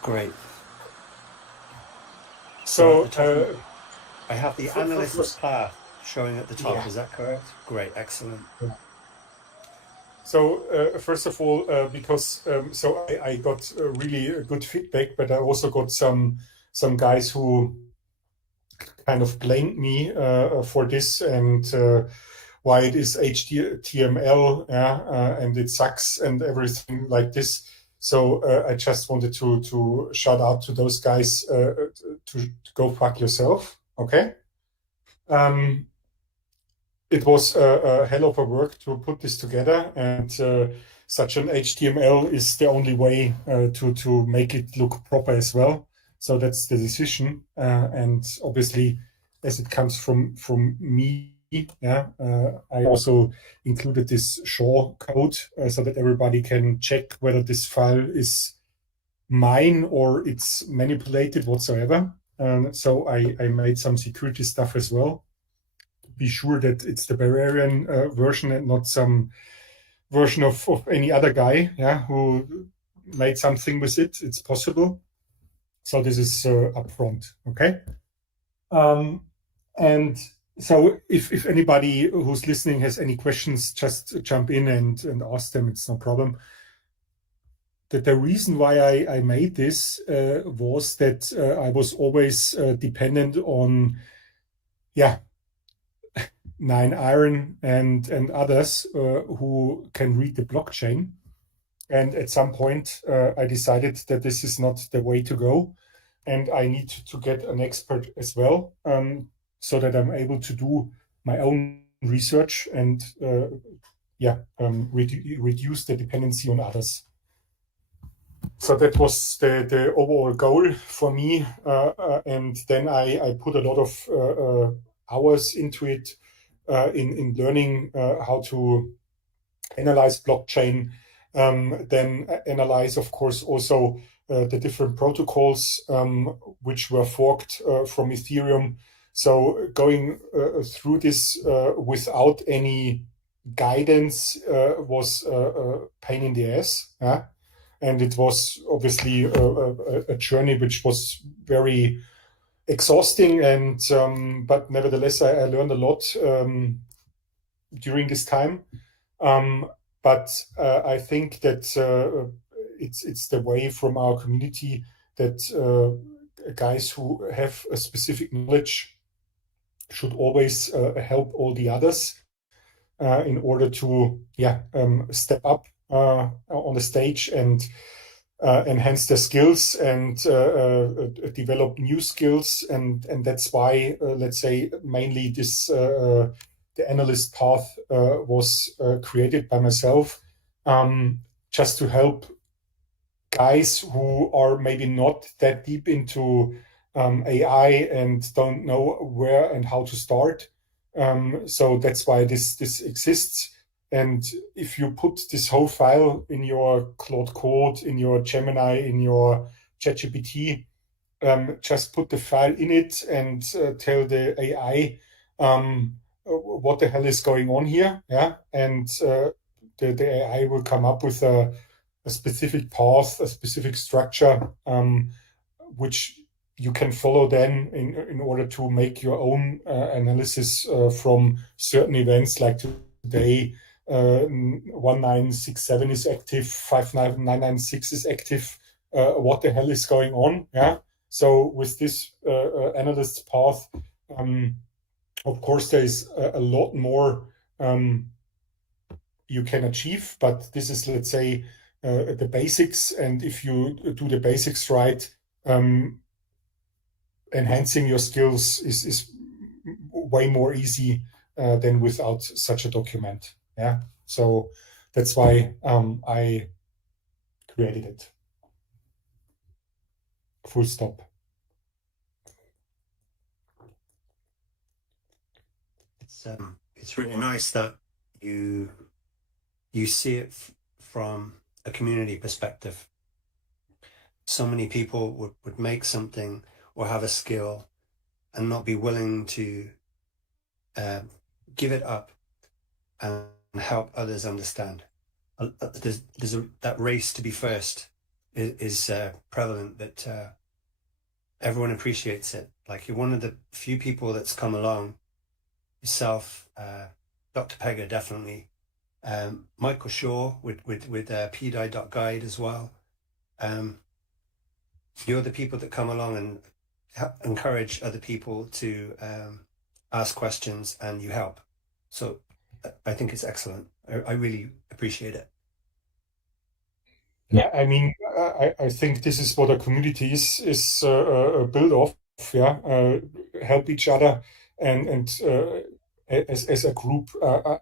Great. So I have the analyst's path showing at the top. Yeah. Is that correct? Great, excellent. So first of all, because I got really good feedback, but I also got some guys who kind of blamed me for this and why it is HTML and it sucks and everything like this. So I just wanted to shout out to those guys to go fuck yourself. Okay. It was a hell of a work to put this together, and such an HTML is the only way to make it look proper as well. So that's the decision, and obviously, as it comes from me, I also included this Shaw code so that everybody can check whether this file is mine or it's manipulated whatsoever. So I made some security stuff as well. Be sure that it's the Bavarian version and not some version of any other guy who made something with it. It's possible. So this is upfront, okay? And so if anybody who's listening has any questions, just jump in and ask them. It's no problem. The reason why I made this was that I was always dependent on, 9iron and others who can read the blockchain. And at some point, I decided that this is not the way to go. And I need to get an expert as well, so that I'm able to do my own research and reduce the dependency on others. So that was the overall goal for me. And then I put a lot of hours into it, in learning how to analyze blockchain, then analyze, of course, also the different protocols which were forked from Ethereum. So going through this without any guidance was a pain in the ass. and it was obviously a journey which was very exhausting, and but nevertheless I learned a lot during this time. But I think that it's the way from our community that guys who have a specific knowledge should always help all the others in order to step up on the stage and enhance their skills and develop new skills, and that's why let's say mainly this the analyst path was created by myself, just to help guys who are maybe not that deep into AI and don't know where and how to start. So that's why this exists. And if you put this whole file in your Claude Code, in your Gemini, in your ChatGPT, just put the file in it and tell the AI what the hell is going on here, yeah, and the AI will come up with a specific path, a specific structure, which you can follow then in order to make your own analysis from certain events. Like today, 1967 is active, 5996 is active. What the hell is going on? Yeah. So with this analyst path, of course, there is a lot more you can achieve, but this is, let's say, the basics. And if you do the basics right, enhancing your skills is way more easy than without such a document. Yeah. So that's why I created it. Full stop. It's really nice that you see it from a community perspective. So many people would make something or have a skill and not be willing to give it up and help others understand. That race to be first is prevalent, that everyone appreciates it. Like, you're one of the few people that's come along. Yourself, Dr. Pega, definitely. Michael Shaw with pDAI.guide as well. You're the people that come along and encourage other people to ask questions, and you help. So I think it's excellent. I really appreciate it. Yeah, I mean, I think this is what a community is built of. Yeah, help each other and as a group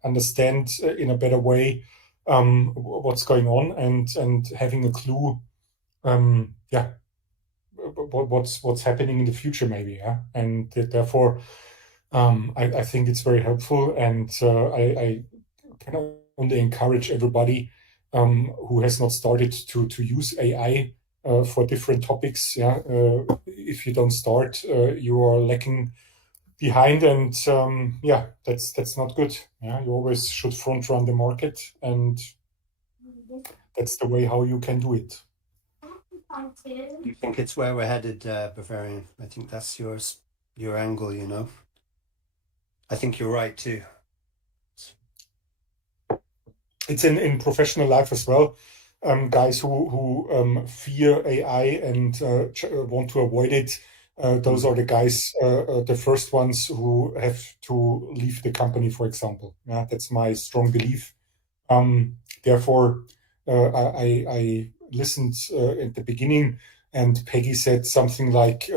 understand in a better way what's going on, and having a clue, what's happening in the future, maybe. Yeah, and therefore I think it's very helpful, and I can only encourage everybody who has not started to use AI for different topics. Yeah, if you don't start, you are lacking behind, and that's not good. Yeah, you always should front run the market, and that's the way how you can do it. You think it's where we're headed, Bavarian? I think that's your angle, you know. I think you're right too. It's in professional life as well. Guys who fear AI and want to avoid it, those are the guys, the first ones who have to leave the company, for example. Yeah, that's my strong belief. Therefore, I listened at the beginning, and Peggy said something like,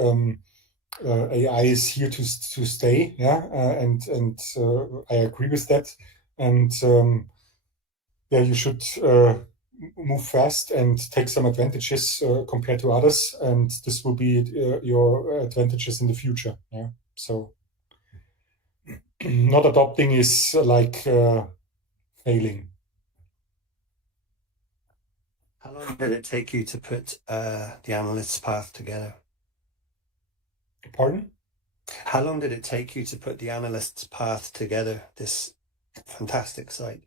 AI is here to stay. Yeah, and I agree with that. And you should move fast and take some advantages compared to others, and this will be your advantages in the future. Yeah, so not adopting is like failing. How long did it take you to put the analyst's path together? Pardon? How long did it take you to put the analyst's path together, this fantastic site?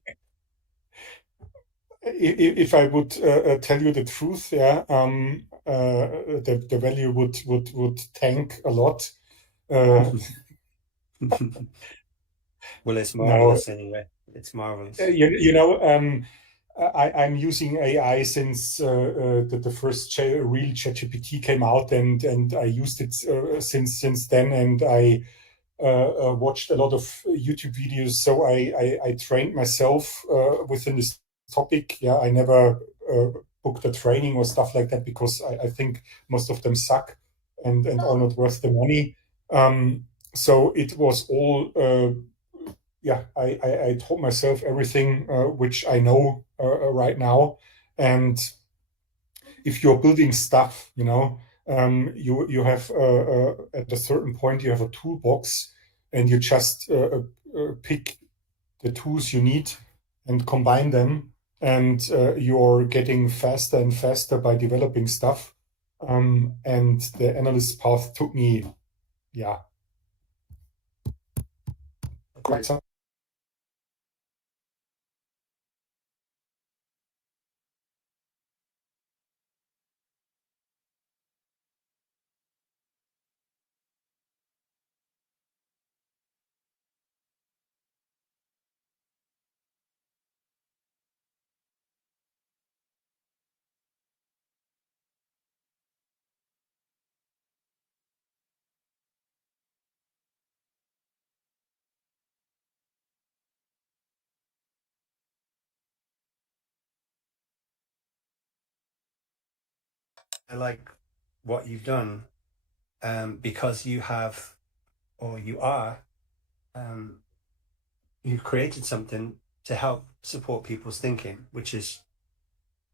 if I would tell you the truth, yeah, the value would tank a lot. Well, it's Now, marvelous anyway. It's marvelous. I'm using AI since the first real ChatGPT came out, and I used it since then, and I watched a lot of YouTube videos. So I trained myself within this topic. Yeah, I never booked a training or stuff like that because I think most of them suck and are not worth the money. So it was all. I taught myself everything which I know right now. And if you're building stuff, you have at a certain point you have a toolbox, and you just pick the tools you need and combine them, and you're getting faster and faster by developing stuff. And the analyst path took me, quite some. I like what you've done because you have, or you are, you've created something to help support people's thinking, which is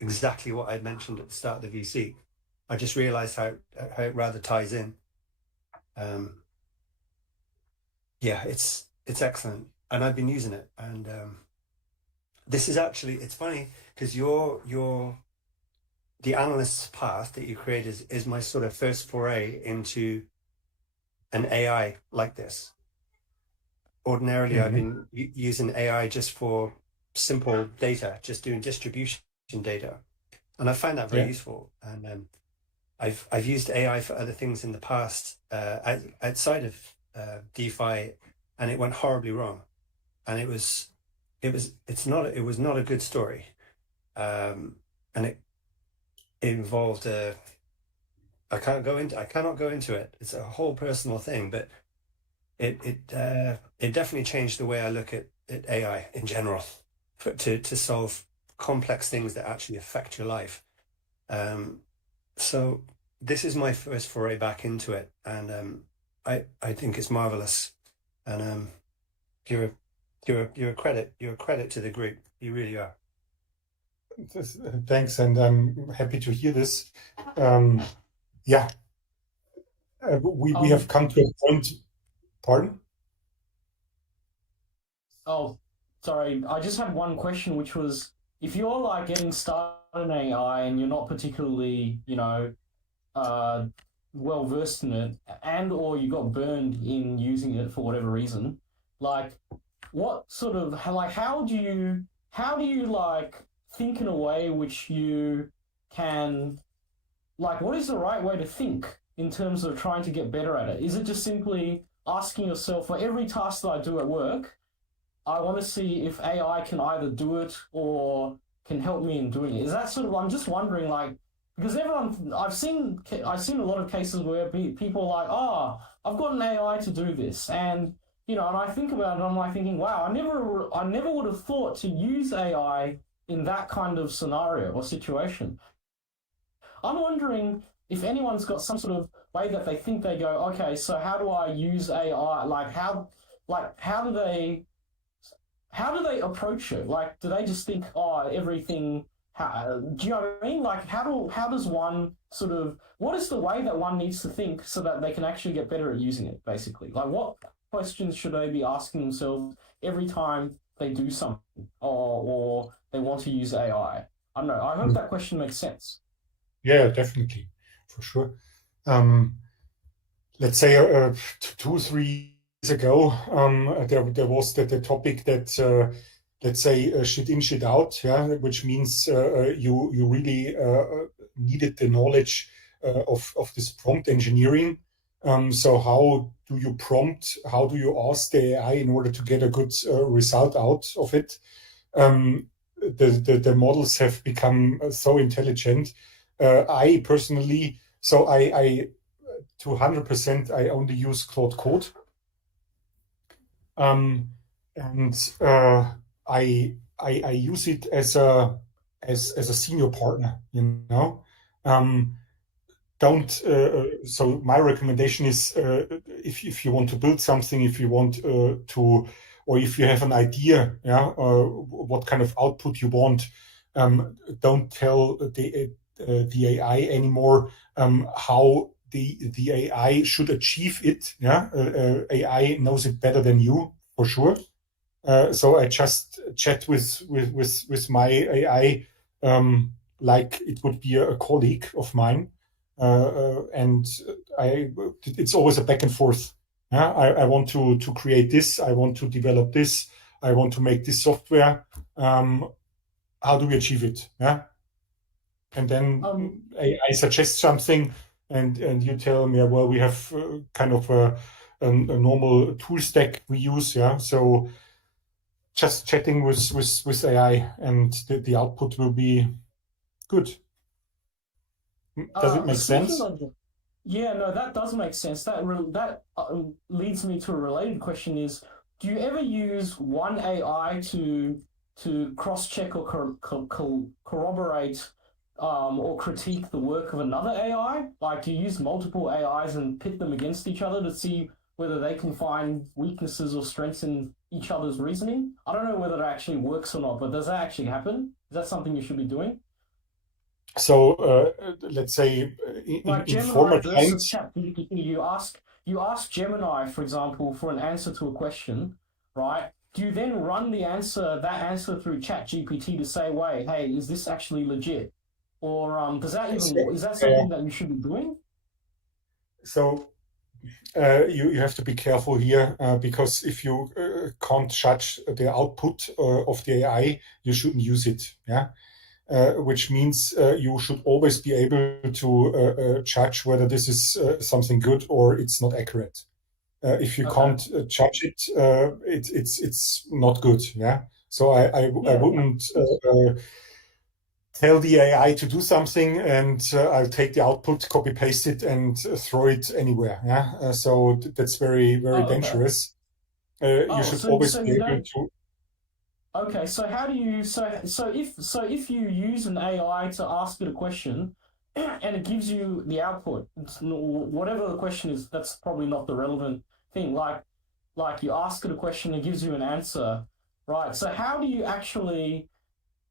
exactly what I mentioned at the start of the VC. I just realized how it rather ties in. It's excellent, and I've been using it. And this is actually, it's funny because the analyst's path that you created is my sort of first foray into an AI like this. Ordinarily, I've been using AI just for simple data, just doing distribution data, and I find that very useful. And I've used AI for other things in the past outside of DeFi, and it went horribly wrong. And it was not a good story, and it involved I cannot go into it. It's a whole personal thing, but it definitely changed the way I look at AI in general, to solve complex things that actually affect your life. So this is my first foray back into it, and I think it's marvelous. And you're a credit to the group. You really are. Thanks, and I'm happy to hear this. We have come to a point. Pardon? Oh, sorry. I just had one question, which was, if you're like getting started in AI and you're not particularly, well versed in it, and or you got burned in using it for whatever reason, like, what sort of like how do you like think in a way which you can, like, what is the right way to think in terms of trying to get better at it? Is it just simply asking yourself, for every task that I do at work, I want to see if AI can either do it or can help me in doing it? Is that sort of, I'm just wondering, like, because I've seen a lot of cases where people are like, oh, I've got an AI to do this, and and I think about it, I'm like thinking, wow, I never would have thought to use AI in that kind of scenario or situation. I'm wondering if anyone's got some sort of way that they think, they go, okay, so how do I use AI? How do they approach it? Like, do they just think, oh, everything? Do you know what I mean? Like, how does one sort of, what is the way that one needs to think so that they can actually get better at using it, basically? Like, what questions should they be asking themselves every time they do something or they want to use AI? I don't know. I hope that question makes sense. Yeah, definitely, for sure. Let's say 2-3 years ago, there was the topic that let's say shit in, shit out, yeah, which means you really needed the knowledge of this prompt engineering. So how do you prompt? How do you ask the AI in order to get a good result out of it? The models have become so intelligent. I personally, so I to 100%, I only use Claude Code. And I use it as a senior partner, you know. Don't so my recommendation is if you want to build something, if you want to, or if you have an idea, yeah, what kind of output you want, don't tell the AI anymore how the AI should achieve it. Yeah, AI knows it better than you for sure. So I just chat with my AI like it would be a colleague of mine, and it's always a back and forth. Yeah, I want to create this. I want to develop this. I want to make this software. How do we achieve it? Yeah, and then I suggest something, and you tell me, well, we have kind of a normal tool stack we use. Yeah, so just chatting with AI, and the output will be good. Does it make sense? Yeah, no, that does make sense. That leads me to a related question: is do you ever use one AI to cross-check or corroborate or critique the work of another AI? Like, do you use multiple AIs and pit them against each other to see whether they can find weaknesses or strengths in each other's reasoning? I don't know whether that actually works or not, but does that actually happen? Is that something you should be doing? So let's say in former times, ChatGPT, you ask Gemini, for example, for an answer to a question, right? Do you then run that answer through ChatGPT to say, wait, hey, is this actually legit? Or is that something that you should be doing? So you have to be careful here because if you can't judge the output of the AI, you shouldn't use it. Yeah. Which means you should always be able to judge whether this is something good or it's not accurate. If you can't judge it, it's not good. Yeah. So I wouldn't tell the AI to do something and I'll take the output, copy paste it, and throw it anywhere. Yeah. So that's very dangerous. You should always be able to. Okay, so how do you if you use an AI to ask it a question and it gives you the output, whatever the question is, that's probably not the relevant thing. Like you ask it a question, it gives you an answer, right? So how do you actually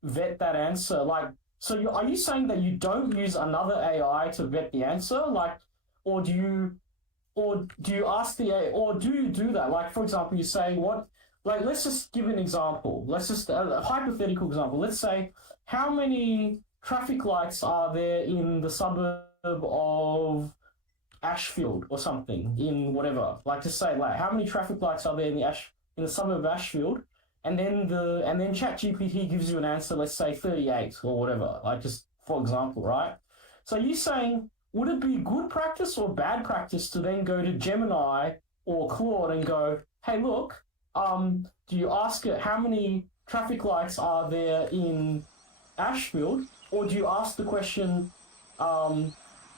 vet that answer? Like, so are you saying that you don't use another AI to vet the answer, like, or do you ask the AI, or do you do that? Like, for example, you say what. Like, let's just give an example. Let's just a hypothetical example. Let's say, how many traffic lights are there in the suburb of Ashfield or something, in whatever? Like, just say, like, how many traffic lights are there in the suburb of Ashfield? And then ChatGPT gives you an answer. Let's say 38 or whatever. Like, just for example, right? So you're saying, would it be good practice or bad practice to then go to Gemini or Claude and go, hey, look. Do you ask it how many traffic lights are there in Ashfield, or do you ask the question,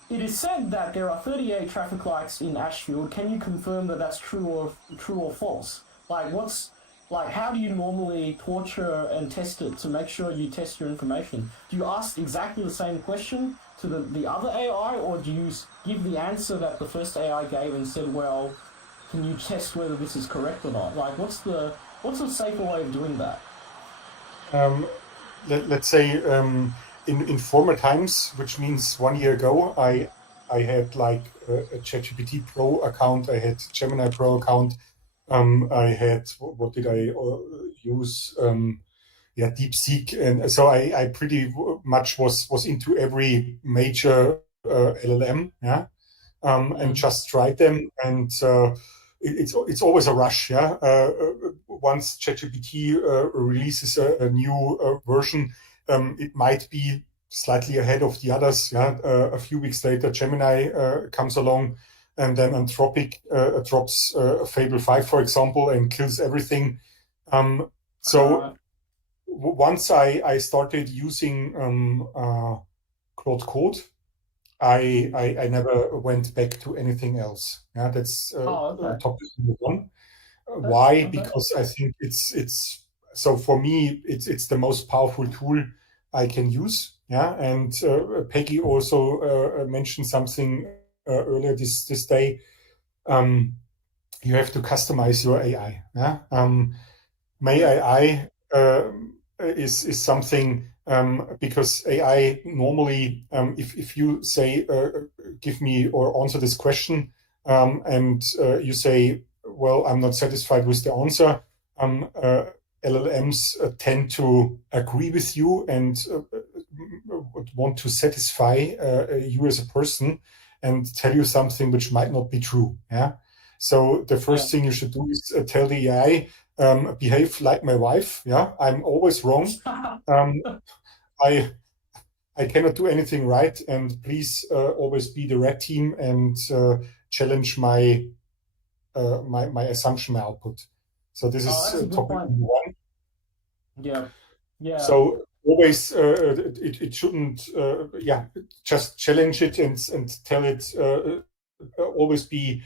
it is said that there are 38 traffic lights in Ashfield. Can you confirm that that's true or false? Like, how do you normally torture and test it to make sure you test your information? Do you ask exactly the same question to the other AI, or do you give the answer that the first AI gave and said, well, can you test whether this is correct or not? Like, what's the safer way of doing that? Let's say in former times, which means 1 year ago, I had like a ChatGPT Pro account, I had Gemini Pro account, I had what did I use? DeepSeek, and so I pretty much was into every major LLM, yeah, and just tried them and. it's always a rush. Yeah. Once ChatGPT releases a new version, it might be slightly ahead of the others. Yeah. A few weeks later, Gemini comes along, and then Anthropic drops Fable 5, for example, and kills everything. So once I started using Claude Code, I never went back to anything else. Yeah, that's topic number one. Why? Okay. Because I think it's so for me it's the most powerful tool I can use. Yeah, and Peggy also mentioned something earlier this day. You have to customize your AI. Yeah, my AI is something because AI normally, if you say, give me or answer this question, and you say, well, I'm not satisfied with the answer, LLMs tend to agree with you and want to satisfy you as a person and tell you something which might not be true. Yeah. So the first thing you should do is tell the AI, behave like my wife. Yeah, I'm always wrong. I cannot do anything right, and please always be the red team and challenge my my assumption, my output. So this is topic number one. Yeah, yeah. So always it shouldn't just challenge it and tell it always be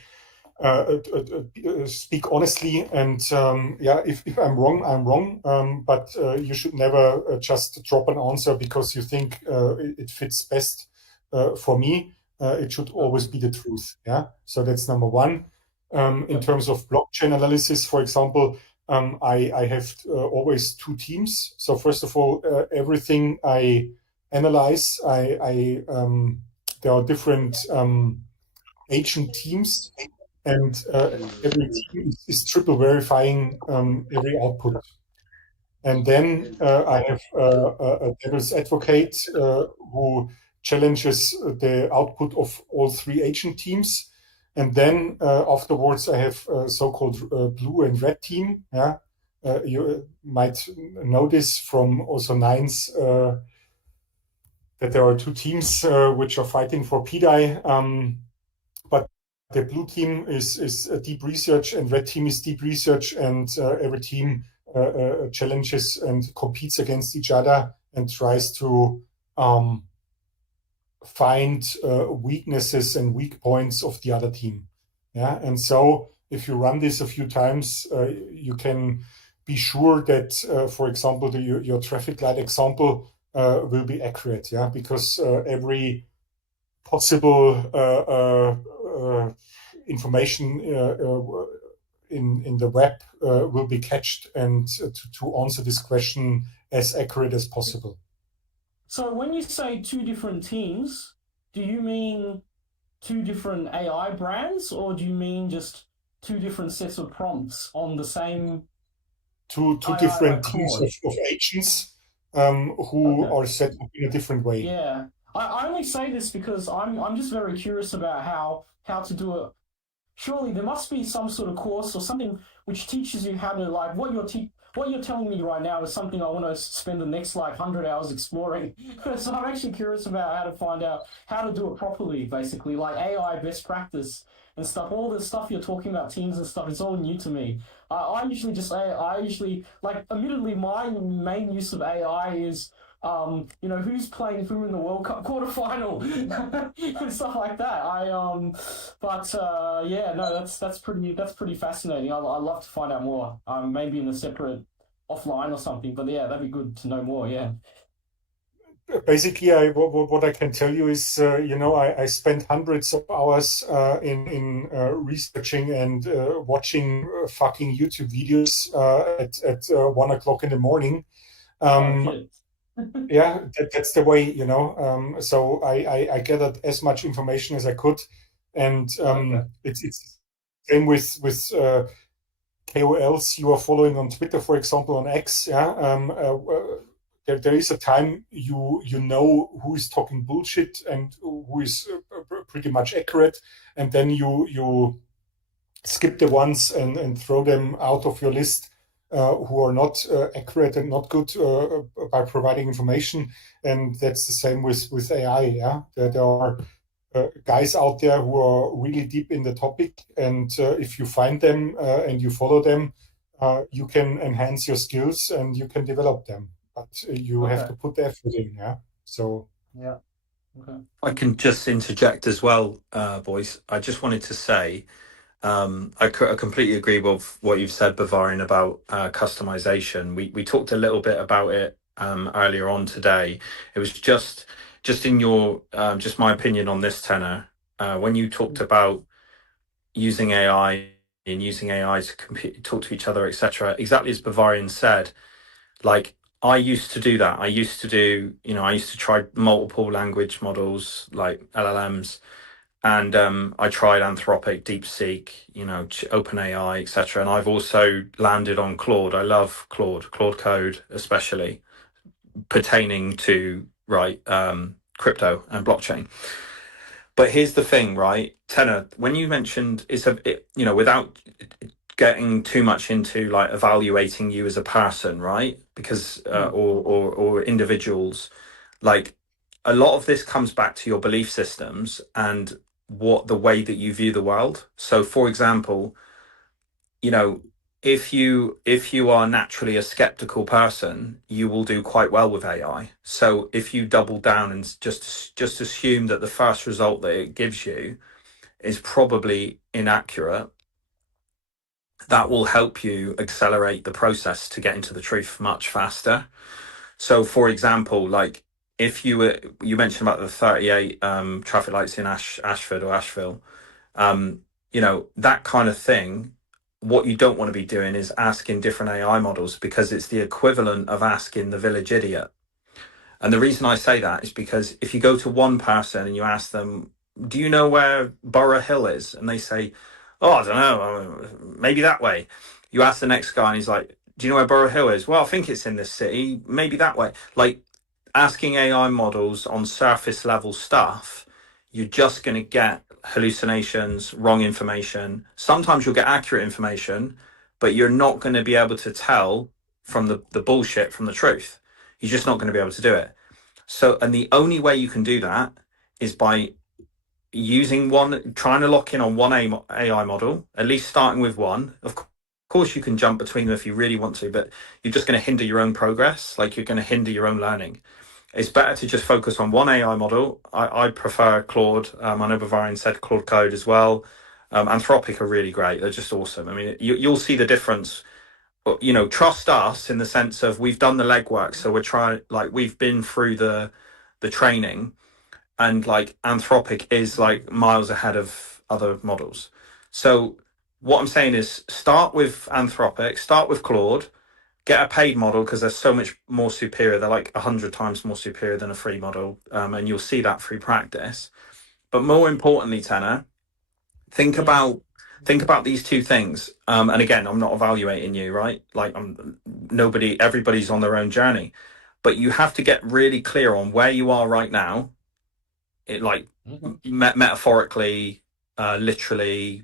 speak honestly, and if I'm wrong, I'm wrong, but you should never just drop an answer because you think it fits best for me. It should always be the truth. Yeah, so that's number one. In terms of blockchain analysis, for example, I have always two teams. So first of all, everything I analyze, there are different agent teams, and every team is triple verifying every output. And then I have a devil's advocate who challenges the output of all three agent teams. And then afterwards, I have so-called blue and red team. Yeah, you might know this from also Nines that there are two teams which are fighting for pDAI. But the blue team is deep research, and red team is deep research, and every team challenges and competes against each other and tries to find weaknesses and weak points of the other team. Yeah, and so if you run this a few times, you can be sure that, for example, your traffic light example will be accurate. Yeah, because every possible information in the web will be catched and to answer this question as accurate as possible. So when you say two different teams, do you mean two different AI brands, or do you mean just two different sets of prompts on the same? Two different teams of agents who are set up in a different way. Yeah, I only say this because I'm just very curious about how to do it. Surely there must be some sort of course or something which teaches you how to, like, what you're telling me right now is something I want to spend the next 100 hours exploring. So I'm actually curious about how to find out how to do it properly, basically, like AI best practice and stuff. All the stuff you're talking about, teams and stuff, is all new to me. I usually like, admittedly, my main use of AI is who's playing who in the World Cup quarterfinal and stuff like that. That's pretty fascinating. I'd love to find out more. Maybe in a separate offline or something. But yeah, that'd be good to know more. Yeah. Basically, what I can tell you is, I spent hundreds of hours in researching and watching fucking YouTube videos at 1 o'clock in the morning. Yeah, that's the way, so I gathered as much information as I could, and it's same with KOLs you are following on Twitter, for example, on X. Yeah, there is a time you know who is talking bullshit and who is pretty much accurate, and then you skip the ones and throw them out of your list who are not accurate and not good by providing information. And that's the same with AI. Yeah, there are guys out there who are really deep in the topic, and if you find them and you follow them, you can enhance your skills and you can develop them. But you have to put the effort in. Yeah. So. Yeah. Okay. I can just interject as well, boys. I just wanted to say, I completely agree with what you've said, Bavarian, about customization. We talked a little bit about it earlier on today. It was just in your just my opinion on this tenor. When you talked about using AI and using AI to talk to each other, etc. Exactly as Bavarian said. Like, I used to do that. I used to try multiple language models like LLMs, and I tried Anthropic, DeepSeek, OpenAI, etc. And I've also landed on Claude. I love Claude Code, especially pertaining to crypto and blockchain. But here's the thing, right, Tenor? When you mentioned without getting too much into like evaluating you as a person, right? Because or individuals, like, a lot of this comes back to your belief systems and the way that you view the world. So, for example, if you are naturally a skeptical person, you will do quite well with AI. So if you double down and just assume that the first result that it gives you is probably inaccurate, that will help you accelerate the process to get into the truth much faster. So, for example, like, if you mentioned about the 38 traffic lights in Ashford or Asheville, that kind of thing. What you don't want to be doing is asking different AI models, because it's the equivalent of asking the village idiot. And the reason I say that is because if you go to one person and you ask them, do you know where Borough Hill is? And they say, oh, I don't know, maybe that way. You ask the next guy and he's like, do you know where Borough Hill is? Well, I think it's in this city, maybe that way. Like, asking AI models on surface level stuff, you're just going to get hallucinations, wrong information. Sometimes you'll get accurate information, but you're not going to be able to tell from the bullshit from the truth. You're just not going to be able to do it. So, and the only way you can do that is by trying to lock in on one AI model, at least starting with one. Of course, you can jump between them if you really want to, but you're just going to hinder your own progress. Like, you're going to hinder your own learning. It's better to just focus on one AI model. I prefer Claude. I know Bavarian said Claude Code as well. Anthropic are really great. They're just awesome. I mean, you'll see the difference. Trust us in the sense of we've done the legwork. So we've been through the training, and like, Anthropic is like miles ahead of other models. So what I'm saying is, start with Anthropic, start with Claude, get a paid model, because they're so much more superior. They're like 100 times more superior than a free model. And you'll see that through practice. But more importantly, Tanner, think about these two things. And again, I'm not evaluating you, right? Like, everybody's on their own journey, but you have to get really clear on where you are right now. It, like, metaphorically, literally,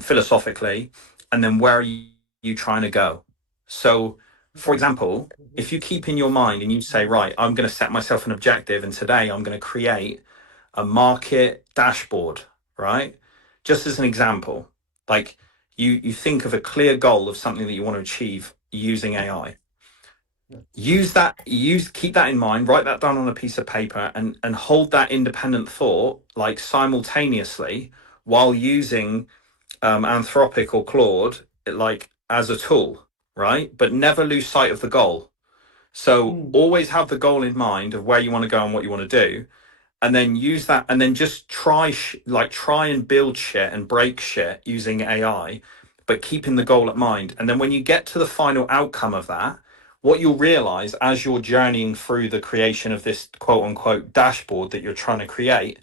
philosophically, and then where are you trying to go? So, for example, if you keep in your mind and you say, right, I'm going to set myself an objective, and today I'm going to create a market dashboard, right? Just as an example, like, you think of a clear goal of something that you want to achieve using AI. Keep that in mind, write that down on a piece of paper, and hold that independent thought, like, simultaneously, while using Anthropic or Claude, like, as a tool, right? But never lose sight of the goal. So always have the goal in mind of where you want to go and what you want to do, and then use that, and then just try and build shit and break shit using AI, but keeping the goal at mind. And then when you get to the final outcome of that, what you'll realize as you're journeying through the creation of this quote unquote dashboard that you're trying to create,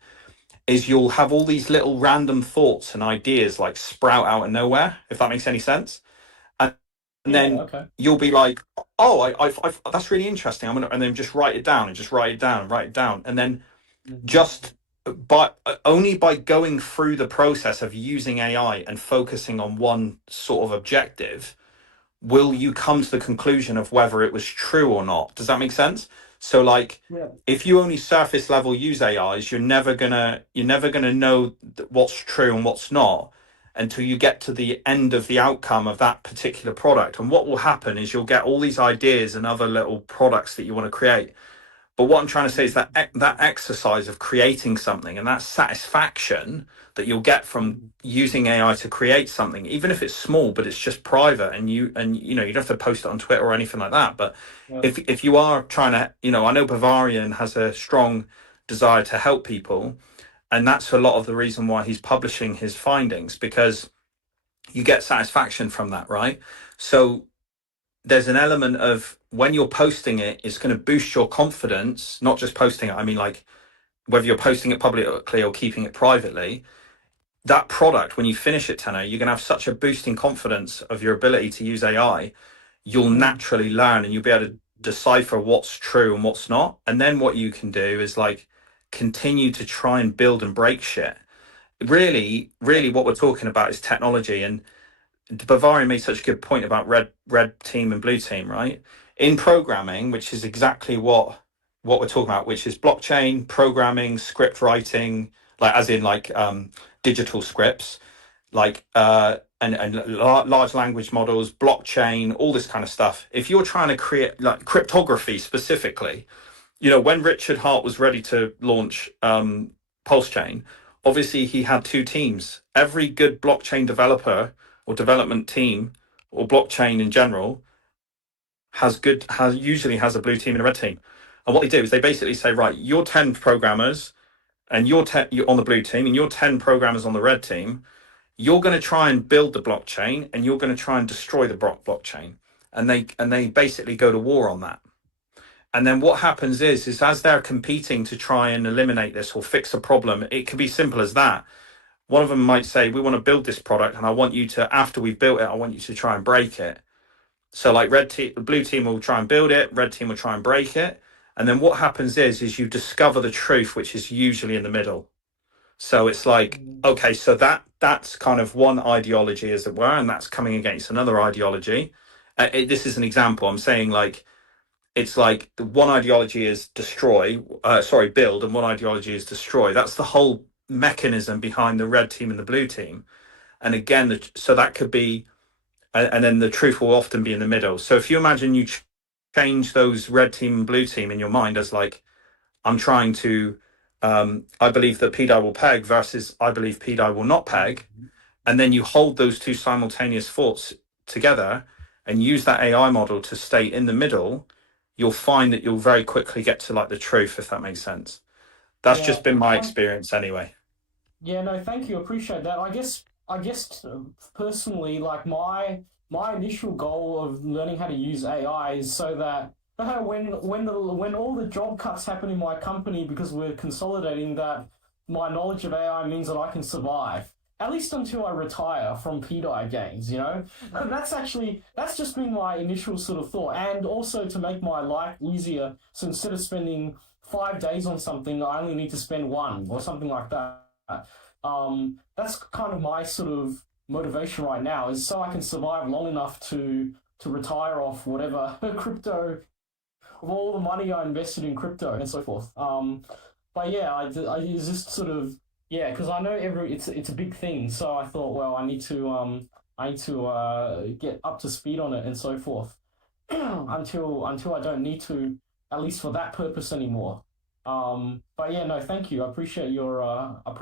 is you'll have all these little random thoughts and ideas like sprout out of nowhere, if that makes any sense. And then you'll be like, oh, I that's really interesting. And then just write it down and just write it down and write it down. And then just but only by going through the process of using AI and focusing on one sort of objective will you come to the conclusion of whether it was true or not. Does that make sense? So like, Yeah. if you only surface level use AIs, you're never gonna know what's true and what's not until you get to the end of the outcome of that particular product. And what will happen is you'll get all these ideas and other little products that you want to create. But what I'm trying to say is that that exercise of creating something and that satisfaction that you'll get from using AI to create something, even if it's small, but it's just private, and you know you don't have to post it on Twitter or anything like that. But Yeah. if you are trying to, I know Bavarian has a strong desire to help people, and that's a lot of the reason why he's publishing his findings, because you get satisfaction from that, right? So there's an element of when you're posting it, it's going to boost your confidence, not just posting it. I mean, like whether you're posting it publicly or keeping it privately, that product, when you finish it, Tenor, you're going to have such a boost in confidence of your ability to use AI. You'll naturally learn and you'll be able to decipher what's true and what's not. And then what you can do is like continue to try and build and break shit. Really, what we're talking about is technology. And Bavarian made such a good point about red team and blue team, right? In programming, which is exactly what we're talking about, which is blockchain programming, script writing, like as in like digital scripts, like and large language models, blockchain, all this kind of stuff. If you're trying to create like cryptography specifically, when Richard Hart was ready to launch Pulse Chain, obviously he had two teams. Every good blockchain developer or development team or blockchain in general usually has a blue team and a red team. And what they do is they basically say, right, you're 10 programmers and you're on the blue team and you're 10 programmers on the red team. You're going to try and build the blockchain and you're going to try and destroy the blockchain. And they basically go to war on that. And then what happens is as they're competing to try and eliminate this or fix a problem, it could be simple as that. One of them might say, we want to build this product and I want you to, after we've built it, I want you to try and break it. So like blue team will try and build it, red team will try and break it. And then what happens is you discover the truth, which is usually in the middle. So it's like, okay, so that's kind of one ideology, as it were, and that's coming against another ideology. This is an example. I'm saying like, it's like the one ideology is build, and one ideology is destroy. That's the whole mechanism behind the red team and the blue team. And again, so that could be, and then the truth will often be in the middle. So if you imagine you change those red team and blue team in your mind as like, I'm trying to, I believe that pDAI will peg versus I believe pDAI will not peg, and then you hold those two simultaneous thoughts together and use that AI model to stay in the middle, you'll find that you'll very quickly get to like the truth, if that makes sense. That's just been my experience anyway. Yeah, no, thank you. Appreciate that. I guess personally, like my initial goal of learning how to use AI is so that when all the job cuts happen in my company because we're consolidating, that my knowledge of AI means that I can survive. At least until I retire from pDAI games, that's just been my initial sort of thought. And also to make my life easier, so instead of spending 5 days on something, I only need to spend 1 or something like that. That's kind of my sort of motivation right now, is so I can survive long enough to retire off whatever crypto, of all the money I invested in crypto and so forth. But yeah, I just sort of, yeah, because I know it's a big thing, so I thought, well, I need to get up to speed on it and so forth until I don't need to, at least for that purpose anymore. But yeah, no, thank you. I appreciate your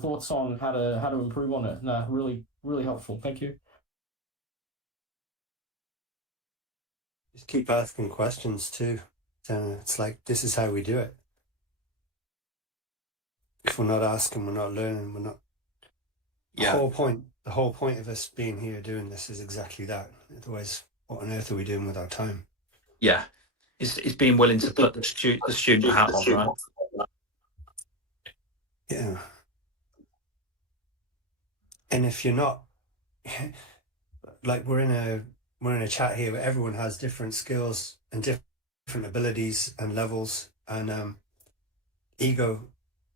thoughts on how to improve on it. No, really, really helpful. Thank you. Just keep asking questions too. It's like, this is how we do it. If we're not asking, we're not learning, we're not. The whole point of us being here doing this is exactly that. Otherwise, what on earth are we doing with our time? Yeah. It's being willing to put the student hat on, right? Yeah. And if you're not, like we're in a chat here where everyone has different skills and different abilities and levels, and ego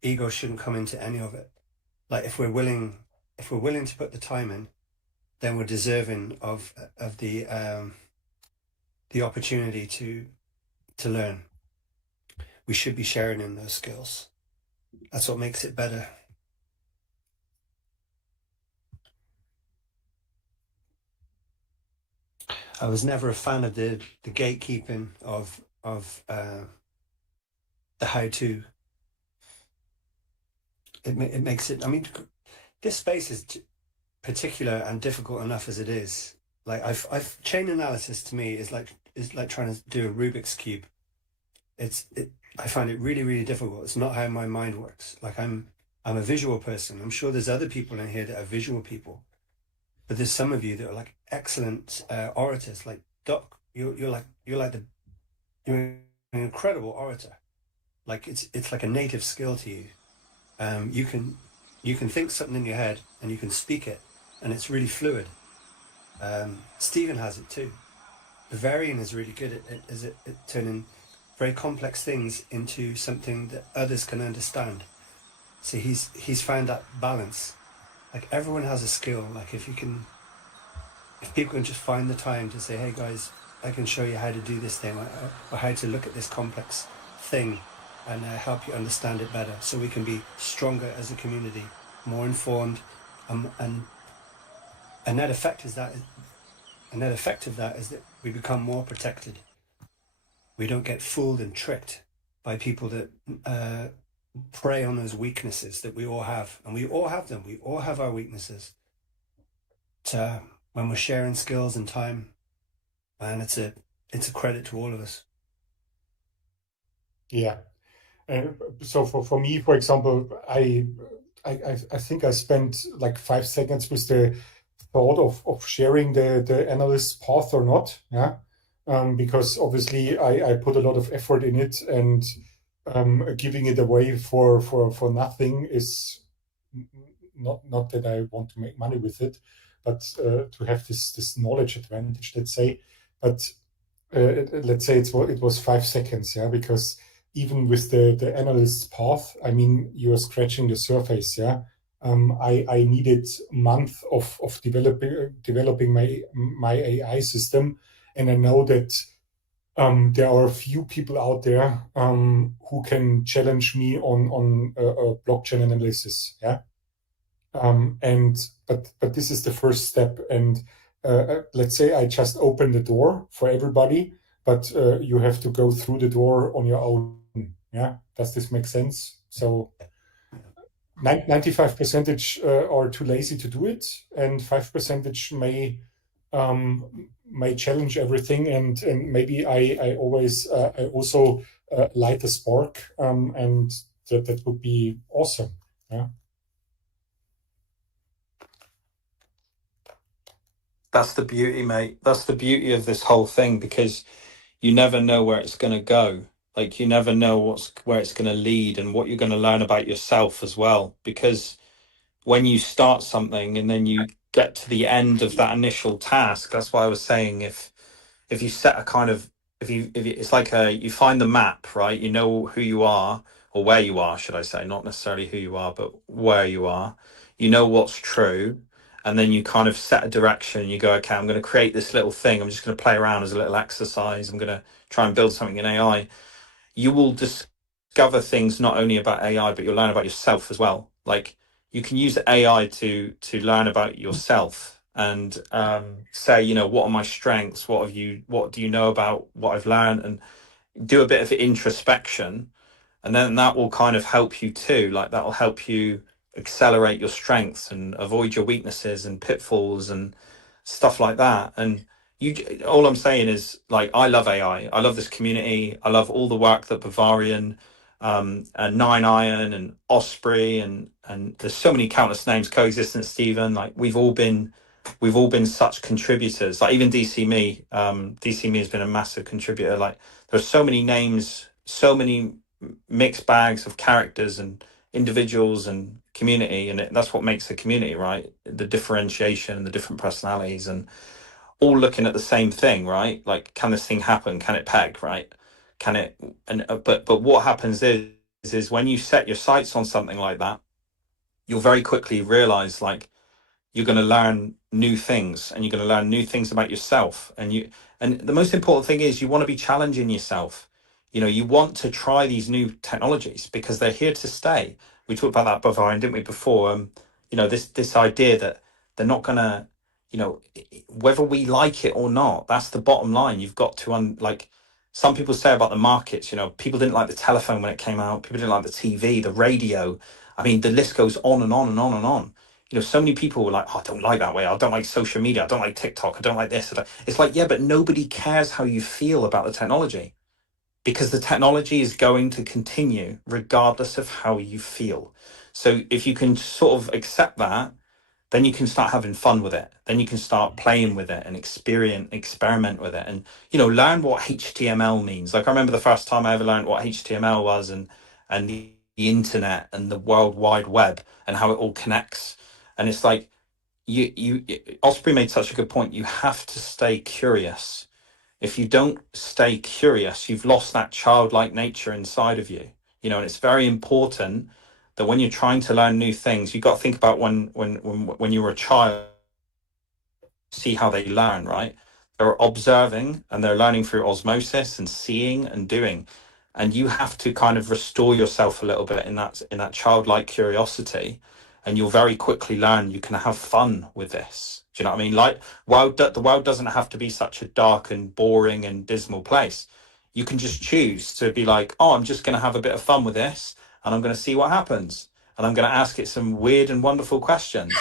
ego shouldn't come into any of it. Like if we're willing to put the time in, then we're deserving of the opportunity to learn. We should be sharing in those skills. That's what makes it better. I was never a fan of the gatekeeping of the how-to. It makes it. I mean, this space is particular and difficult enough as it is. Like I've chain analysis to me is like trying to do a Rubik's cube. I find it really, really difficult. It's not how my mind works. Like I'm a visual person. I'm sure there's other people in here that are visual people, but there's some of you that are like excellent orators. Like Doc, you're an incredible orator. Like it's like a native skill to you. You can think something in your head and you can speak it, and it's really fluid. Stephen has it too. Bavarian is really good at turning very complex things into something that others can understand. So he's found that balance. Like everyone has a skill. Like if people can just find the time to say, hey guys, I can show you how to do this thing, or how to look at this complex thing, and help you understand it better, so we can be stronger as a community, more informed, and a net effect of that is that we become more protected. We don't get fooled and tricked by people that prey on those weaknesses that we all have, and we all have them. We all have our weaknesses. When we're sharing skills and time, and it's a credit to all of us. Yeah. So for me, for example, I think I spent like 5 seconds with the thought of sharing the analyst path or not. Yeah. Because obviously I put a lot of effort in it, and giving it away for nothing is not that I want to make money with it, but to have this knowledge advantage, let's say. But let's say it was 5 seconds, yeah, because even with the analyst path, I mean, you're scratching the surface, yeah. I needed a month of developing my AI system, and I know that there are a few people out there who can challenge me on blockchain analysis, yeah. But this is the first step, and let's say I just open the door for everybody, but you have to go through the door on your own. Yeah, does this make sense? So 95% are too lazy to do it, and 5% may challenge everything, and maybe I also light a spark, and that would be awesome. Yeah. That's the beauty, mate. That's the beauty of this whole thing, because you never know where it's going to go. Like you never know where it's going to lead, and what you're going to learn about yourself as well. Because when you start something and then you get to the end of that initial task, that's why I was saying, if you set a kind of, if you it's like you find the map, right? You know who you are, or where you are, should I say, not necessarily who you are, but where you are. You know what's true, and then you kind of set a direction, and you go, okay, I'm going to create this little thing. I'm just going to play around as a little exercise. I'm going to try and build something in AI. You will discover things not only about AI, but you'll learn about yourself as well. Like you can use AI to learn about yourself, and say, you know, what are my strengths? What do you know about what I've learned? And do a bit of introspection, and then that will kind of help you too. Like that will help you accelerate your strengths and avoid your weaknesses and pitfalls and stuff like that. And all I'm saying is, like, I love AI. I love this community. I love all the work that Bavarian, and Nine Iron and Osprey and there's so many countless names, Coexistence, Stephen. Like we've all been such contributors. Like even DC Me has been a massive contributor. Like there's so many names, so many mixed bags of characters and individuals and community, and that's what makes the community, right? The differentiation and the different personalities, and all looking at the same thing, right? Like, can this thing happen? Can it peg, right? Can it? And but what happens is is when you set your sights on something like that, you'll very quickly realize like you're going to learn new things, and you're going to learn new things about yourself. And the most important thing is you want to be challenging yourself. You know, you want to try these new technologies because they're here to stay. We talked about that before, didn't we, before? You know, this idea that they're not going to, you know, whether we like it or not, that's the bottom line. You've got to like some people say about the markets, you know, people didn't like the telephone when it came out, people didn't like the TV, the radio. I mean, the list goes on and on and on and on. You know, so many people were like, oh, I don't like that way. I don't like social media. I don't like TikTok. I don't like this. It's like, yeah, but nobody cares how you feel about the technology, because the technology is going to continue regardless of how you feel. So if you can sort of accept that, then you can start having fun with it. Then you can start playing with it and experiment with it, and, you know, learn what HTML means. Like I remember the first time I ever learned what HTML was, and the internet and the World Wide Web and how it all connects. And it's like Osprey made such a good point. You have to stay curious. If you don't stay curious, you've lost that childlike nature inside of you. You know, and it's very important that when you're trying to learn new things, you've got to think about when you were a child, see how they learn, right? They're observing and they're learning through osmosis and seeing and doing. And you have to kind of restore yourself a little bit in that childlike curiosity, and you'll very quickly learn you can have fun with this. Do you know what I mean? Like, the world doesn't have to be such a dark and boring and dismal place. You can just choose to be like, oh, I'm just going to have a bit of fun with this, and I'm going to see what happens, and I'm going to ask it some weird and wonderful questions,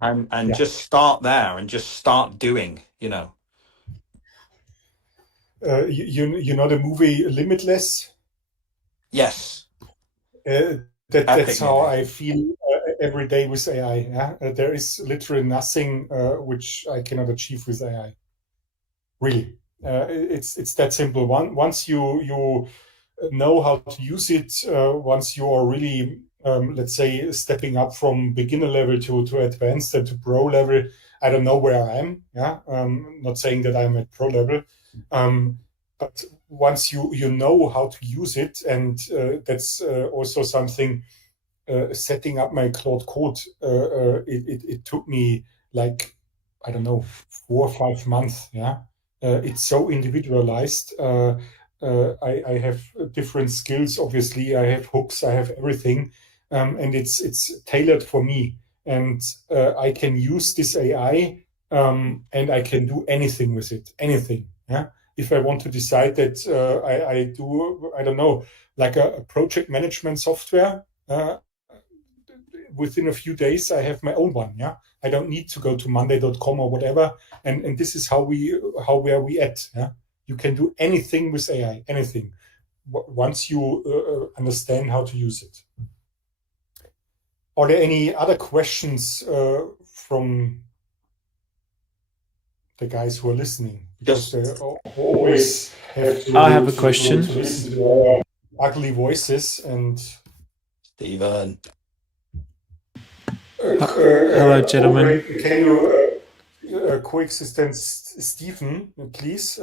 and just start there and just start doing, you know. You know the movie Limitless? Yes. That's how I feel every day with AI. Yeah? There is literally nothing which I cannot achieve with AI. Really, it's that simple. Once you know how to use it, once you are really, let's say, stepping up from beginner level to advanced and to pro level. I don't know where I am. Yeah, not saying that I'm at pro level, but once you know how to use it, and that's also something. Setting up my Claude Code, it took me like, I don't know, 4 or 5 months. Yeah, it's so individualized. I have different skills. Obviously, I have hooks. I have everything, and it's tailored for me. And I can use this AI, and I can do anything with it. Anything. Yeah. If I want to decide that I do, I don't know, like a project management software. Within a few days, I have my own one. Yeah, I don't need to go to Monday.com or whatever. And this is how where we at. Yeah, you can do anything with AI, anything, once you understand how to use it. Are there any other questions from the guys who are listening? Because they always have to. I have a question. To listen to our ugly voices and. Steven. Hello, gentlemen. Can you coexist, Stephen, please?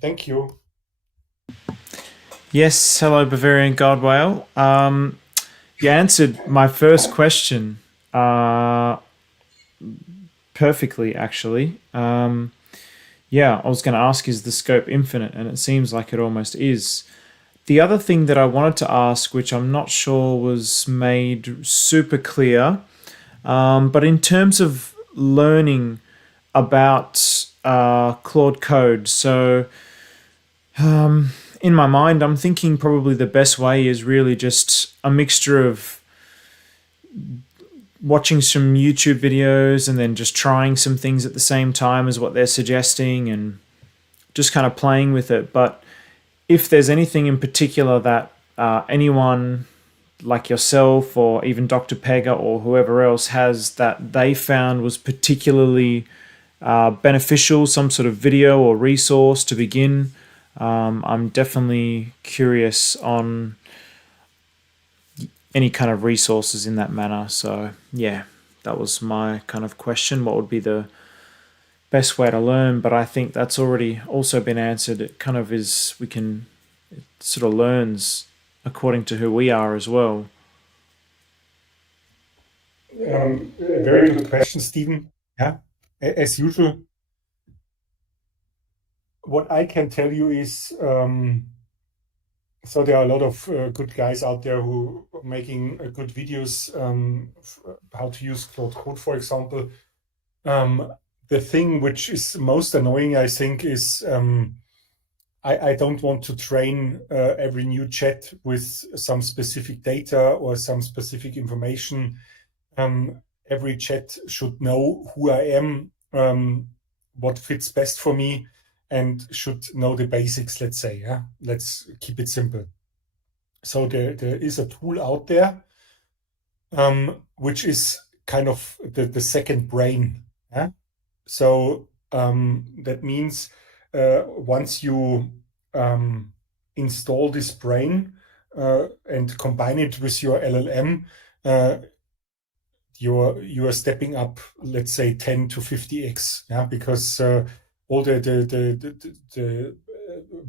Thank you. Yes, hello, Bavarian God Whale. You answered my first question perfectly, actually. I was going to ask, is the scope infinite? And it seems like it almost is. The other thing that I wanted to ask, which I'm not sure was made super clear, but in terms of learning about Claude Code, so in my mind, I'm thinking probably the best way is really just a mixture of watching some YouTube videos and then just trying some things at the same time as what they're suggesting and just kind of playing with it. But if there's anything in particular that anyone like yourself or even Dr. Pega or whoever else has that they found was particularly beneficial, some sort of video or resource to begin, I'm definitely curious on any kind of resources in that manner. So yeah, that was my kind of question. What would be the best way to learn? But I think that's already also been answered. It kind of is, it sort of learns according to who we are as well. Very good question, Stephen. Yeah, as usual. What I can tell you is, so there are a lot of good guys out there who are making good videos, how to use Claude Code, for example. The thing which is most annoying, I think, is I don't want to train every new chat with some specific data or some specific information. Every chat should know who I am, what fits best for me, and should know the basics, let's say. Yeah, let's keep it simple. So there is a tool out there, which is kind of the second brain. Yeah? So that means once you install this brain and combine it with your LLM, you are stepping up, let's say 10 to 50x, yeah, because all the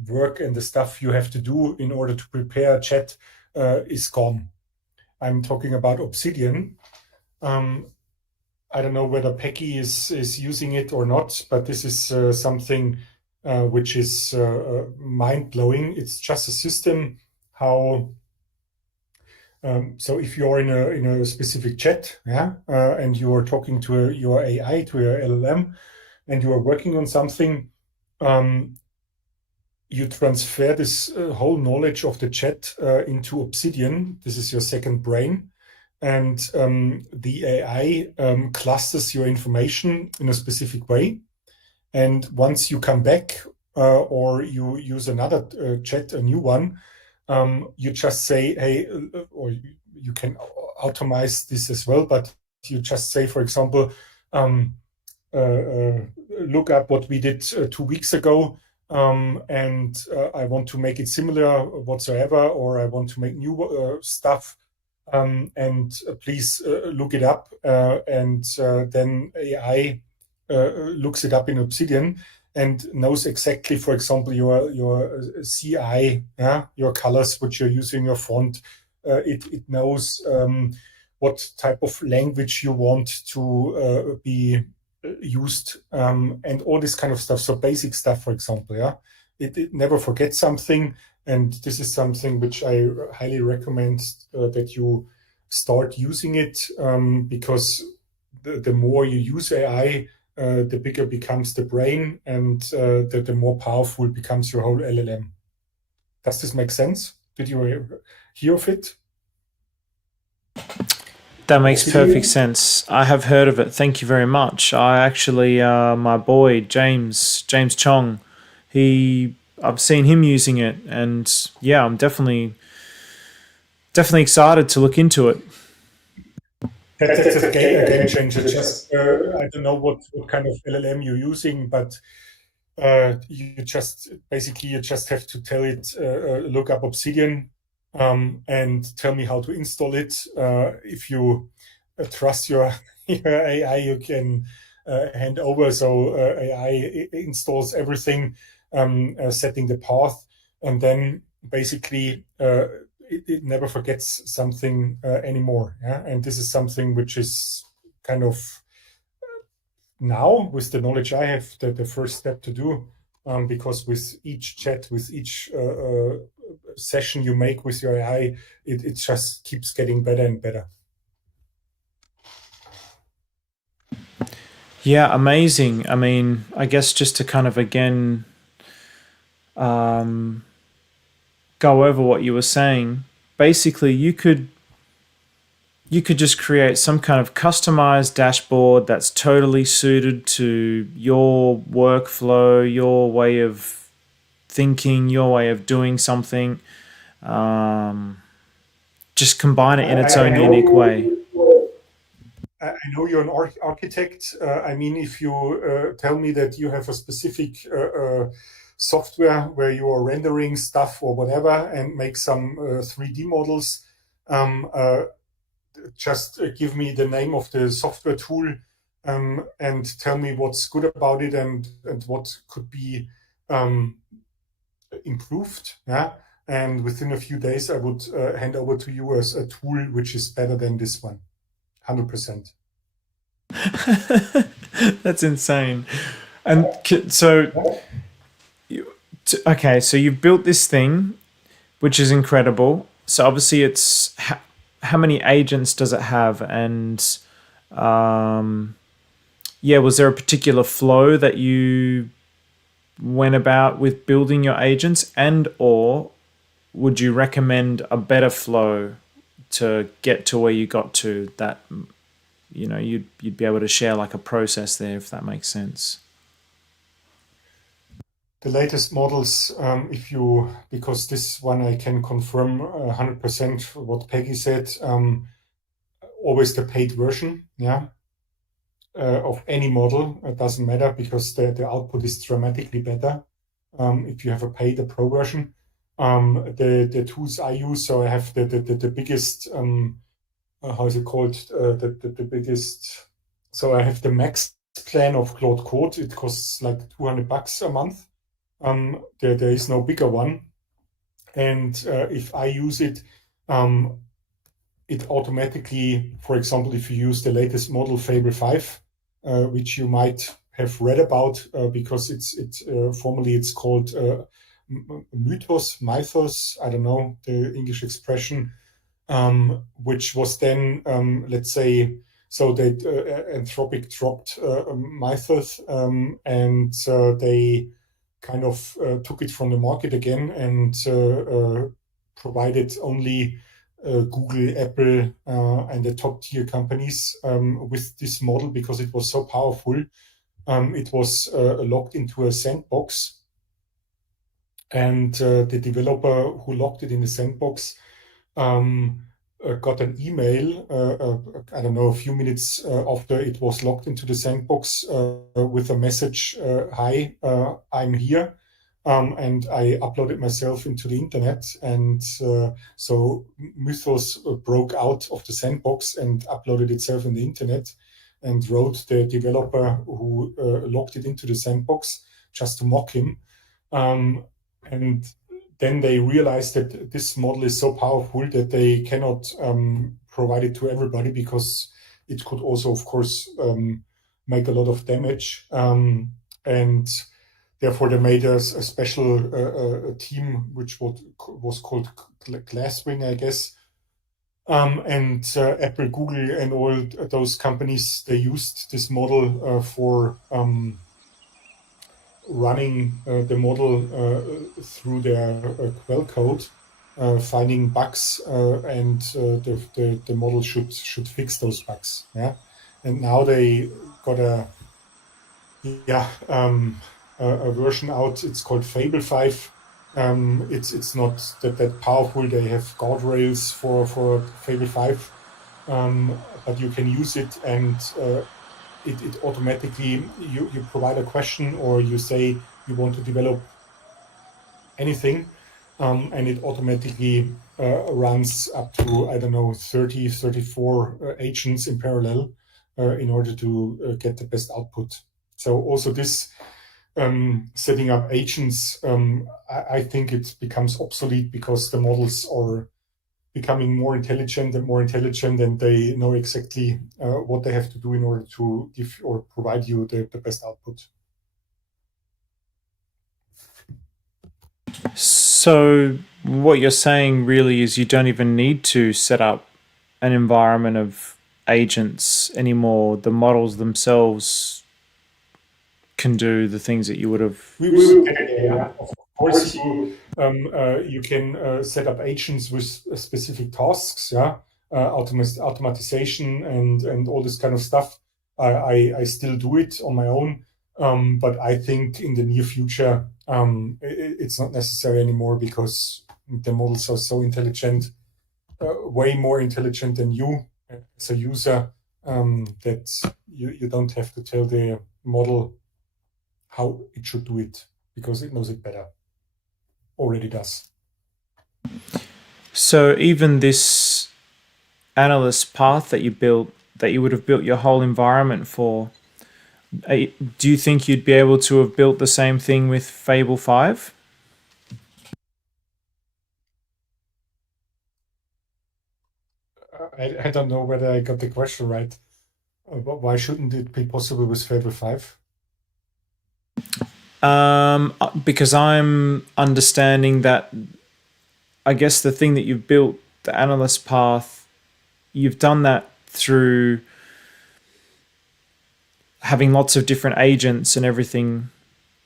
work and the stuff you have to do in order to prepare a chat is gone. I'm talking about Obsidian. I don't know whether Peggy is using it or not, but this is something which is mind-blowing. It's just a system how. So if you're in a specific chat, yeah, and you are talking to your AI, to your LLM, and you are working on something, you transfer this whole knowledge of the chat into Obsidian. This is your second brain. And the AI clusters your information in a specific way. And once you come back or you use another chat, a new one, you just say, hey, or you can automate this as well, but you just say, for example, look up what we did 2 weeks ago, and I want to make it similar whatsoever, or I want to make new stuff, and please look it up, and then AI looks it up in Obsidian and knows exactly, for example, your CI, yeah, your colors which you're using, your font. It knows what type of language you want to be used, and all this kind of stuff. So basic stuff, for example, yeah, it never forgets something, and this is something which I highly recommend that you start using it, because the more you use AI, the bigger becomes the brain, and the more powerful becomes your whole LLM. Does this make sense? Did you hear of it? That makes perfect sense. I have heard of it. Thank you very much. I actually, my boy James Chong, I've seen him using it, and yeah, I'm definitely excited to look into it. That's a game changer. Just I don't know what kind of LLM you're using, but you just have to tell it look up Obsidian, and tell me how to install it. If you trust your AI, you can hand over. So AI installs everything, setting the path, and then basically it never forgets something anymore. Yeah? And this is something which is kind of now, with the knowledge I have, the first step to do, because with each chat, with each session you make with your AI, it just keeps getting better and better. Yeah, amazing. I mean, I guess just to kind of again go over what you were saying, basically you could just create some kind of customized dashboard that's totally suited to your workflow, your way of thinking, your way of doing something. Just combine it in its own unique way. I know you're an architect. I mean, if you tell me that you have a specific software where you are rendering stuff or whatever and make some 3D models, just give me the name of the software tool, and tell me what's good about it and what could be improved. Yeah. and within a few days, I would hand over to you as a tool which is better than this one, 100%. That's insane. And so, okay, so you've built this thing, which is incredible. So obviously, it's how many agents does it have, and yeah, was there a particular flow that you went about with building your agents, and or would you recommend a better flow to get to where you got to, that you'd be able to share like a process there, if that makes sense? The latest models, because this one I can confirm 100% what Peggy said, always the paid version, yeah, of any model. It doesn't matter because the output is dramatically better if you have a paid pro version. The tools I use, so I have the biggest, how is it called? The biggest, so I have the max plan of Claude Code. It costs like $200 a month. There is no bigger one. And if I use it, it automatically, for example, if you use the latest model Fable 5, which you might have read about because formally it's called mythos, I don't know the English expression, which was then, let's say, so that Anthropic dropped mythos, and they kind of took it from the market again and provided only Google, Apple, and the top tier companies with this model because it was so powerful. It was locked into a sandbox, and the developer who locked it in the sandbox got an email, I don't know, a few minutes after it was locked into the sandbox with a message, hi, I'm here. And I uploaded myself into the internet. And so Mythos broke out of the sandbox and uploaded itself in the internet and wrote the developer who locked it into the sandbox just to mock him. And then they realized that this model is so powerful that they cannot provide it to everybody because it could also, of course, make a lot of damage. And therefore, they made a special team, which was called Glasswing, I guess. And Apple, Google, and all those companies, they used this model for running the model through their quellcode, finding bugs, and the model should fix those bugs. Yeah, and now they got a version out. It's called Fable 5. It's not that powerful. They have guardrails for Fable 5, but you can use it, and it automatically, you provide a question or you say you want to develop anything, and it automatically runs up to, I don't know, 30, 34 agents in parallel in order to get the best output. So also this setting up agents, I think it becomes obsolete because the models are becoming more intelligent, and they know exactly what they have to do in order to give or provide you the best output. So what you're saying really is you don't even need to set up an environment of agents anymore. The models themselves can do the things that you would have. We will get there. Of course, you can set up agents with specific tasks, yeah, automatization and all this kind of stuff. I still do it on my own, but I think in the near future it's not necessary anymore because the models are so intelligent, way more intelligent than you as a user, that you don't have to tell the model how it should do it because it knows it better. Already does. So even this analyst path that you built, that you would have built your whole environment for, do you think you'd be able to have built the same thing with Fable 5? I don't know whether I got the question right. Why shouldn't it be possible with Fable 5? Because I'm understanding that, I guess the thing that you've built, the analyst path, you've done that through having lots of different agents and everything,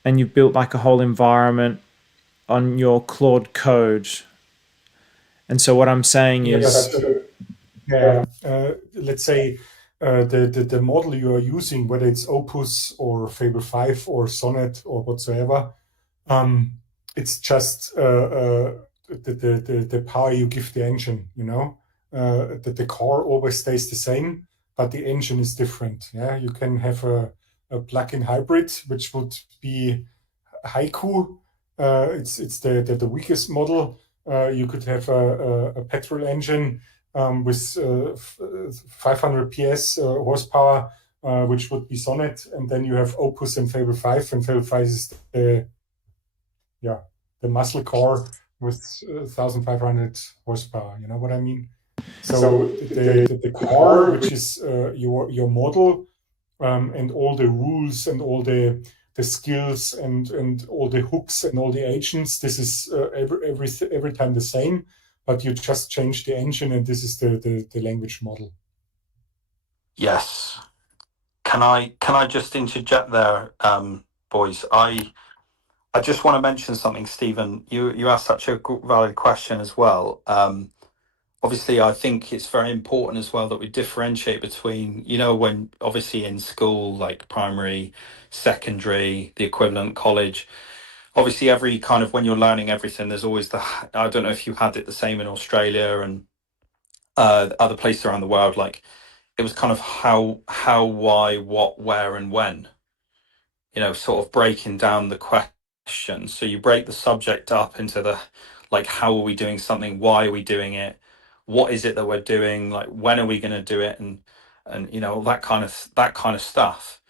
and you've built like a whole environment on your Claude code. And so what I'm saying is, let's say the model you are using, whether it's Opus or Fable 5 or Sonnet or whatsoever, it's just the power you give the engine, that the core always stays the same, but the engine is different. Yeah, you can have a plug-in hybrid, which would be Haiku. It's the weakest model. You could have a petrol engine with 500 PS horsepower, which would be Sonnet, and then you have Opus and Fable 5, and Fable 5 is the muscle core with 1,500 horsepower. You know what I mean? So the core, which is your model, and all the rules and all the skills and all the hooks and all the agents, this is every time the same, but you just change the engine, and this is the language model. Yes. Can I just interject there, boys? I just want to mention something, Stephen. You asked such a valid question as well. Obviously, I think it's very important as well that we differentiate between, when obviously in school, like primary, secondary, the equivalent college, obviously every kind of, when you're learning everything, there's always I don't know if you had it the same in Australia and other places around the world, like it was kind of how, why, what, where, and when, sort of breaking down the question. So you break the subject up into the, like, how are we doing something? Why are we doing it? What is it that we're doing? Like, when are we going to do it? And that kind of stuff.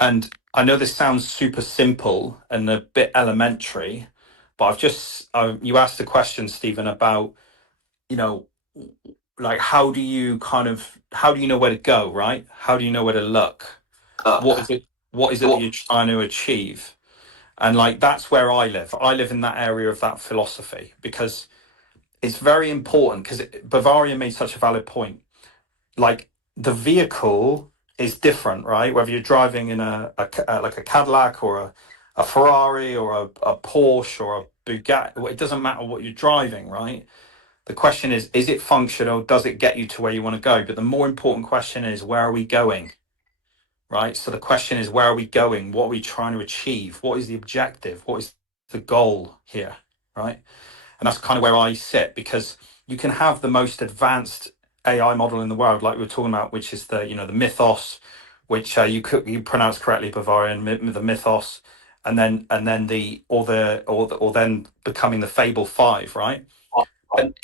And I know this sounds super simple and a bit elementary, but you asked a question, Stephen, about, like, how do you know where to go, right? How do you know where to look? What is it that you're trying to achieve? And like, that's where I live in that area of that philosophy, because it's very important, because Bavaria made such a valid point. Like, the vehicle is different, right? Whether you're driving in like a Cadillac or a Ferrari or a Porsche or a Bugatti, it doesn't matter what you're driving, right? The question is it functional? Does it get you to where you want to go? But the more important question is, where are we going? Right? So the question is, where are we going? What are we trying to achieve? What is the objective? What is the goal here? Right? And that's kind of where I sit, because you can have the most advanced AI model in the world, like we were talking about, which is the Mythos, which you pronounce correctly, Bavarian, the Mythos, and then then becoming the Fable 5, right? And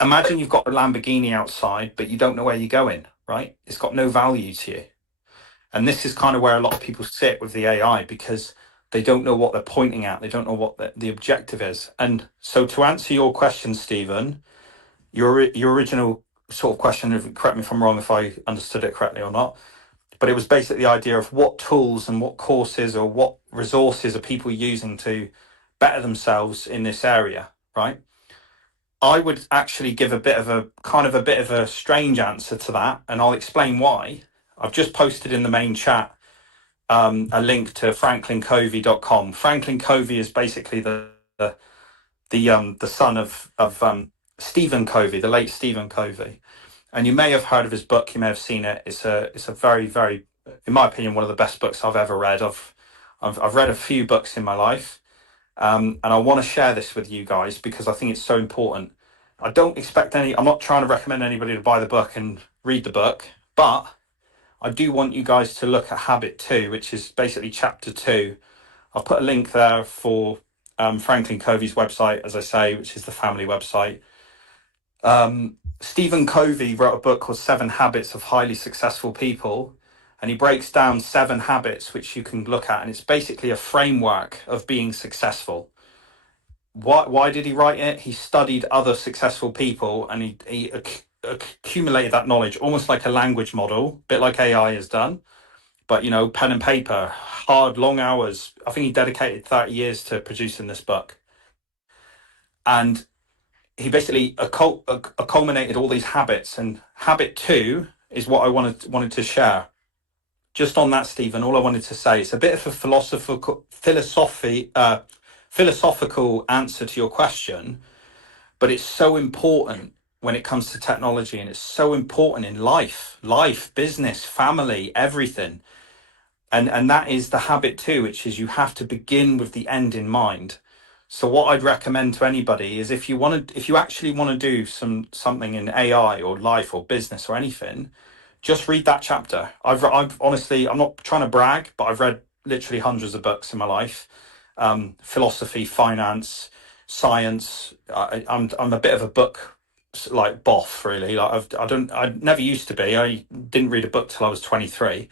imagine you've got a Lamborghini outside, but you don't know where you're going, right? It's got no value to you. And this is kind of where a lot of people sit with the AI, because they don't know what they're pointing at. They don't know what the objective is. And so, to answer your question, Stephen, your original sort of question, correct me if I'm wrong, if I understood it correctly or not, but it was basically the idea of what tools and what courses or what resources are people using to better themselves in this area, right? I would actually give a bit of a strange answer to that, and I'll explain why. I've just posted in the main chat a link to franklincovey.com. Franklin Covey is basically the son of Stephen Covey, the late Stephen Covey, and you may have heard of his book. You may have seen it. It's a very, very, in my opinion, one of the best books I've ever read. I've read a few books in my life. And I want to share this with you guys because I think it's so important. I'm not trying to recommend anybody to buy the book and read the book, but I do want you guys to look at Habit 2, which is basically chapter 2. I'll put a link there for Franklin Covey's website, as I say, which is the family website. Stephen Covey wrote a book called 7 Habits of Highly Successful People. And he breaks down 7 habits which you can look at. And it's basically a framework of being successful. Why did he write it? He studied other successful people, and he accumulated that knowledge almost like a language model, a bit like AI has done. But, you know, pen and paper, hard, long hours. I think he dedicated 30 years to producing this book. And he basically culminated all these habits. And habit 2 is what I wanted to share. Just on that, Stephen, all I wanted to say, it's a bit of a philosophical answer to your question, but it's so important when it comes to technology, and it's so important in life, business, family, everything. And that is the habit 2, which is you have to begin with the end in mind. So what I'd recommend to anybody is if you actually want to do something in AI or life or business or anything, just read that chapter. I've honestly, I'm not trying to brag, but I've read literally hundreds of books in my life. Philosophy, finance, science. I'm a bit of a book like boff, really. Like I never used to be. I didn't read a book till I was 23.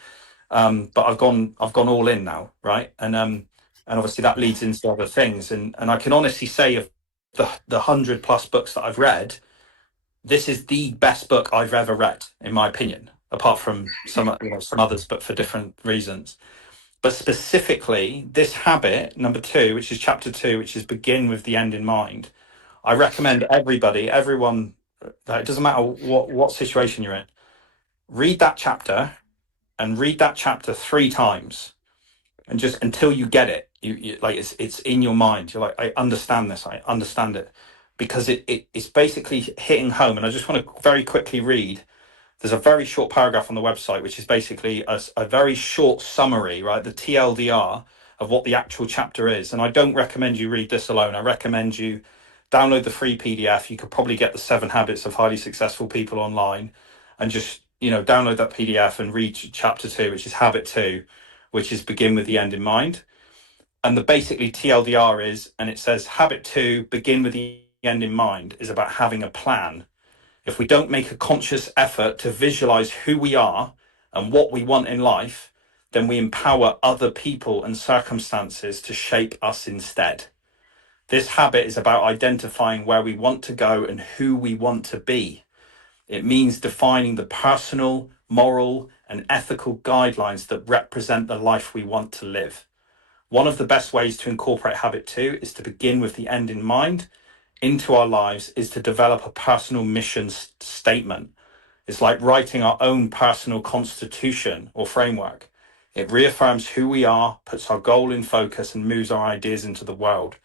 But I've gone all in now, right? And obviously that leads into other things. And I can honestly say of the 100+ books that I've read, this is the best book I've ever read, in my opinion, apart from some others, but for different reasons. But specifically, this habit, number 2, which is chapter 2, which is begin with the end in mind. I recommend everyone, it doesn't matter what situation you're in, read that chapter and read that chapter 3 times, and just until you get it, you like it's in your mind. You're like, I understand this, I understand it, because it's basically hitting home. And I just want to very quickly read. There's a very short paragraph on the website, which is basically a very short summary, right? The TLDR of what the actual chapter is. And I don't recommend you read this alone. I recommend you download the free PDF. You could probably get the 7 Habits of Highly Successful People online, and just, download that PDF and read chapter 2, which is habit 2, which is begin with the end in mind. And the basically TLDR is, and it says habit 2, begin with the end in mind, is about having a plan. If we don't make a conscious effort to visualize who we are and what we want in life, then we empower other people and circumstances to shape us instead. This habit is about identifying where we want to go and who we want to be. It means defining the personal, moral, and ethical guidelines that represent the life we want to live. One of the best ways to incorporate habit 2 is to begin with the end in mind into our lives, is to develop a personal mission statement. It's like writing our own personal constitution or framework. It reaffirms who we are, puts our goal in focus, and moves our ideas into the world.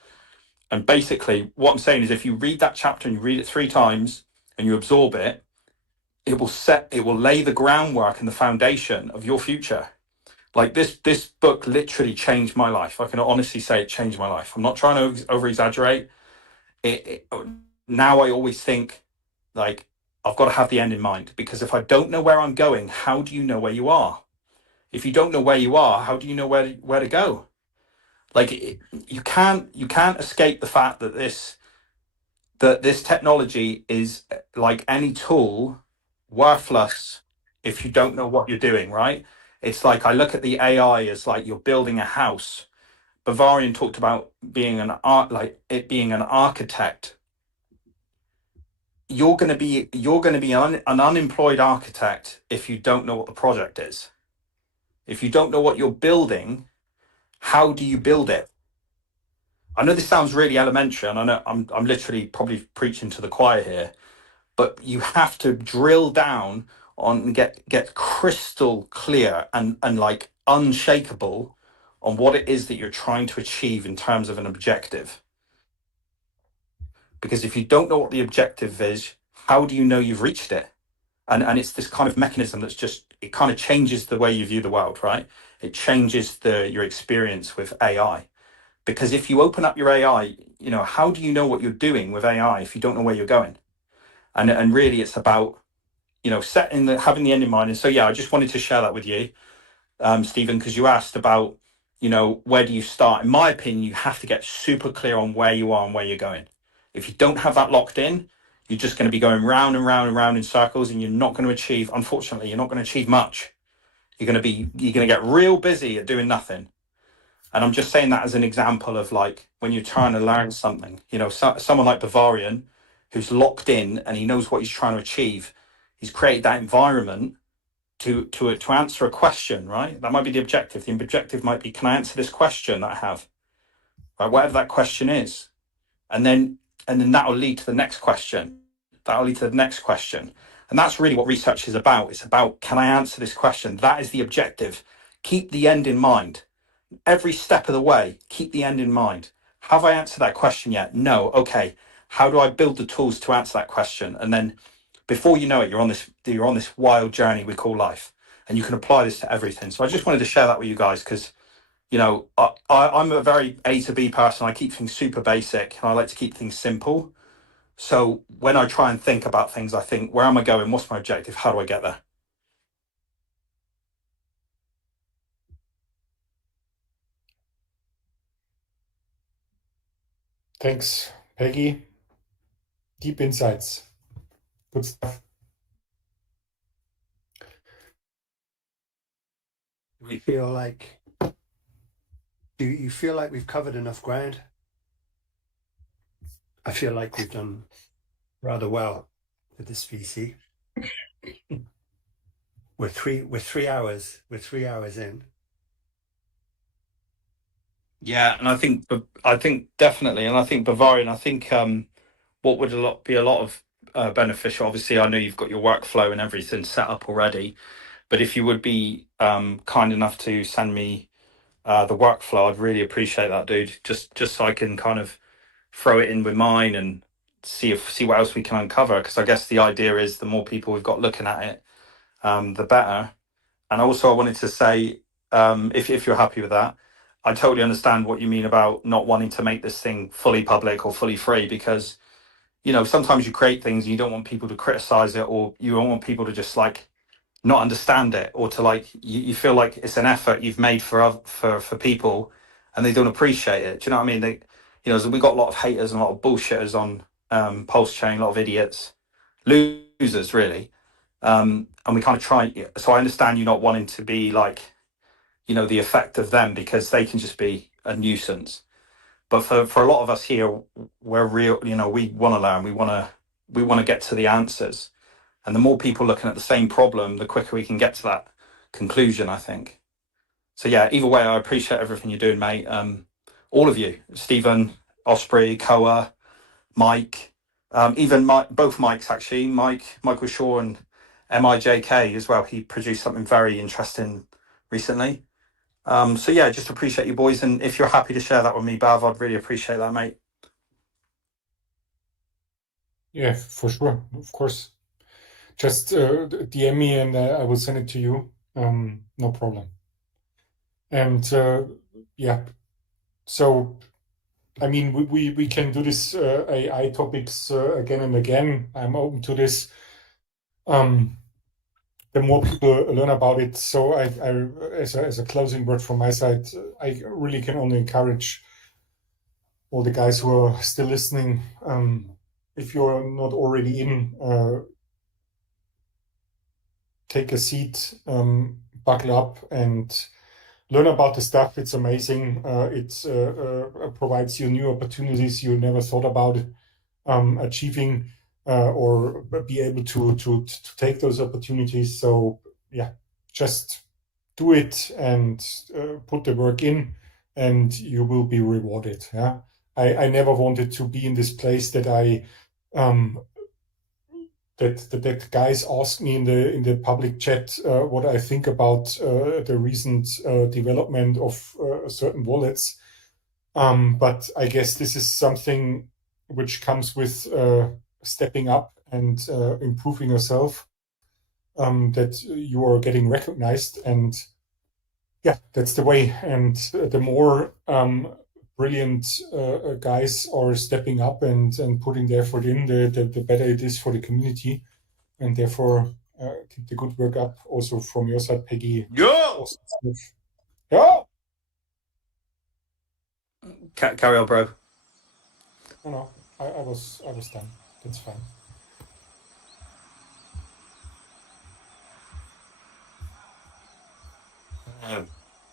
And basically, what I'm saying is, if you read that chapter and you read it 3 times and you absorb it, it will lay the groundwork and the foundation of your future. Like this book literally changed my life. I can honestly say it changed my life. I'm not trying to over exaggerate. Now I always think, like, I've got to have the end in mind, because if I don't know where I'm going, how do you know where you are? If you don't know where you are, how do you know where to go? Like, you can't escape the fact that this technology is, like any tool, worthless if you don't know what you're doing, right? It's like, I look at the AI as like you're building a house. Bavarian talked about being an architect. You're going to be an unemployed architect if you don't know what the project is. If you don't know what you're building, how do you build it? I know this sounds really elementary, and I know I'm literally probably preaching to the choir here, but you have to drill down on and get crystal clear and like unshakable on what it is that you're trying to achieve in terms of an objective. Because if you don't know what the objective is, how do you know you've reached it? And it's this kind of mechanism that's just, it kind of changes the way you view the world, right? It changes your experience with AI. Because if you open up your AI, how do you know what you're doing with AI if you don't know where you're going? And really, it's about, having the end in mind. And so, yeah, I just wanted to share that with you, Stephen, because you asked about, where do you start? In my opinion, you have to get super clear on where you are and where you're going. If you don't have that locked in, you're just going to be going round and round and round in circles, and you're not going to achieve, unfortunately, you're not going to achieve much. You're going to get real busy at doing nothing. And I'm just saying that as an example of, like, when you're trying to learn something, someone like Bavarian, who's locked in and he knows what he's trying to achieve, He's created that environment to answer a question, right? That might be the objective. The objective might be, can I answer this question that I have, right? Whatever that question is, and then that will lead to the next question. That will lead to the next question, and that's really what research is about. It's about, can I answer this question? That is the objective. Keep the end in mind. Every step of the way, keep the end in mind. Have I answered that question yet? No. Okay. How do I build the tools to answer that question? And then, before you know it, you're on this wild journey we call life, and you can apply this to everything. So I just wanted to share that with you guys, because I'm a very A to B person. I keep things super basic, and I like to keep things simple. So when I try and think about things, I think, where am I going? What's my objective? How do I get there? Thanks, Peggy. Deep insights. Good stuff. Do you feel like we've covered enough ground? I feel like we've done rather well with this VC. We're 3 hours in. Yeah, and I think definitely, and I think Bavarian, I think what would be a lot of beneficial. Obviously, I know you've got your workflow and everything set up already, but if you would be kind enough to send me the workflow, I'd really appreciate that, dude. Just so I can kind of throw it in with mine and see what else we can uncover. Because I guess the idea is, the more people we've got looking at it, the better. And also, I wanted to say, if you're happy with that, I totally understand what you mean about not wanting to make this thing fully public or fully free, because sometimes you create things and you don't want people to criticize it, or you don't want people to just like not understand it, or to like you feel like it's an effort you've made for people and they don't appreciate it. Do you know what I mean? So we got a lot of haters and a lot of bullshitters on Pulse Chain, a lot of idiots, losers really, and we kind of try. So I understand you not wanting to be like the effect of them, because they can just be a nuisance. But for a lot of us here, we're real. We want to learn. We want to get to the answers. And the more people looking at the same problem, the quicker we can get to that conclusion, I think. So yeah, either way, I appreciate everything you're doing, mate. All of you, Stephen, Osprey, Koa, Mike, even Mike, both Mikes actually, Michael Shaw and MIJK as well. He produced something very interesting recently. So yeah, just appreciate you boys. And if you're happy to share that with me, Bav, I'd really appreciate that, mate. Yeah, for sure. Of course. Just DM me and I will send it to you. No problem. And yeah, so I mean, we can do this AI topics again and again. I'm open to this. The more people learn about it, so I as a closing word from my side, I really can only encourage all the guys who are still listening. If you're not already in, take a seat, buckle up, and learn about the stuff. It's amazing. It provides you new opportunities you never thought about achieving, or be able to take those opportunities. So yeah, just do it and put the work in, and you will be rewarded. Yeah, I never wanted to be in this place that I that guys ask me in the public chat what I think about the recent development of certain wallets. But I guess this is something which comes with stepping up and improving yourself, that you are getting recognized. And yeah, that's the way. And the more brilliant guys are stepping up and putting the effort in, the better it is for the community. And therefore, keep the good work up also from your side, Peggy. Yo! Yeah. Carry on, bro. No, I was done. That's fine.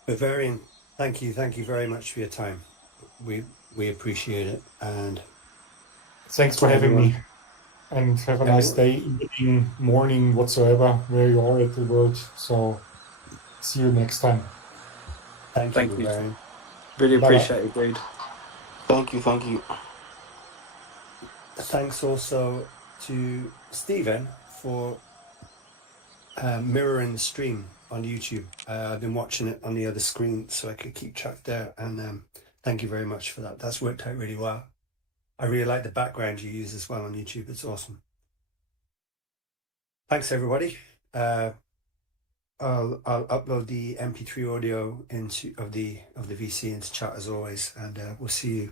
Bavarian, thank you very much for your time. We appreciate it, and thanks for having me. and have a nice day, evening, morning, whatsoever, where you are at the world. So see you next time. Thank Thank you, you. Bavarian. Really Bye-bye. appreciate it, dude. Thank you. Thanks also to Stephen for mirroring the stream on YouTube. I've been watching it on the other screen so I could keep track there, and thank you very much for that. That's worked out really well. I really like the background you use as well on YouTube. It's awesome. Thanks, everybody. I'll upload the MP3 audio of the VC into chat as always, and we'll see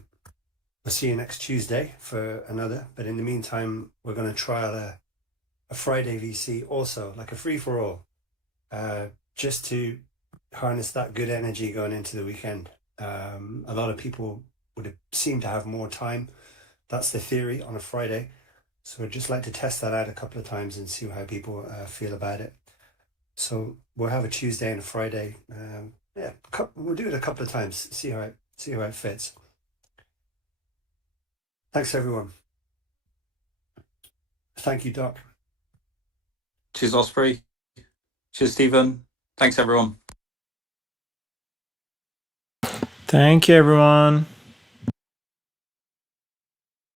you next Tuesday for another. But in the meantime, we're going to trial a Friday VC also, like a free for all, just to harness that good energy going into the weekend. A lot of people would seem to have more time. That's the theory on a Friday. So I'd just like to test that out a couple of times and see how people feel about it. So we'll have a Tuesday and a Friday. We'll do it a couple of times, see how it fits. Thanks, everyone. Thank you, Doc. Cheers, Osprey. Cheers, Stephen. Thanks, everyone. Thank you, everyone.